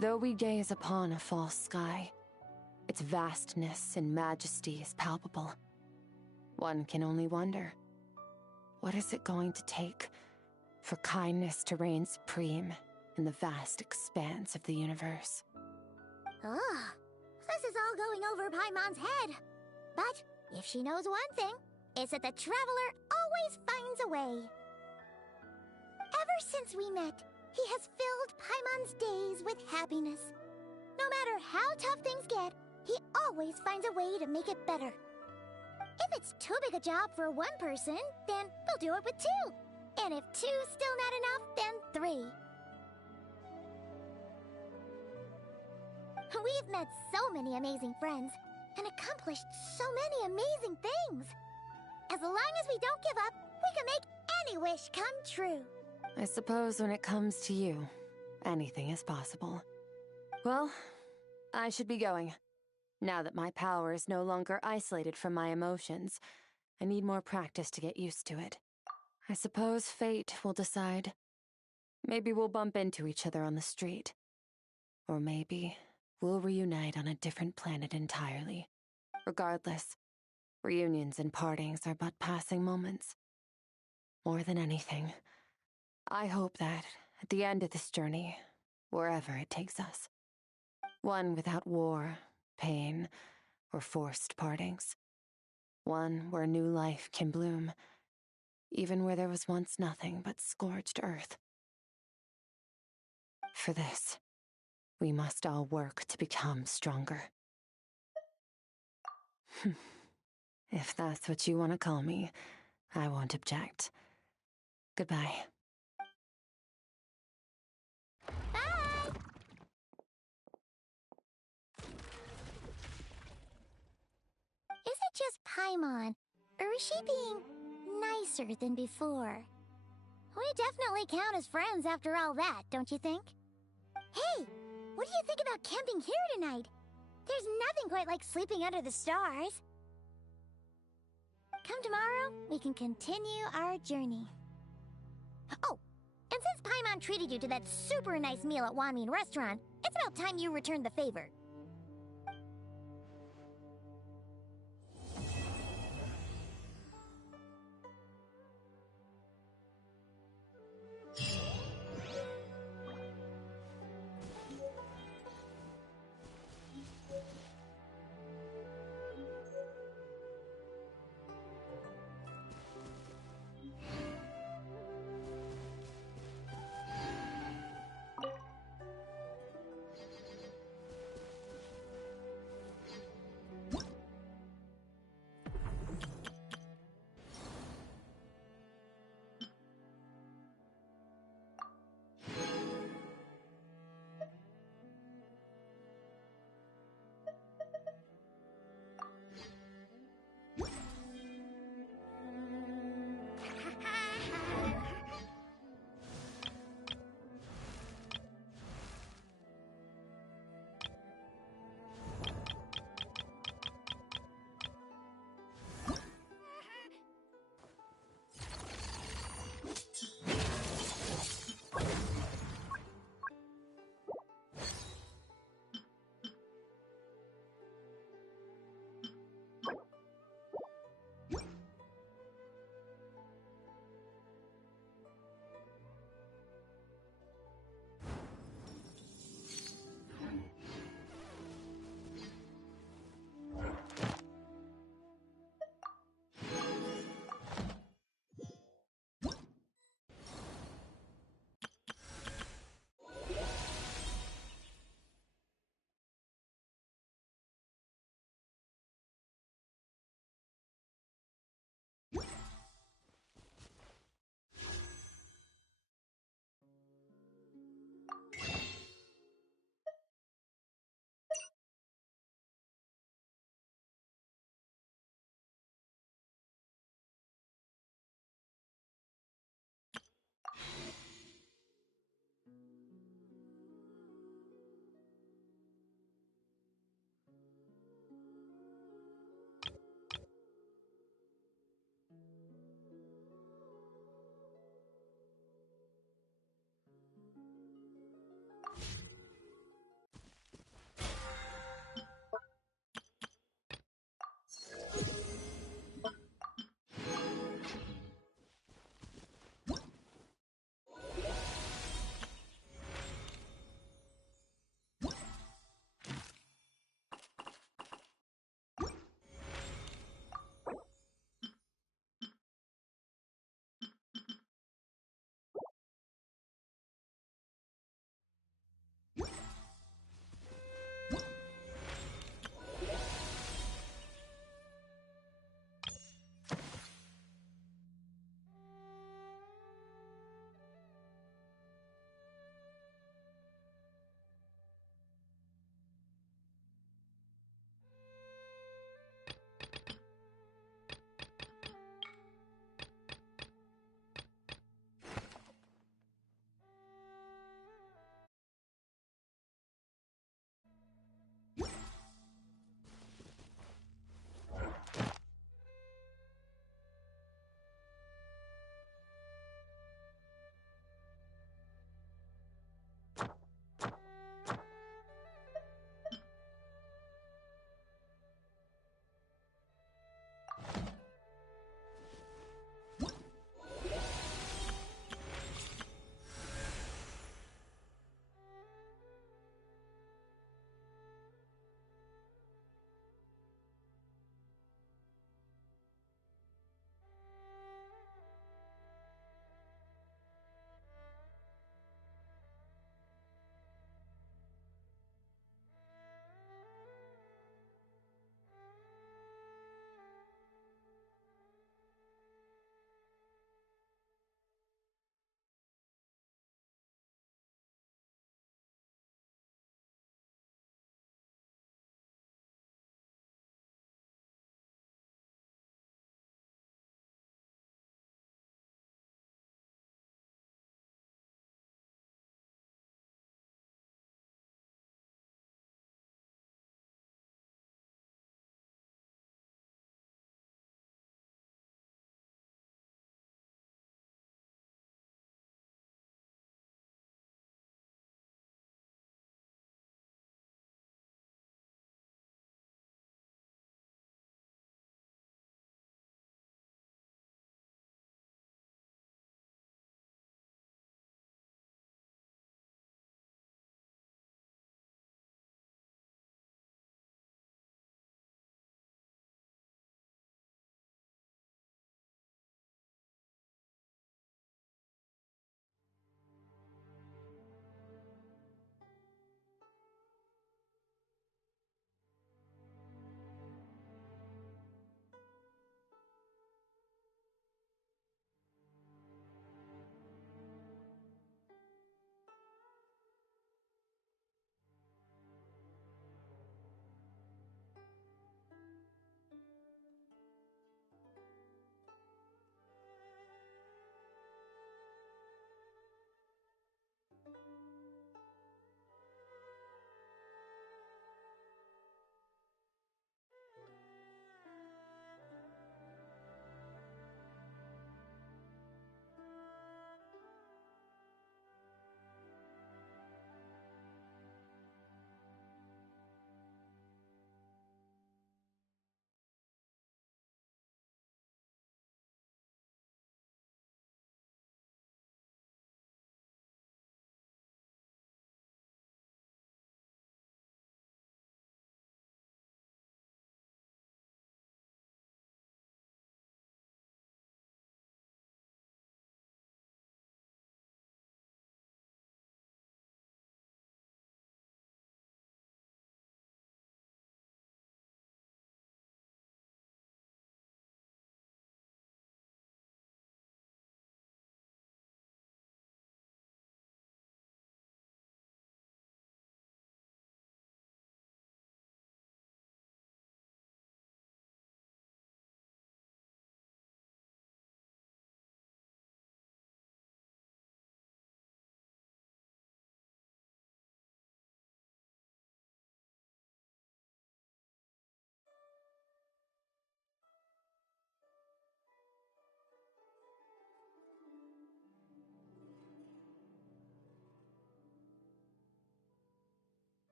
Though we gaze upon a false sky, its vastness and majesty is palpable. One can only wonder, what is it going to take for kindness to reign supreme in the vast expanse of the universe? Ugh, this is all going over Paimon's head. But if she knows one thing, it's that the Traveler always finds a way. Ever since we met, he has filled Paimon's days with happiness. No matter how tough things get, he always finds a way to make it better. If it's too big a job for one person, then we'll do it with two. And if two's still not enough, then three. We've met so many amazing friends and accomplished so many amazing things. As long as we don't give up, we can make any wish come true. I suppose when it comes to you, anything is possible. Well, I should be going. Now that my power is no longer isolated from my emotions, I need more practice to get used to it. I suppose fate will decide. Maybe we'll bump into each other on the street. Or maybe we'll reunite on a different planet entirely. Regardless, reunions and partings are but passing moments. More than anything, I hope that, at the end of this journey, wherever it takes us, one without war, pain, or forced partings. One where new life can bloom, even where there was once nothing but scorched earth. For this, we must all work to become stronger. If that's what you want to call me, I won't object. Goodbye. Bye! Is it just Paimon, or is she being nicer than before? We definitely count as friends after all that, don't you think? Hey, what do you think about camping here tonight? There's nothing quite like sleeping under the stars. Come tomorrow, we can continue our journey. Oh, and since Paimon treated you to that super nice meal at Wanmin Restaurant, it's about time you returned the favor.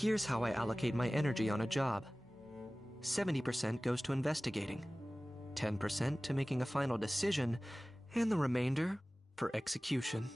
Here's how I allocate my energy on a job. 70% goes to investigating, 10% to making a final decision, and the remainder for execution.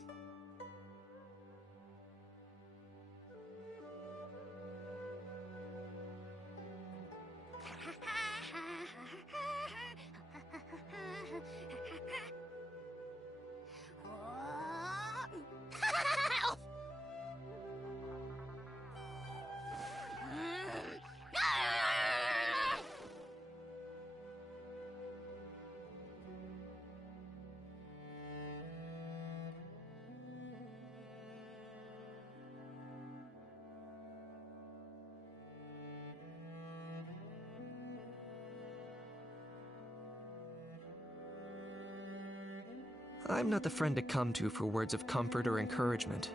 I'm not the friend to come to for words of comfort or encouragement.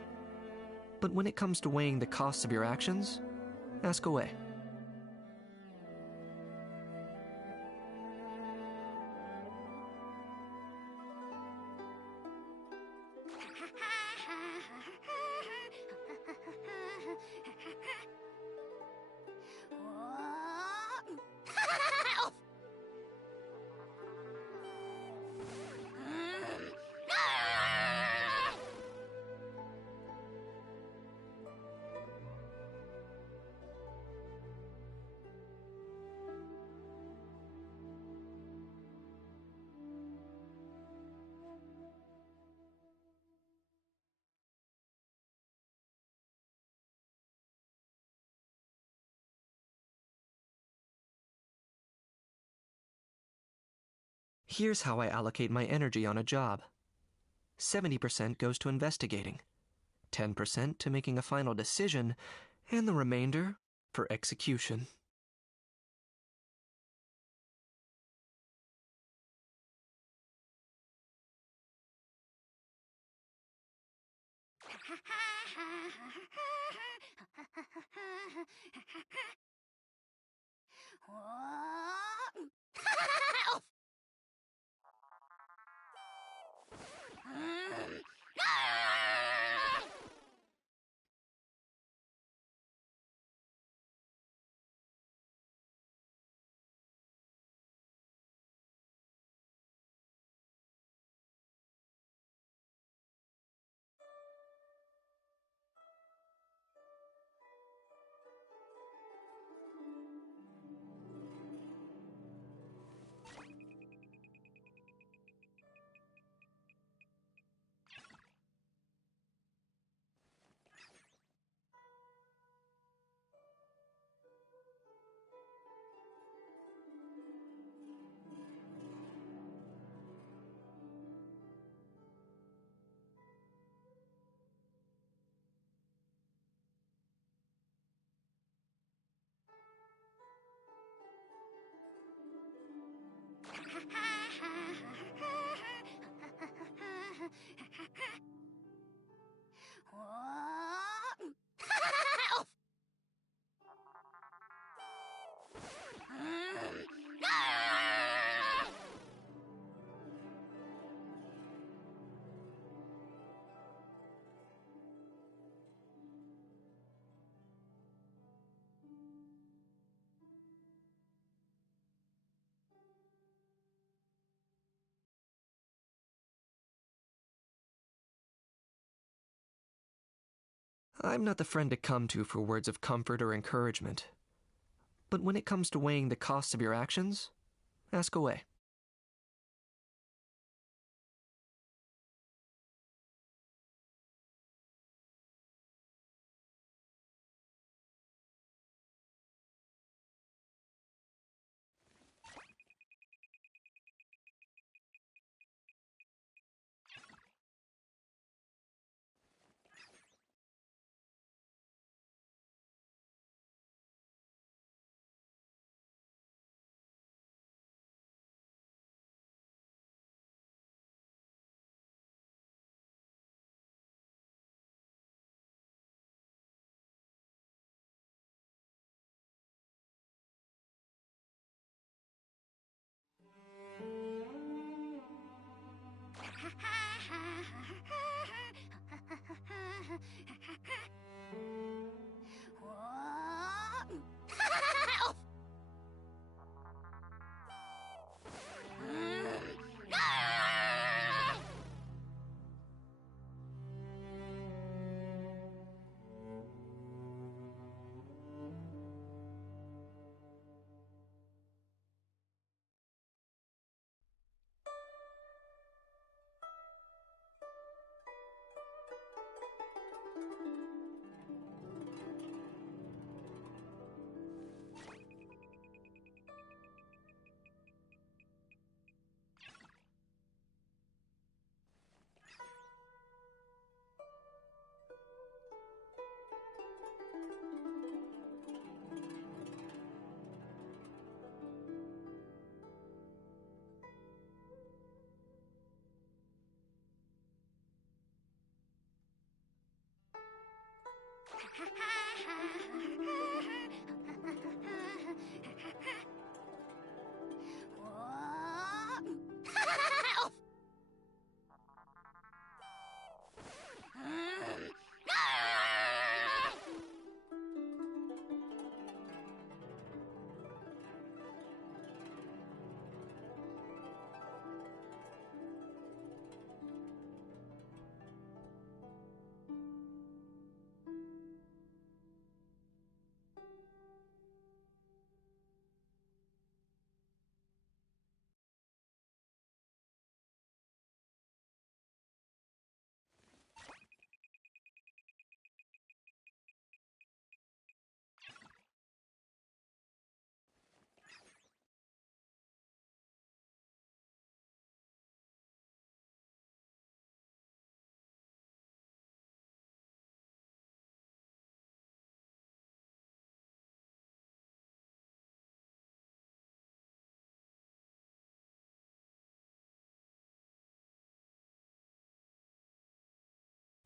But when it comes to weighing the costs of your actions, ask away. Here's how I allocate my energy on a job. 70% goes to investigating, 10% to making a final decision, and the remainder for execution. I'm not the friend to come to for words of comfort or encouragement. But when it comes to weighing the costs of your actions, ask away.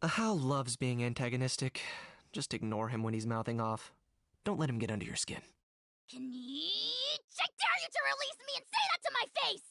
Hal loves being antagonistic. Just ignore him when he's mouthing off. Don't let him get under your skin. I dare you to release me and say that to my face!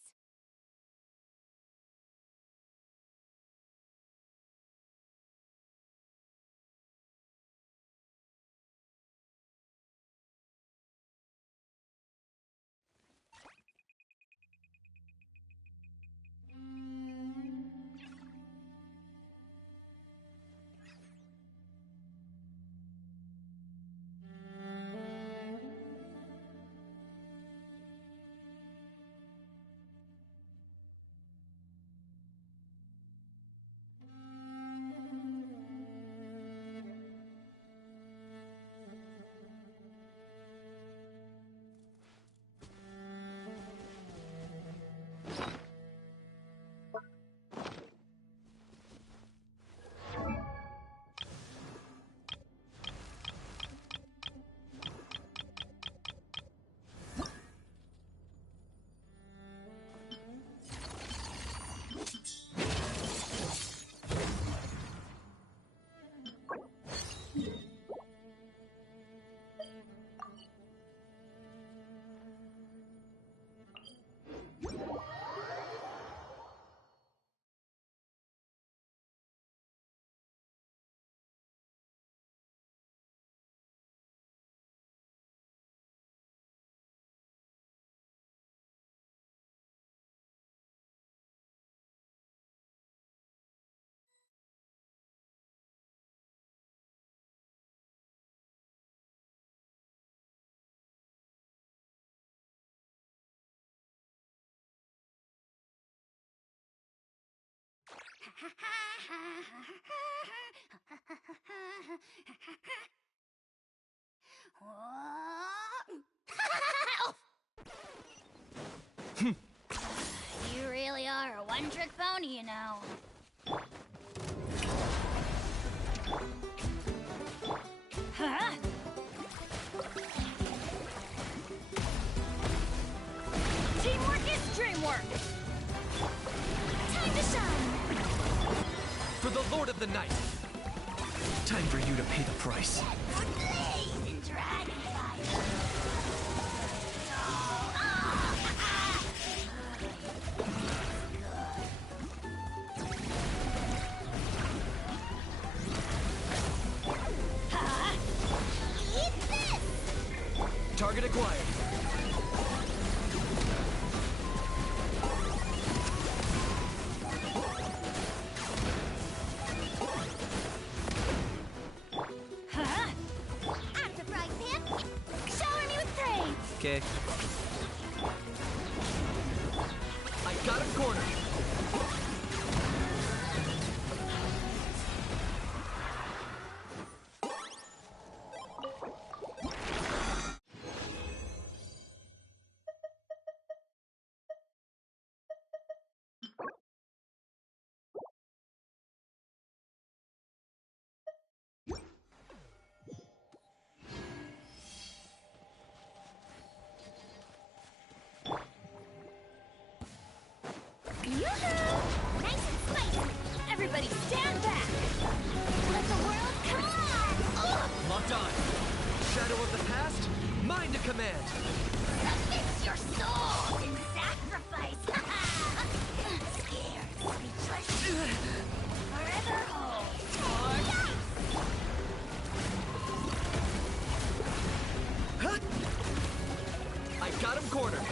You really are a one-trick pony, you know. Huh? Teamwork is dreamwork! Time to shine! For the Lord of the Night! Time for you to pay the price. Blaze and dragonfire! Eat this! Target acquired. Okay. I got him cornered. Nice and spicy! Everybody stand back! Let the world come on! Locked on. Shadow of the past, mine to command. Submit your soul in sacrifice! Scared, speechless. Forever hold. I got him cornered.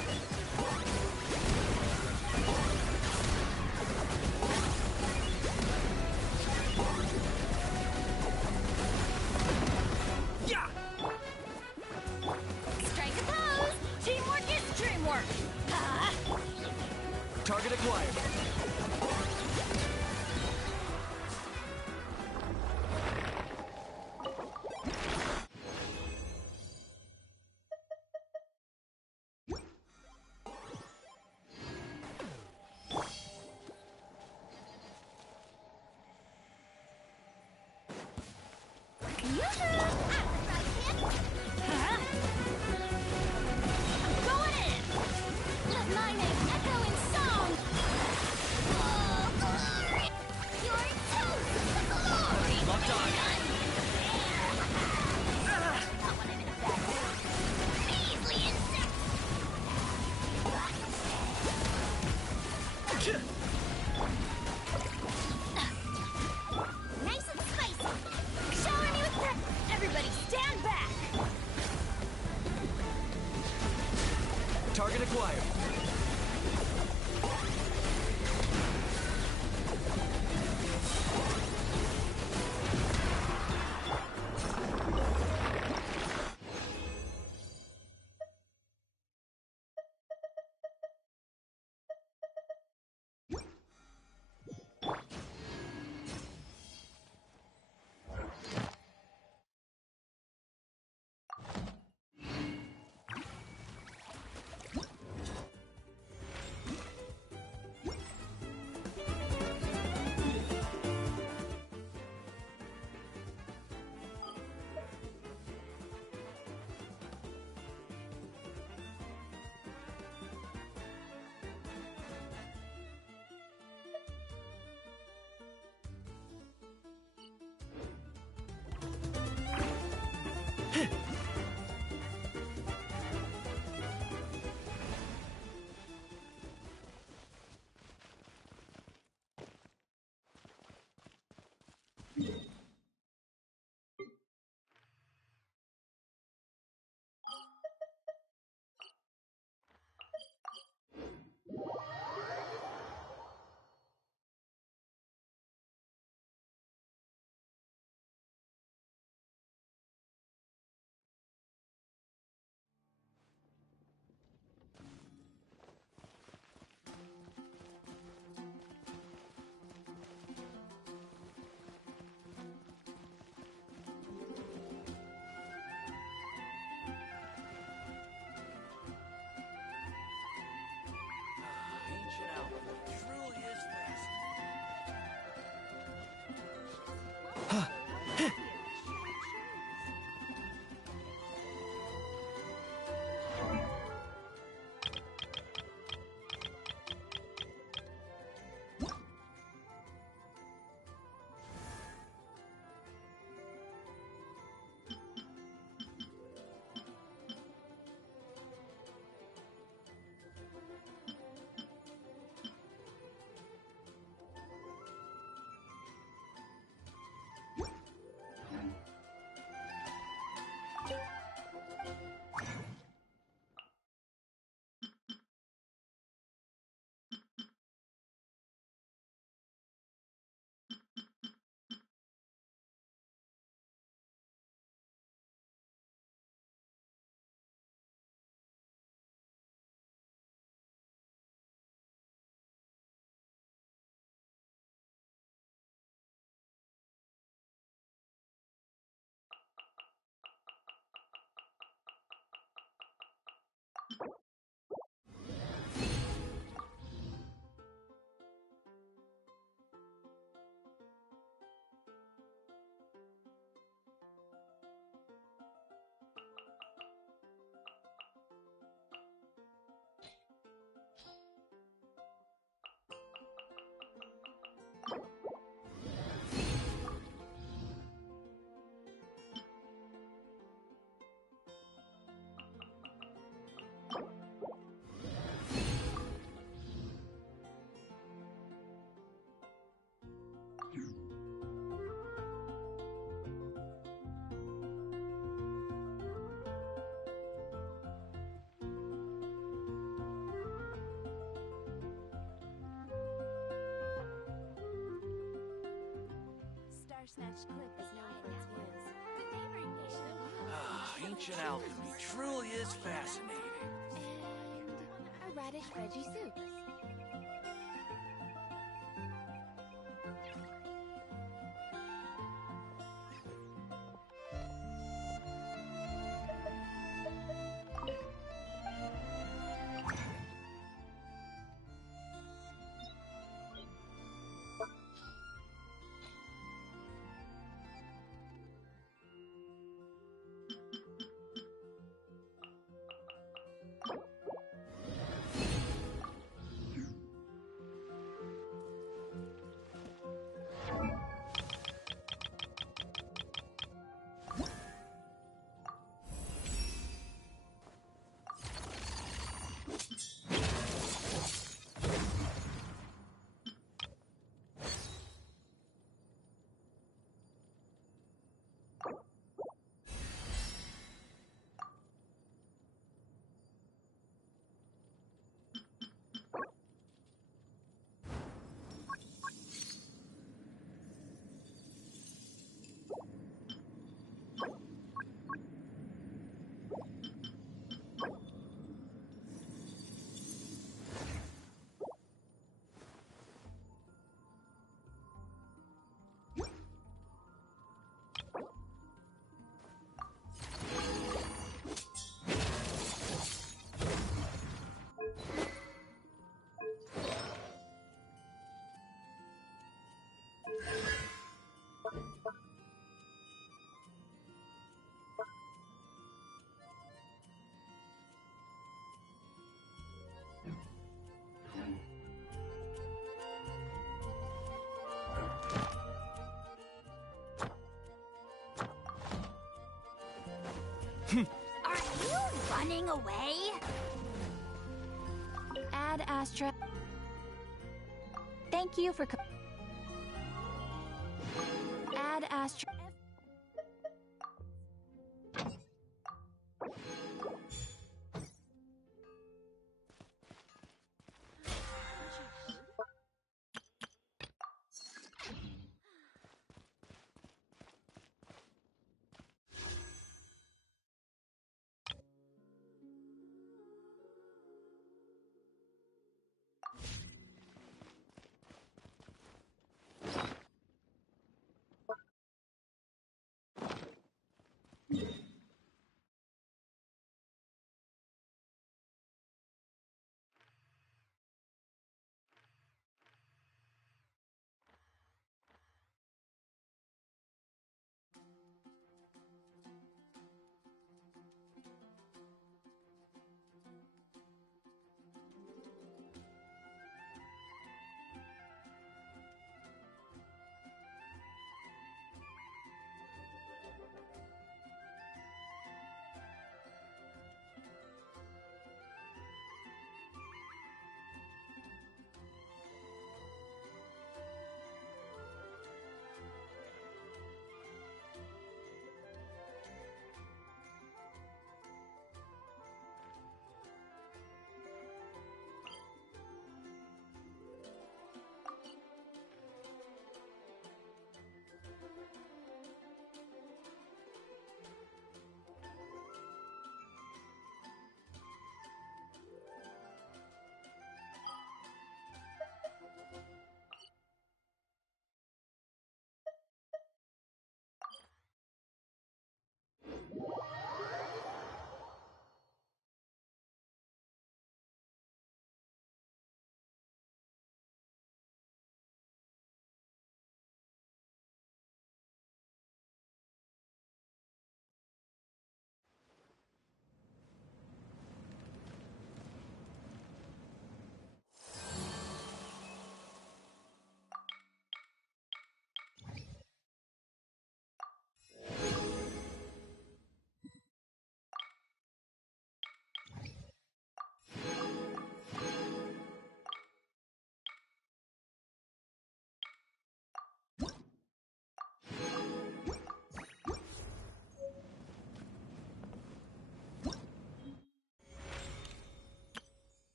Strike a pose! Teamwork is dreamwork! Truly is Snatched clip is known for its views. The neighboring nation of ancient alchemy truly is fascinating. And a radish veggie soup. Are you running away? Ad Astra. Thank you for. Ad Astra.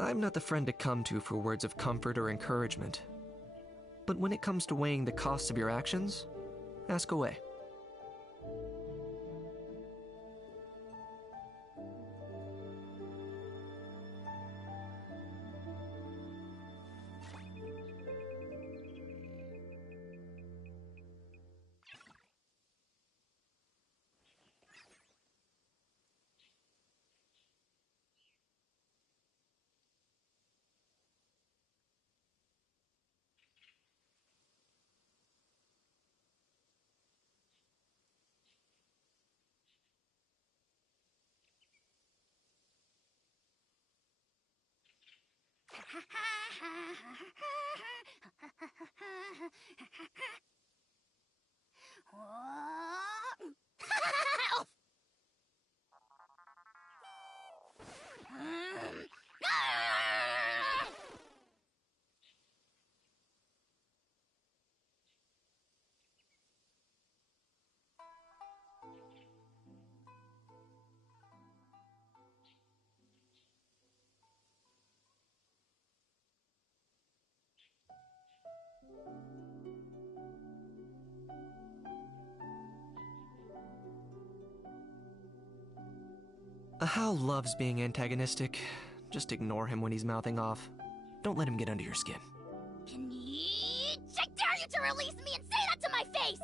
I'm not the friend to come to for words of comfort or encouragement. But when it comes to weighing the costs of your actions, ask away. Hal loves being antagonistic. Just ignore him when he's mouthing off. Don't let him get under your skin. I dare you to release me and say that to my face!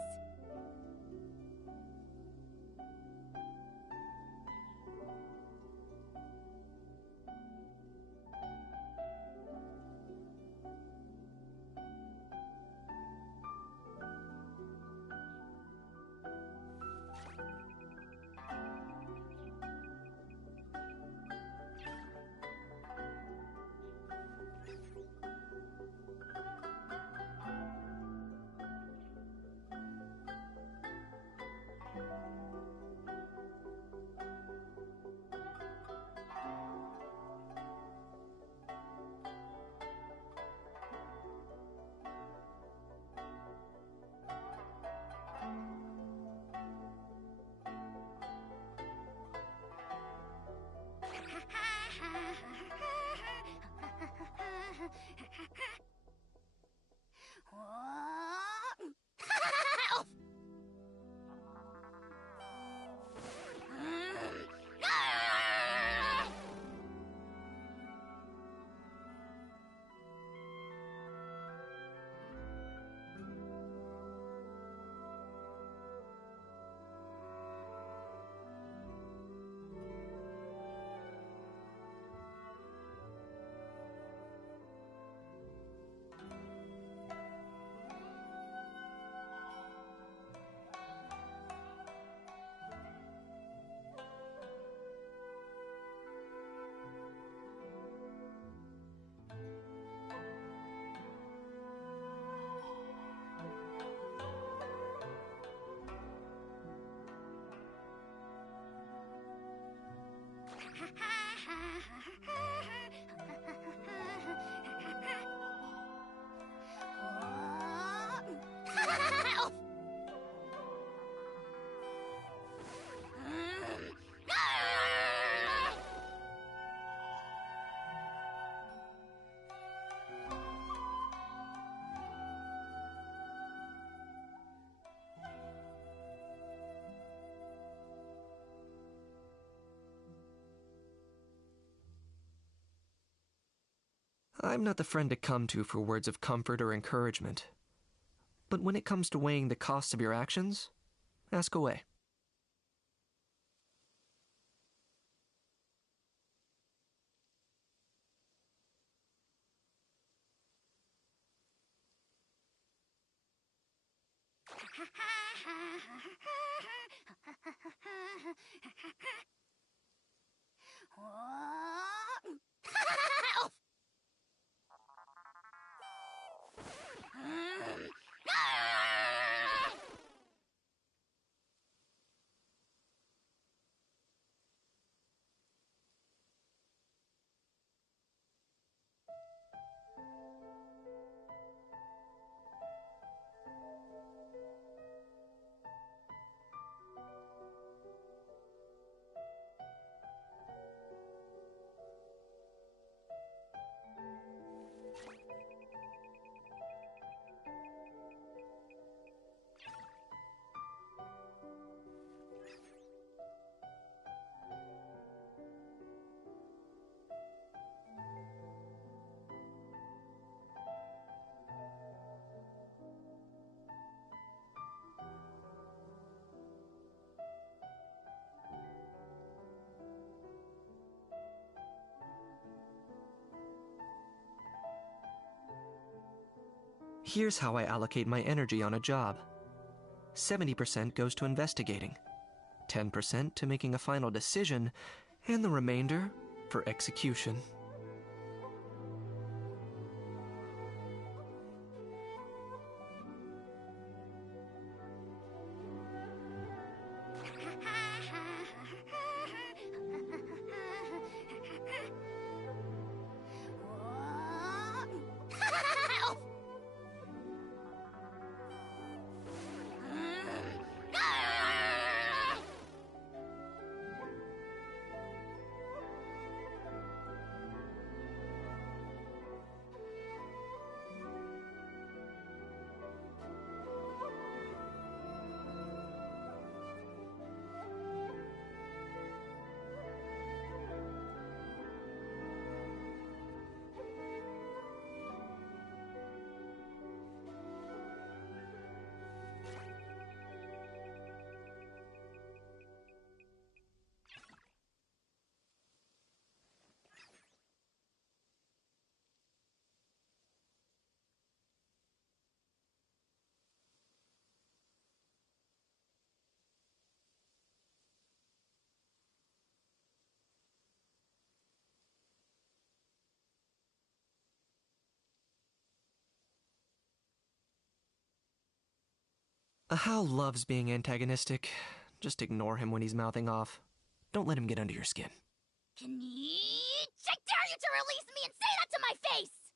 I'm not the friend to come to for words of comfort or encouragement. But when it comes to weighing the costs of your actions, ask away. Here's how I allocate my energy on a job. 70% goes to investigating, 10% to making a final decision, and the remainder for execution. Hal loves being antagonistic. Just ignore him when he's mouthing off. Don't let him get under your skin. I dare you to release me and say that to my face!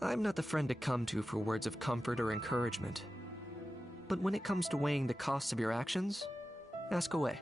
I'm not the friend to come to for words of comfort or encouragement. But when it comes to weighing the costs of your actions, ask away.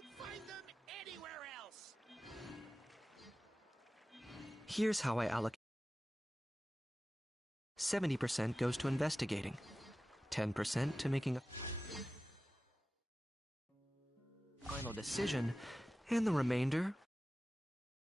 won't find them anywhere else. Here's how I allocate. 70% goes to investigating, 10% to making a final decision, and the remainder